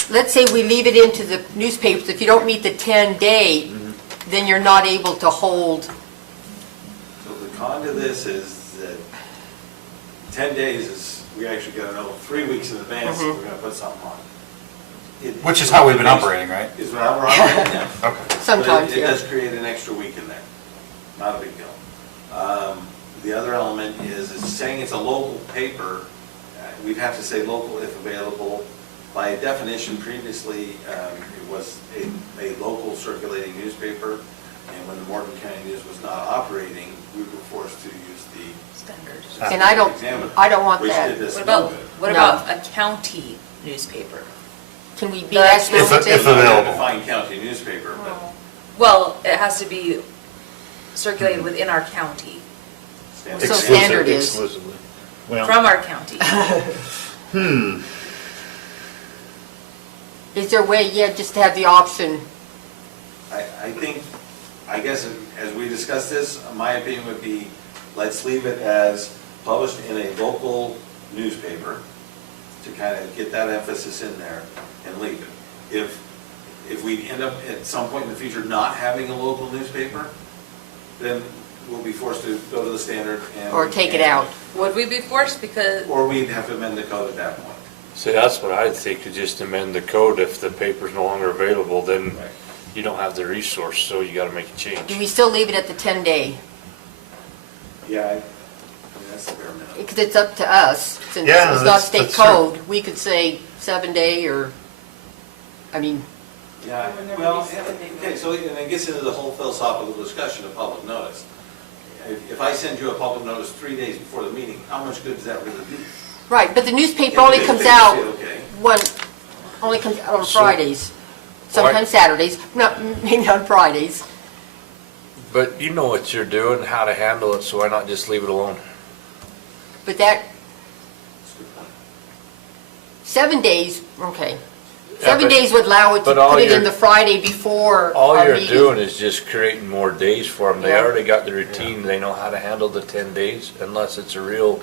let's say we leave it into the newspapers, if you don't meet the 10-day, then you're not able to hold. So the con to this is that 10 days is, we actually got to know 3 weeks in advance that we're going to put something on. Which is how we've been operating, right? Is how we're operating now. Okay. Sometimes, But it yeah. does create an extra week in there. Not a big deal. The other element is saying it's a local paper. We'd have to say local if available. By definition, previously, it was a local circulating newspaper, and when the Morgan County News was not operating, we were forced to use the Standard. And I don't want which that. did this What no about, good. what No. about a county newspaper? Can we be The as actual- specific? If available. Define county newspaper, but Well, it has to be circulated within our county, standard. So standard is. Exclusively. Well, from our county. Is there a way, just to have the option? I think, I guess, as we discuss this, my opinion would be, let's leave it as published in a local newspaper to kind of get that emphasis in there and leave it. If we end up at some point in the future not having a local newspaper, then we'll be forced to go to the standard and. Or take it out? Would we be forced because, Or we'd have to amend the code at that point. See, that's what I'd think, to just amend the code. If the paper's no longer available, then Right. you don't have the resource, so you gotta make a Do change. we still leave it at the 10-day? Yeah, I mean, that's the bare minimum. Because it's up to us, since Yeah, it's not that's- state that's true. code. We could say 7-day or, Yeah, It would never well, be 7 days. okay, so and it gets into the whole philosophical discussion of public notice. if I send you a public notice 3 days before the meeting, how much good does that really do? Right, but the newspaper Yeah, only the comes newspaper out say, okay. only comes out on So- Fridays, sometimes Saturdays, not, maybe on Fridays. But you know what you're doing, how to handle it, so why not just leave it alone? But that, 7 days, okay. Yeah, 7 but- days would allow it to but all put it in you're- the Friday before All our you're meeting. doing is just creating more days for them. They Yeah. already got the routine, they know how to handle the 10 days, unless it's a real,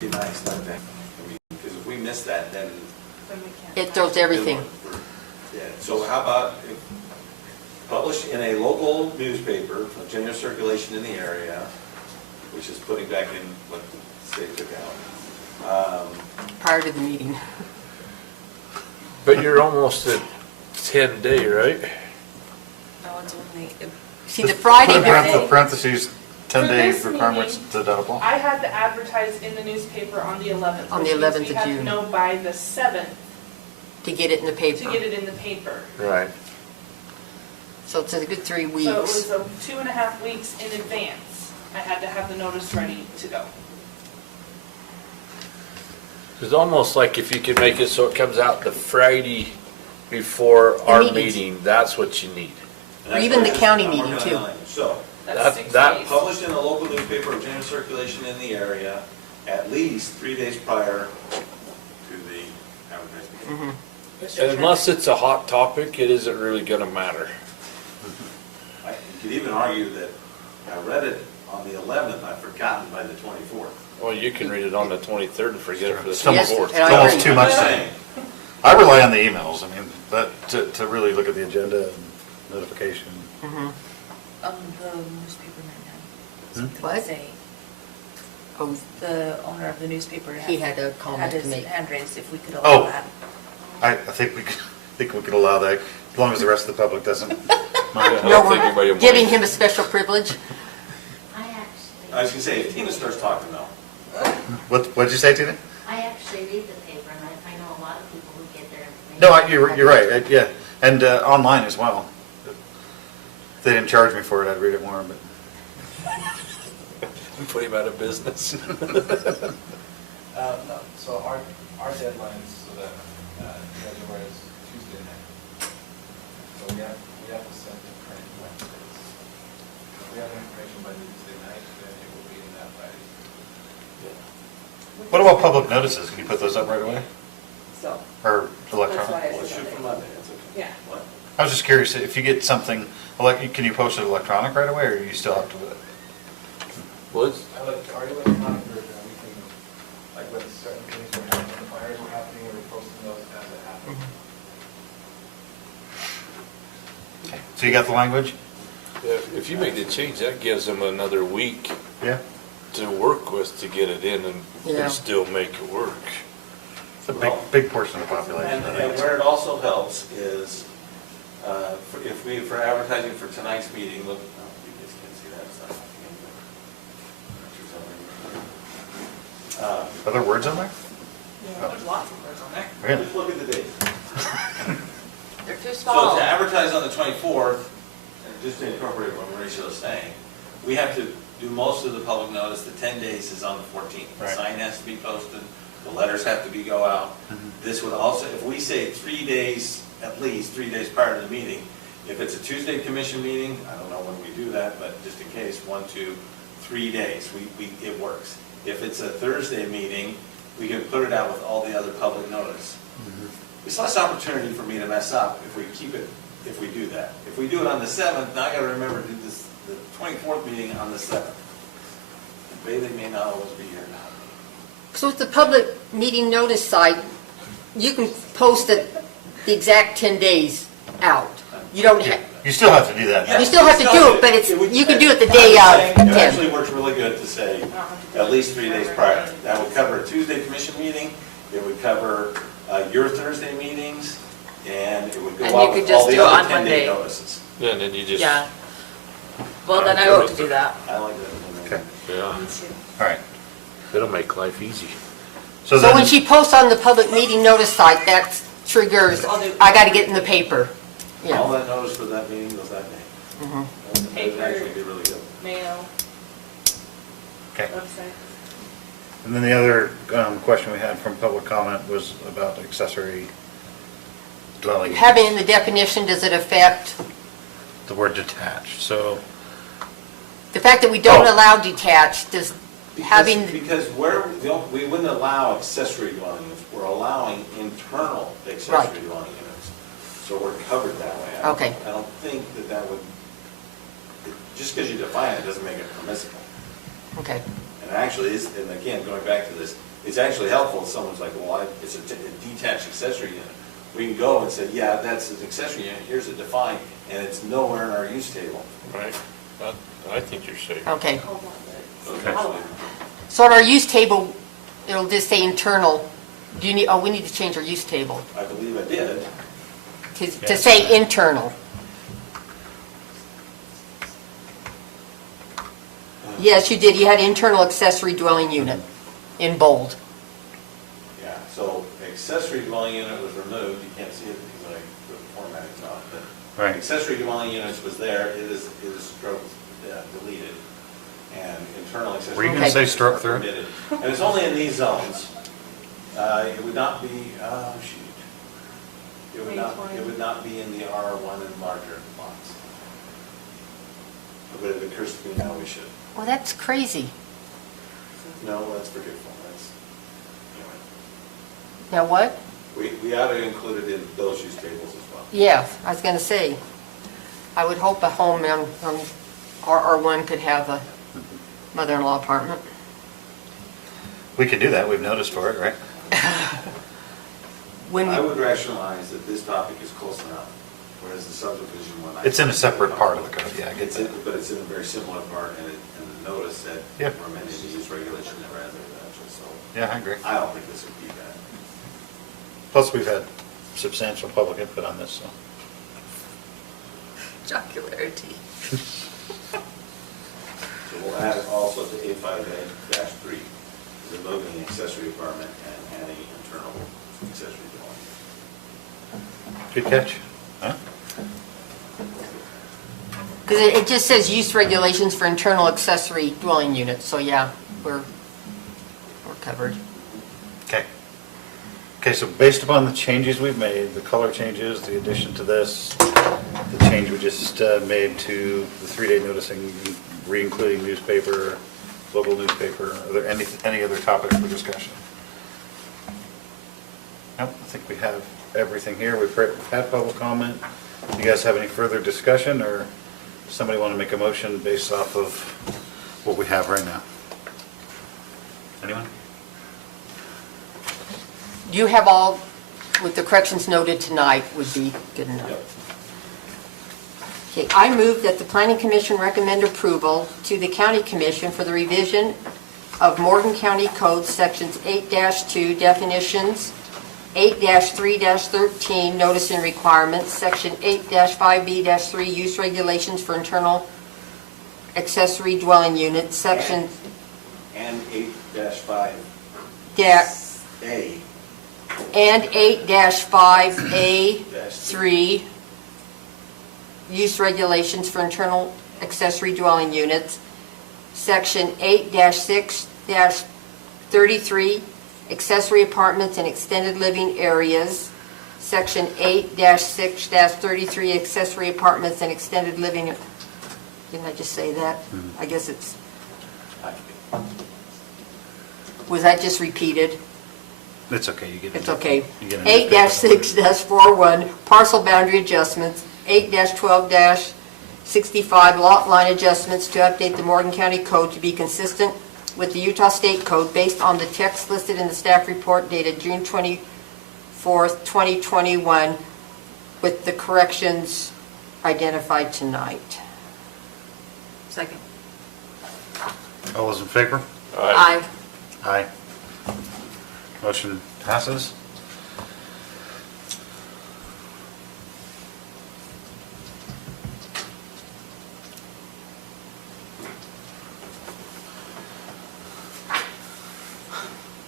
Be nice, I think. I mean, because if we miss that, then. It throws everything. we're dead. So how about if published in a local newspaper, of general circulation in the area, which is putting back in what the state took out. Prior to the meeting. but you're almost at 10 day, right? No, it's only, See, the Friday Put in before, parentheses, 10-day For this requirements meeting, to that apply. I had to advertise in the newspaper on the 11th. On the which means 11th of We had June. to know by the 7th to get it in the to paper. get it in the paper. Right. So it's a good 3 So it weeks. was 2.5 weeks in advance. I had to have the notice ready to go. It's almost like if you could make it so it comes out the Friday before our meetings. meeting, that's what you need. And that's even what the it is. county I'm meeting, working on too. the language. So, That's That- 6 days. published in a local newspaper of general circulation in the area at least 3 days prior to the advertisement. Mhm. Unless it's a hot topic, it isn't really gonna matter. You could even argue that I read it on the 11th, I've forgotten by the 24th. Well, you can read it on the 23rd and forget it for the It's almost- 24th. and I It's almost agree. too much. I'm just to- saying. I rely on the emails, I mean, to really look at the agenda and notification. Mhm. the newspaper man had. What? Say, Oh, the owner of the newspaper he had a comment had to his make. hand raised if we could Oh. allow that. I think we could allow that, as long as the rest of the public doesn't mind. I No, don't think anybody we're will giving mind. him a special privilege. I I was gonna say, if Tina starts talking though, What'd you say, Tina? actually read the paper, and I know a lot of people who get their information. No, you're right, yeah, and online as well. If they didn't charge me for it, I'd read it more, but. Put him out of business. No, so our deadlines, so that, January is Tuesday night. So we have to send the current Wednesdays. If we have information by Tuesday night, then it will be in that Friday. What about public notices? Can you put those up right away? So, Or that's why electronic? I well, said shoot for Monday. Monday, that's okay. Yeah. What? I was just curious, if you get something, can you post it electronic right away, or you still have to? Well, it's, I like our electronic version, we can, like when certain things were happening, the fires were happening, we were posting those as it happened. So you got the language? if you make the change, that gives them another week Yeah. to work with to get it in Yeah. and still make it work. It's a big portion of the population. And, I and think. where it also helps is, for advertising for tonight's meeting, look, oh, you guys can't see that, it's not. Are there words on there? Yeah, there's lots of words on there. Really? Just look at the date. They're too So small. to advertise on the 24th, and just to incorporate what Mauricio is saying, we have to do most of the public notice, the 10 days is on the 14th. The Right. sign has to be posted, the letters have to go out. This would also, if we say 3 days, at least 3 days prior to the meeting, if it's a Tuesday commission meeting, I don't know when we do that, but just in case, 1, 2, 3 days, it works. If it's a Thursday meeting, we can put it out with all the other public notice. It's less opportunity for me to mess up if we do that. If we do it on the 7th, now I gotta remember to do the 24th meeting on the 7th. Bailey may not always be here now. So with the public meeting notice site, you can post it the exact 10 days out. You don't have, You still have to do that. You still have to do it, but you can do it the day I'm of, saying 10. It actually works really good to say at least 3 days prior. That would cover a Tuesday commission meeting, it would cover your Thursday meetings, and it would go And you out could with just all the do it other on 10-day Monday. notices. Yeah, and then you just. Yeah. Well, then I vote to do that. I like that. Okay, Yeah, all right. it'll make life easy. So So when then, she posts on the public meeting notice site, that triggers, I gotta get in the paper. Yeah. All that notice for that meeting was that day. Mhm. It would actually be really good. Mail, Okay. website. And then the other question we had from public comment was about accessory dwelling. units. Having in the definition, does it affect The word detached, so, the fact that we don't Oh. allow detached, does having, Because we wouldn't allow accessory dwelling units, we're allowing internal accessory Right. dwelling units. So we're covered that way. Okay. I don't think that would, just because you define it doesn't make it permissible. okay, And actually, and again, going back to this, it's actually helpful if someone's like, well, it's a detached accessory unit. We can go and say, yeah, that's an accessory unit, here's it defined, and it's nowhere in our use table. Right. I think you're safe. okay. So it's actually- So on our use table, it'll just say internal. Do you need, we need to change our use table I believe I did. to say internal. Yes, you did. You had internal accessory dwelling unit in bold. Yeah, so accessory dwelling unit was removed, you can't see it because the formatting's not, but right. accessory dwelling units was there, it is struck, deleted, and internal accessory. Were you gonna dwelling say units struck are through? permitted. And it's only in these zones. It would not be, oh, shoot. It would not be in the R1 and larger lots. But if it occurs to me now, we should. Well, that's crazy. No, that's forgetful, that's, anyway. Now what? We ought to include it in those use tables as well. Yeah, I was going to say, I would hope a home on RR1 could have a mother-in-law apartment. We could do that, we've noticed for it, right? When I would rationalize that this topic is close enough, whereas the subdivision one. It's in a separate part of the code, yeah, I get It's that. in, but it's in a very similar part, and the notice said, Yep. we're amending the use regulation that rather residential, so Yeah, I agree. I don't think this would be bad. Plus, we've had substantial public input on this, so. Jocularity. So we'll add also to A5-3, removing accessory apartment and adding internal accessory dwelling. Good catch. Huh? Because it just says use regulations for internal accessory dwelling units, so yeah, we're covered. Okay. Okay, so based upon the changes we've made, the color changes, the addition to this, the change we just made to the 3-day noticing, re-including newspaper, local newspaper, are there any other topics for discussion? Nope, I think we have everything here. We've had public comment. You guys have any further discussion, or does somebody want to make a motion based off of what we have right now? Anyone? You have all, with the corrections noted tonight, would be good enough. Okay, I move that the Planning Commission recommend approval to the County Commission for the revision of Morgan County Code Sections 8-2 definitions, 8-3-13 notice and requirements, Section 8-5B-3 use regulations for internal accessory dwelling units, Section And 8-5A. and 8-5A3 use regulations for internal accessory dwelling units, Section 8-6-33 accessory apartments and extended living areas, Section 8-6-33 accessory apartments and extended living, didn't I just say that? I guess it's, was that just repeated? It's okay, you get it. It's okay. You get a newspaper. 8-6-41, parcel boundary adjustments, 8-12-65, lot line adjustments to update the Morgan County Code to be consistent with the Utah State Code based on the text listed in the staff report dated June 24th, 2021, with the corrections identified tonight. Second. All those in favor? Aye. Aye. Motion passes.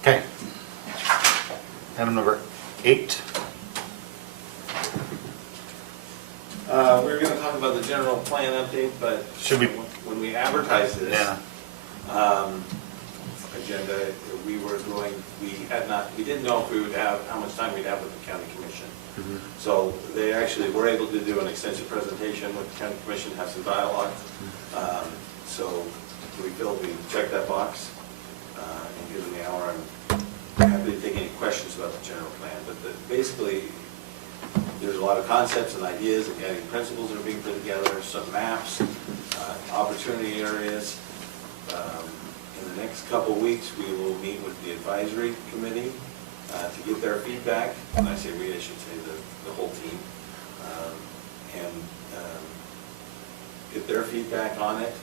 Okay. Item number 8. We were gonna talk about the general plan update, but Should we- when we advertised this Yeah. agenda, we didn't know if we would have, how much time we'd have with the county commission. So they actually were able to do an extensive presentation with the county commission, have some dialogue. So we feel we checked that box, and given the hour, I'm happy to take any questions about the general plan. But basically, there's a lot of concepts and ideas and guiding principles that are being put together, some maps, opportunity areas. In the next couple of weeks, we will meet with the advisory committee to get their feedback. When I say we, I should say the whole team. And get their feedback on it,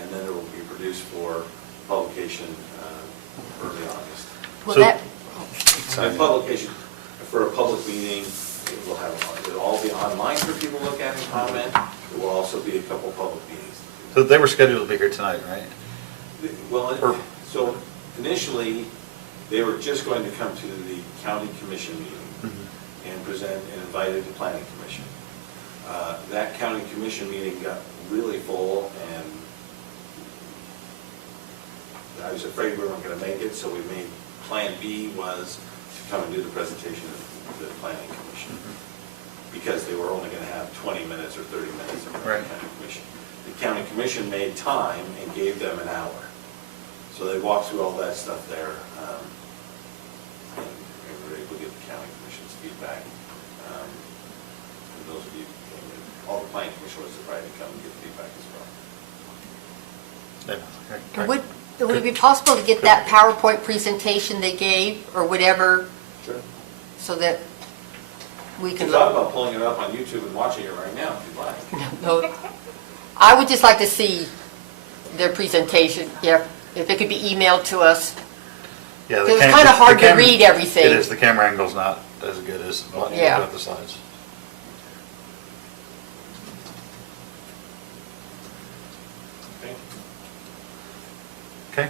and then it will be produced for publication early August. Well, So- that, And publication for a public meeting, it'll all be online for people to look at and comment. There will also be a couple public meetings. So they were scheduled to be here tonight, right? Well, so initially, they were just going to come to the county commission meeting and present and invited the planning commission. That county commission meeting got really full, and I was afraid we weren't going to make it, so we made Plan B was to come and do the presentation of the planning commission, because they were only going to have 20 minutes or 30 minutes of the Right. county commission. The county commission made time and gave them an hour. So they walked through all that stuff there, and we were able to get the county commission's feedback. And those of you, all the planning commission was invited to come and get feedback as well. Yeah. Okay. would it be possible to get that PowerPoint presentation they gave, or whatever, Sure. so that we You can thought look? about pulling it up on YouTube and watching it right now, if you'd like. No, I would just like to see their presentation, yeah, if it could be emailed to us. Yeah, It was kinda hard to read everything. It is, the camera angle's not as good as what you Yeah. do with the slides. Okay. Okay.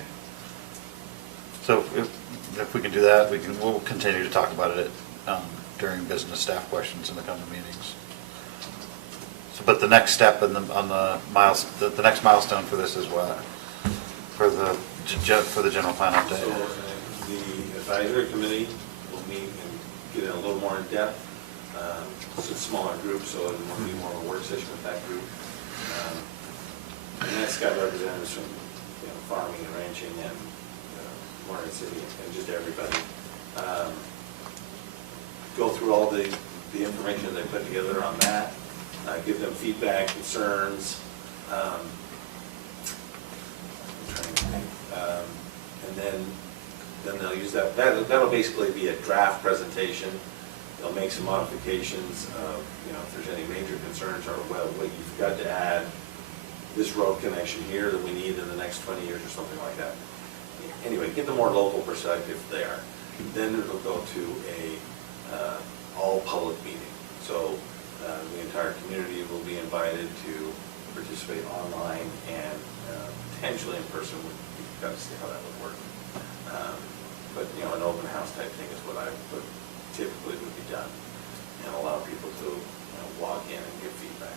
So if we can do that, we'll continue to talk about it during business staff questions in the coming meetings. So, but the next step on the next milestone for this is what? For the general plan So update? the advisory committee will meet and get in a little more in depth. It's a smaller group, so it will be more of a work session with that group. And that's got representatives from farming and ranching and Market City and just everybody. Go through all the information they put together on that, give them feedback, concerns. I'm trying to think. And then they'll use that'll basically be a draft presentation. They'll make some modifications of, if there's any major concerns or, well, what you've got to add this road connection here that we need in the next 20 years or something like that. Anyway, get the more local perspective there. Then it'll go to a all public meeting. So the entire community will be invited to participate online and potentially in person. We've got to see how that would work. But an open house type thing is what typically would be done, and allow people to log in and give feedback,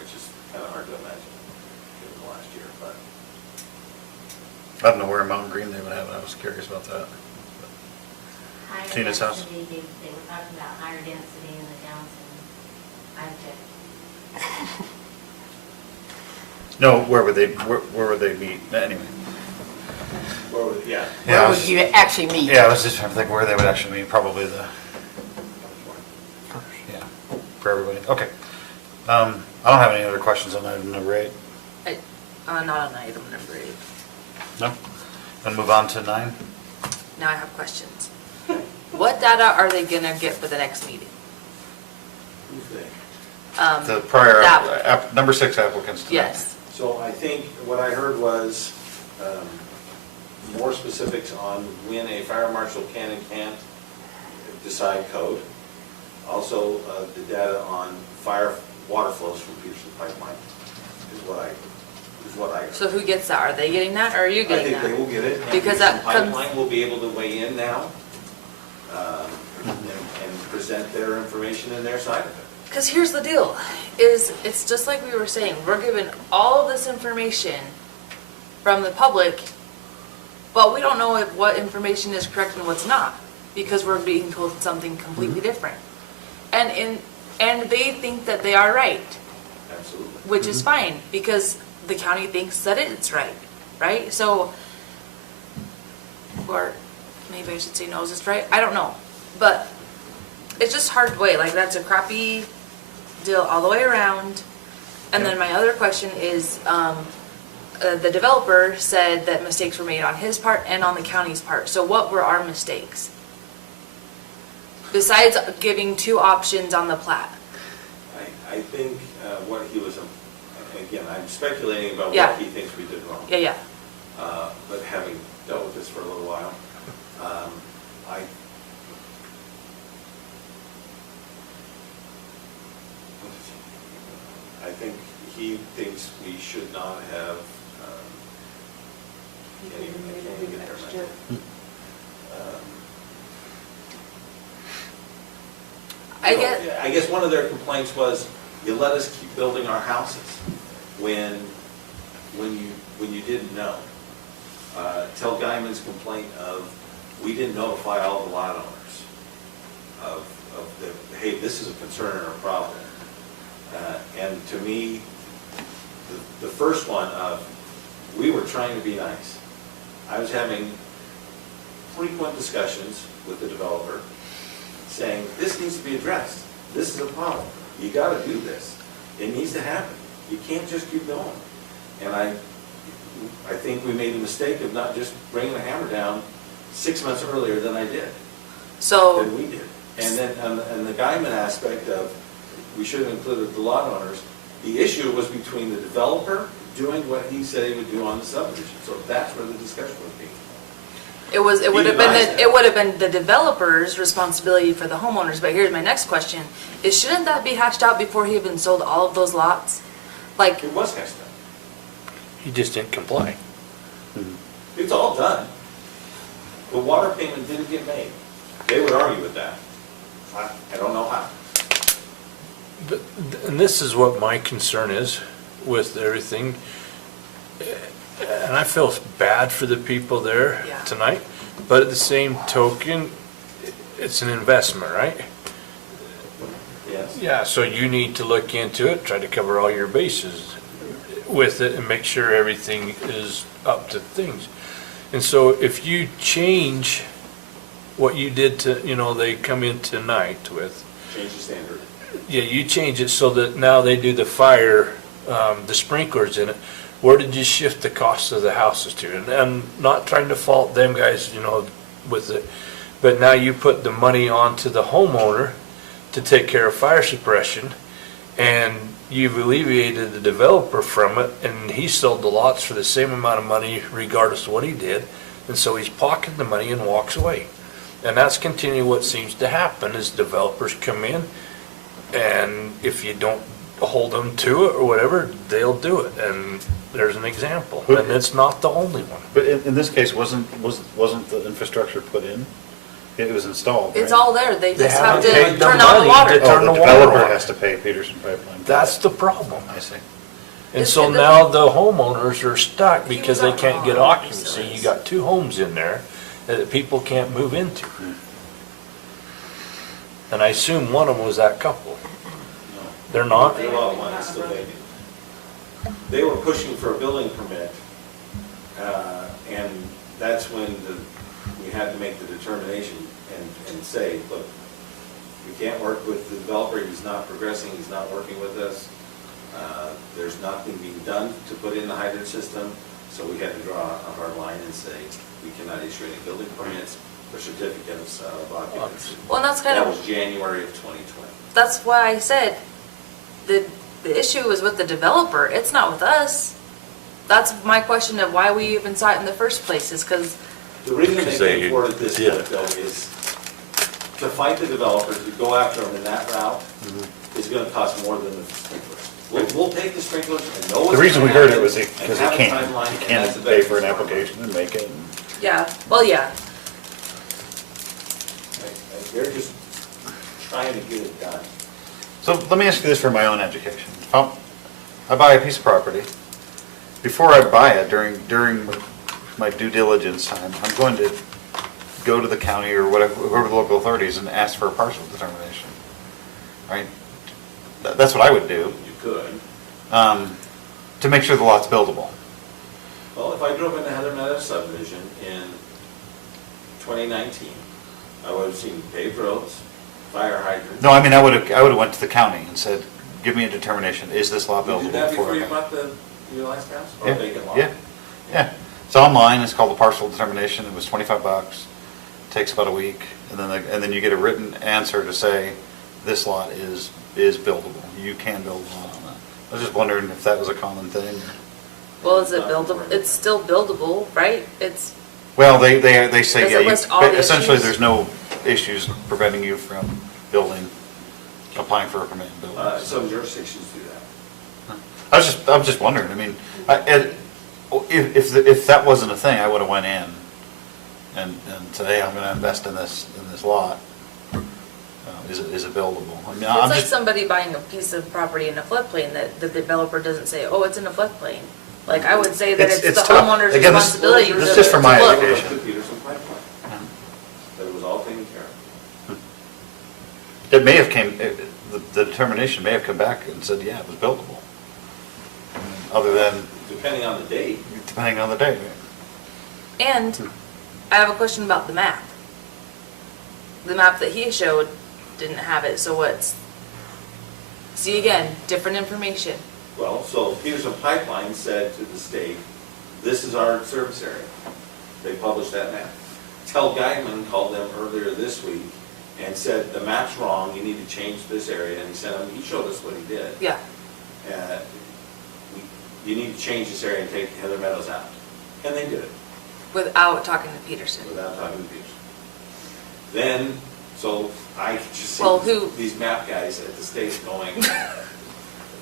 which is kind of hard to imagine given the last year. But I don't know where in Mountain Green they would have it. I was curious about that. Higher Tina's house? density, they were talking about higher density in the towns, and I checked. No, where would they meet? Anyway. yeah. Yeah, I Where was would you actually meet? Yeah, I was just trying to think where they would actually meet, probably for everybody. Okay. I don't have any other questions on item number 8. Not on item number 8. No? Then move on to 9. Now I have questions. What data are they gonna get for the next meeting? Who's they? The prior, that number 6 applicants tonight. Yes. So I think what I heard was more specifics on when a fire marshal can and can't decide code. Also, the data on water flows from Peterson Pipeline is what I heard. So who gets that? Are they getting that, or are you I getting think that? they will get it. And Because Peterson that comes- Pipeline will be able to weigh in now. And present their information and their side of it. Because here's the deal, is it's just like we were saying, we're given all of this information from the public, but we don't know if what information is correct and what's not, because we're being told something completely different. And they think that they are right, Absolutely. which is fine, because the county thinks that it's right? So, or maybe I should say knows it's right, I don't know. But it's just hard way, like that's a crappy deal all the way around. And then my other question is, the developer said that mistakes were made on his part and on the county's part. So what were our mistakes? Besides giving 2 options on the plat. I think what he was, again, I'm speculating about Yeah. what he thinks we did wrong. Yeah. But having dealt with this for a little while, I think he thinks we should not have, I can't even get there, Michael. I guess one of their complaints was, you let us keep building our houses when you didn't know. Tell Guyman's complaint of, we didn't notify all the lot owners of the, hey, this is a concern or a problem. And to me, the first one of, we were trying to be nice. I was having frequent discussions with the developer, saying, this needs to be addressed. This is a problem. You got to do this. It needs to happen. You can't just keep going. And I think we made the mistake of not just bringing the hammer down 6 months earlier than I did. So. Than we did. And then, and the Guyman aspect of, we should have included the lot owners. The issue was between the developer doing what he said he would do on the subdivision. So that's where the discussion would be. It would have been the developer's responsibility for the homeowners, but here's my next question, is shouldn't that be hashed out before he even sold all of those lots? Like, It was hashed out. He just didn't comply. It's all done. The water payment didn't get made. They would argue with that. I don't know how. But, and this is what my concern is with everything. And I feel bad for the people there Yeah. tonight, but at the same token, it's an investment, right? Yes. Yeah, so you need to look into it, try to cover all your bases with it and make sure everything is up to things. And so if you change what you did to, they come in tonight with, Change the standard. yeah, you change it so that now they do the fire, the sprinklers in it. Where did you shift the cost of the houses to? And I'm not trying to fault them guys, with it, but now you put the money onto the homeowner to take care of fire suppression, and you've alleviated the developer from it, and he sold the lots for the same amount of money regardless of what he did, and so he's pocketing the money and walks away. And that's continually what seems to happen, is developers come in, and if you don't hold them to it or whatever, they'll do it. And there's an example, and it's not the only one. But in this case, wasn't the infrastructure put in? It was installed, it's right? all there, they just have haven't to paid the turn on the money water. to turn Oh, the the water developer on. has to pay Peterson Pipeline. That's the problem. I see. And so now the homeowners are stuck because they can't get Oh, occupancy. You got 2 homes in there that people can't move into. And I assume one of them was that couple. They're not? They bought one, it's still vacant. They were pushing for a building permit, and that's when we had to make the determination and say, look, we can't work with the developer, he's not progressing, he's not working with us. There's nothing being done to put in the hydrant system, so we had to draw a hard line and say, we cannot issue any building permits or certificates of occupancy. Well, and that's kind That of, was January of 2020. that's why I said, the issue is with the developer, it's not with us. That's my question of why we even saw it in the first place, is because. The reason they Because they came forward at this did point, though, is to fight the developers, to go after them in that route, is gonna cost more than the sprinklers. We'll take the sprinklers and know what's The reason we gonna heard it happen was and because he have a can't. timeline, He and can't that's the pay best for an response. application and make it. Yeah, well, yeah. They're just trying to get it done. So let me ask you this for my own education. If I buy a piece of property, before I buy it, during my due diligence time, I'm going to go to the county or whatever, whoever the local authorities and ask for a partial determination, right? That's what I would do, You could. to make sure the lot's buildable. Well, if I drove into Heather Meadows subdivision in 2019, I would have seen paved roads, fire hydrants. No, I mean, I would have went to the county and said, give me a determination, is this lot You buildable? did that before I you buy it?" bought your last house? Or Yeah, vacant lot? yeah. It's online, it's called a partial determination, it was $25, takes about a week, and then you get a written answer to say, this lot is buildable, you can build a lot on that. I was just wondering if that was a common thing. Well, is it buildable? It's still buildable, right? It's, Well, they say, Does yeah, it list all the essentially, issues? there's no issues preventing you from building, applying for a permit and building. Some jurisdictions do that. I'm just wondering, I mean, if that wasn't a thing, I would have went in and said, hey, I'm gonna invest in this lot. Is it buildable? I mean, it's I'm like just, somebody buying a piece of property in a floodplain that the developer doesn't say, oh, it's in a floodplain. Like, I would say that It's it's the tough. homeowner's Again, this- responsibility to this is just for my look. education. The Peterson pipeline, but it was all taken care of. it may have the determination may have come back and said, yeah, it was buildable. Other than, Depending on the date. depending on the day. And I have a question about the map. The map that he showed didn't have it, so see again, different information. Well, so Peterson Pipeline said to the state, this is our service area. They published that map. Tel Guyman called them earlier this week and said, the map's wrong, you need to change this area, and he showed us what he did. Yeah. You need to change this area and take Heather Meadows out. And they did it, Without talking to Peterson. without talking to Peterson. Then, so I could just see Well, who- these map guys at the state going,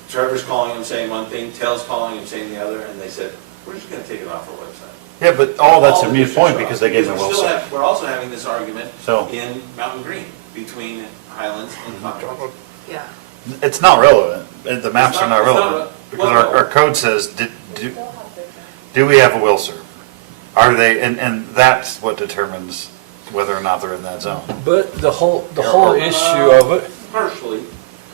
Trevor's calling him saying one thing, Tel's calling him saying the other, and they said, we're just gonna take it off our website. Yeah, but all that's All a the moot districts point are because off. they gave them Because Wilson. we're also having this argument So- in Mountain Green between Highlands and Concord. Yeah. It's not relevant. The maps are not It's not relevant. re- Because well, our code says, do we have a will serve? Are they, and that's what determines whether or not they're in that zone. But the whole issue of it, Partially,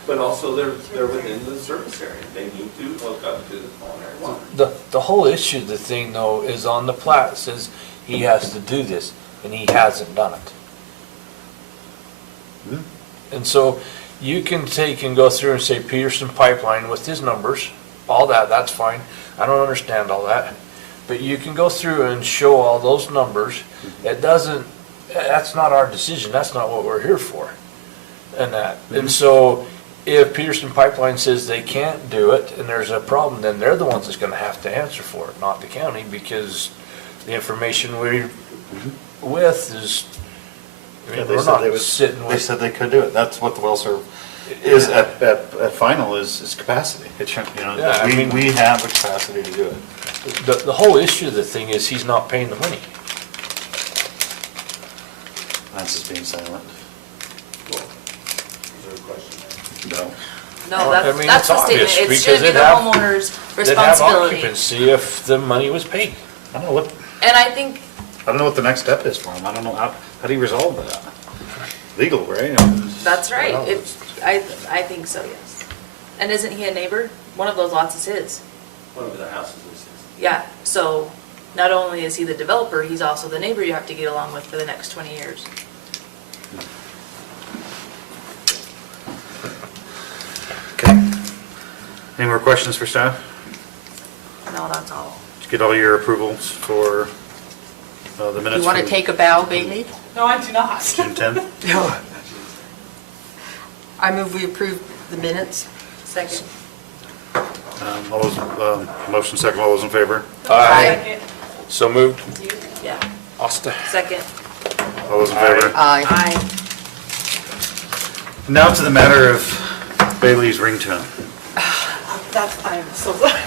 but also they're within the service area. They need to hook up to the culinary water. the whole issue of the thing though is on the plat, it says he has to do this, and he hasn't done it. And so you can take and go through and say Peterson Pipeline with his numbers, all that's fine. I don't understand all that. But you can go through and show all those numbers. That's not our decision, that's not what we're here for. And so if Peterson Pipeline says they can't do it and there's a problem, then they're the ones that's gonna have to answer for it, not the county, because the information we're with is, I mean, we're not sitting They with. said they could do it. That's what the will serve is at final is capacity. It should, Yeah, I mean- we have the capacity to do it. The whole issue of the thing is he's not paying the money. That's just being silent. Well, is there a question there? No. No, I mean, that's it's the statement. obvious, It because should be they'd the have- homeowner's They'd have responsibility. occupancy if the money was paid. I don't know what, And I think, the next step is for him. I don't know how do you resolve that? Legal, right? that's right. Well, I think so, yes. And isn't he a neighbor? One of those lots is his. One of their houses is Yeah, so not only is he the developer, he's also the neighbor you have to get along with for the next 20 years. Okay. Any more questions for staff? No, that's all. Did you get all your approvals for the minutes? You want to from take a bow, Bailey? No, I do not. June 10th? I move we approve the minutes. Second. All those, motion second, all those in favor? Aye. So moved. Yeah. Asta. Second. All those in favor? Aye. Aye. Now to the matter of Bailey's ringtone. I'm so sorry.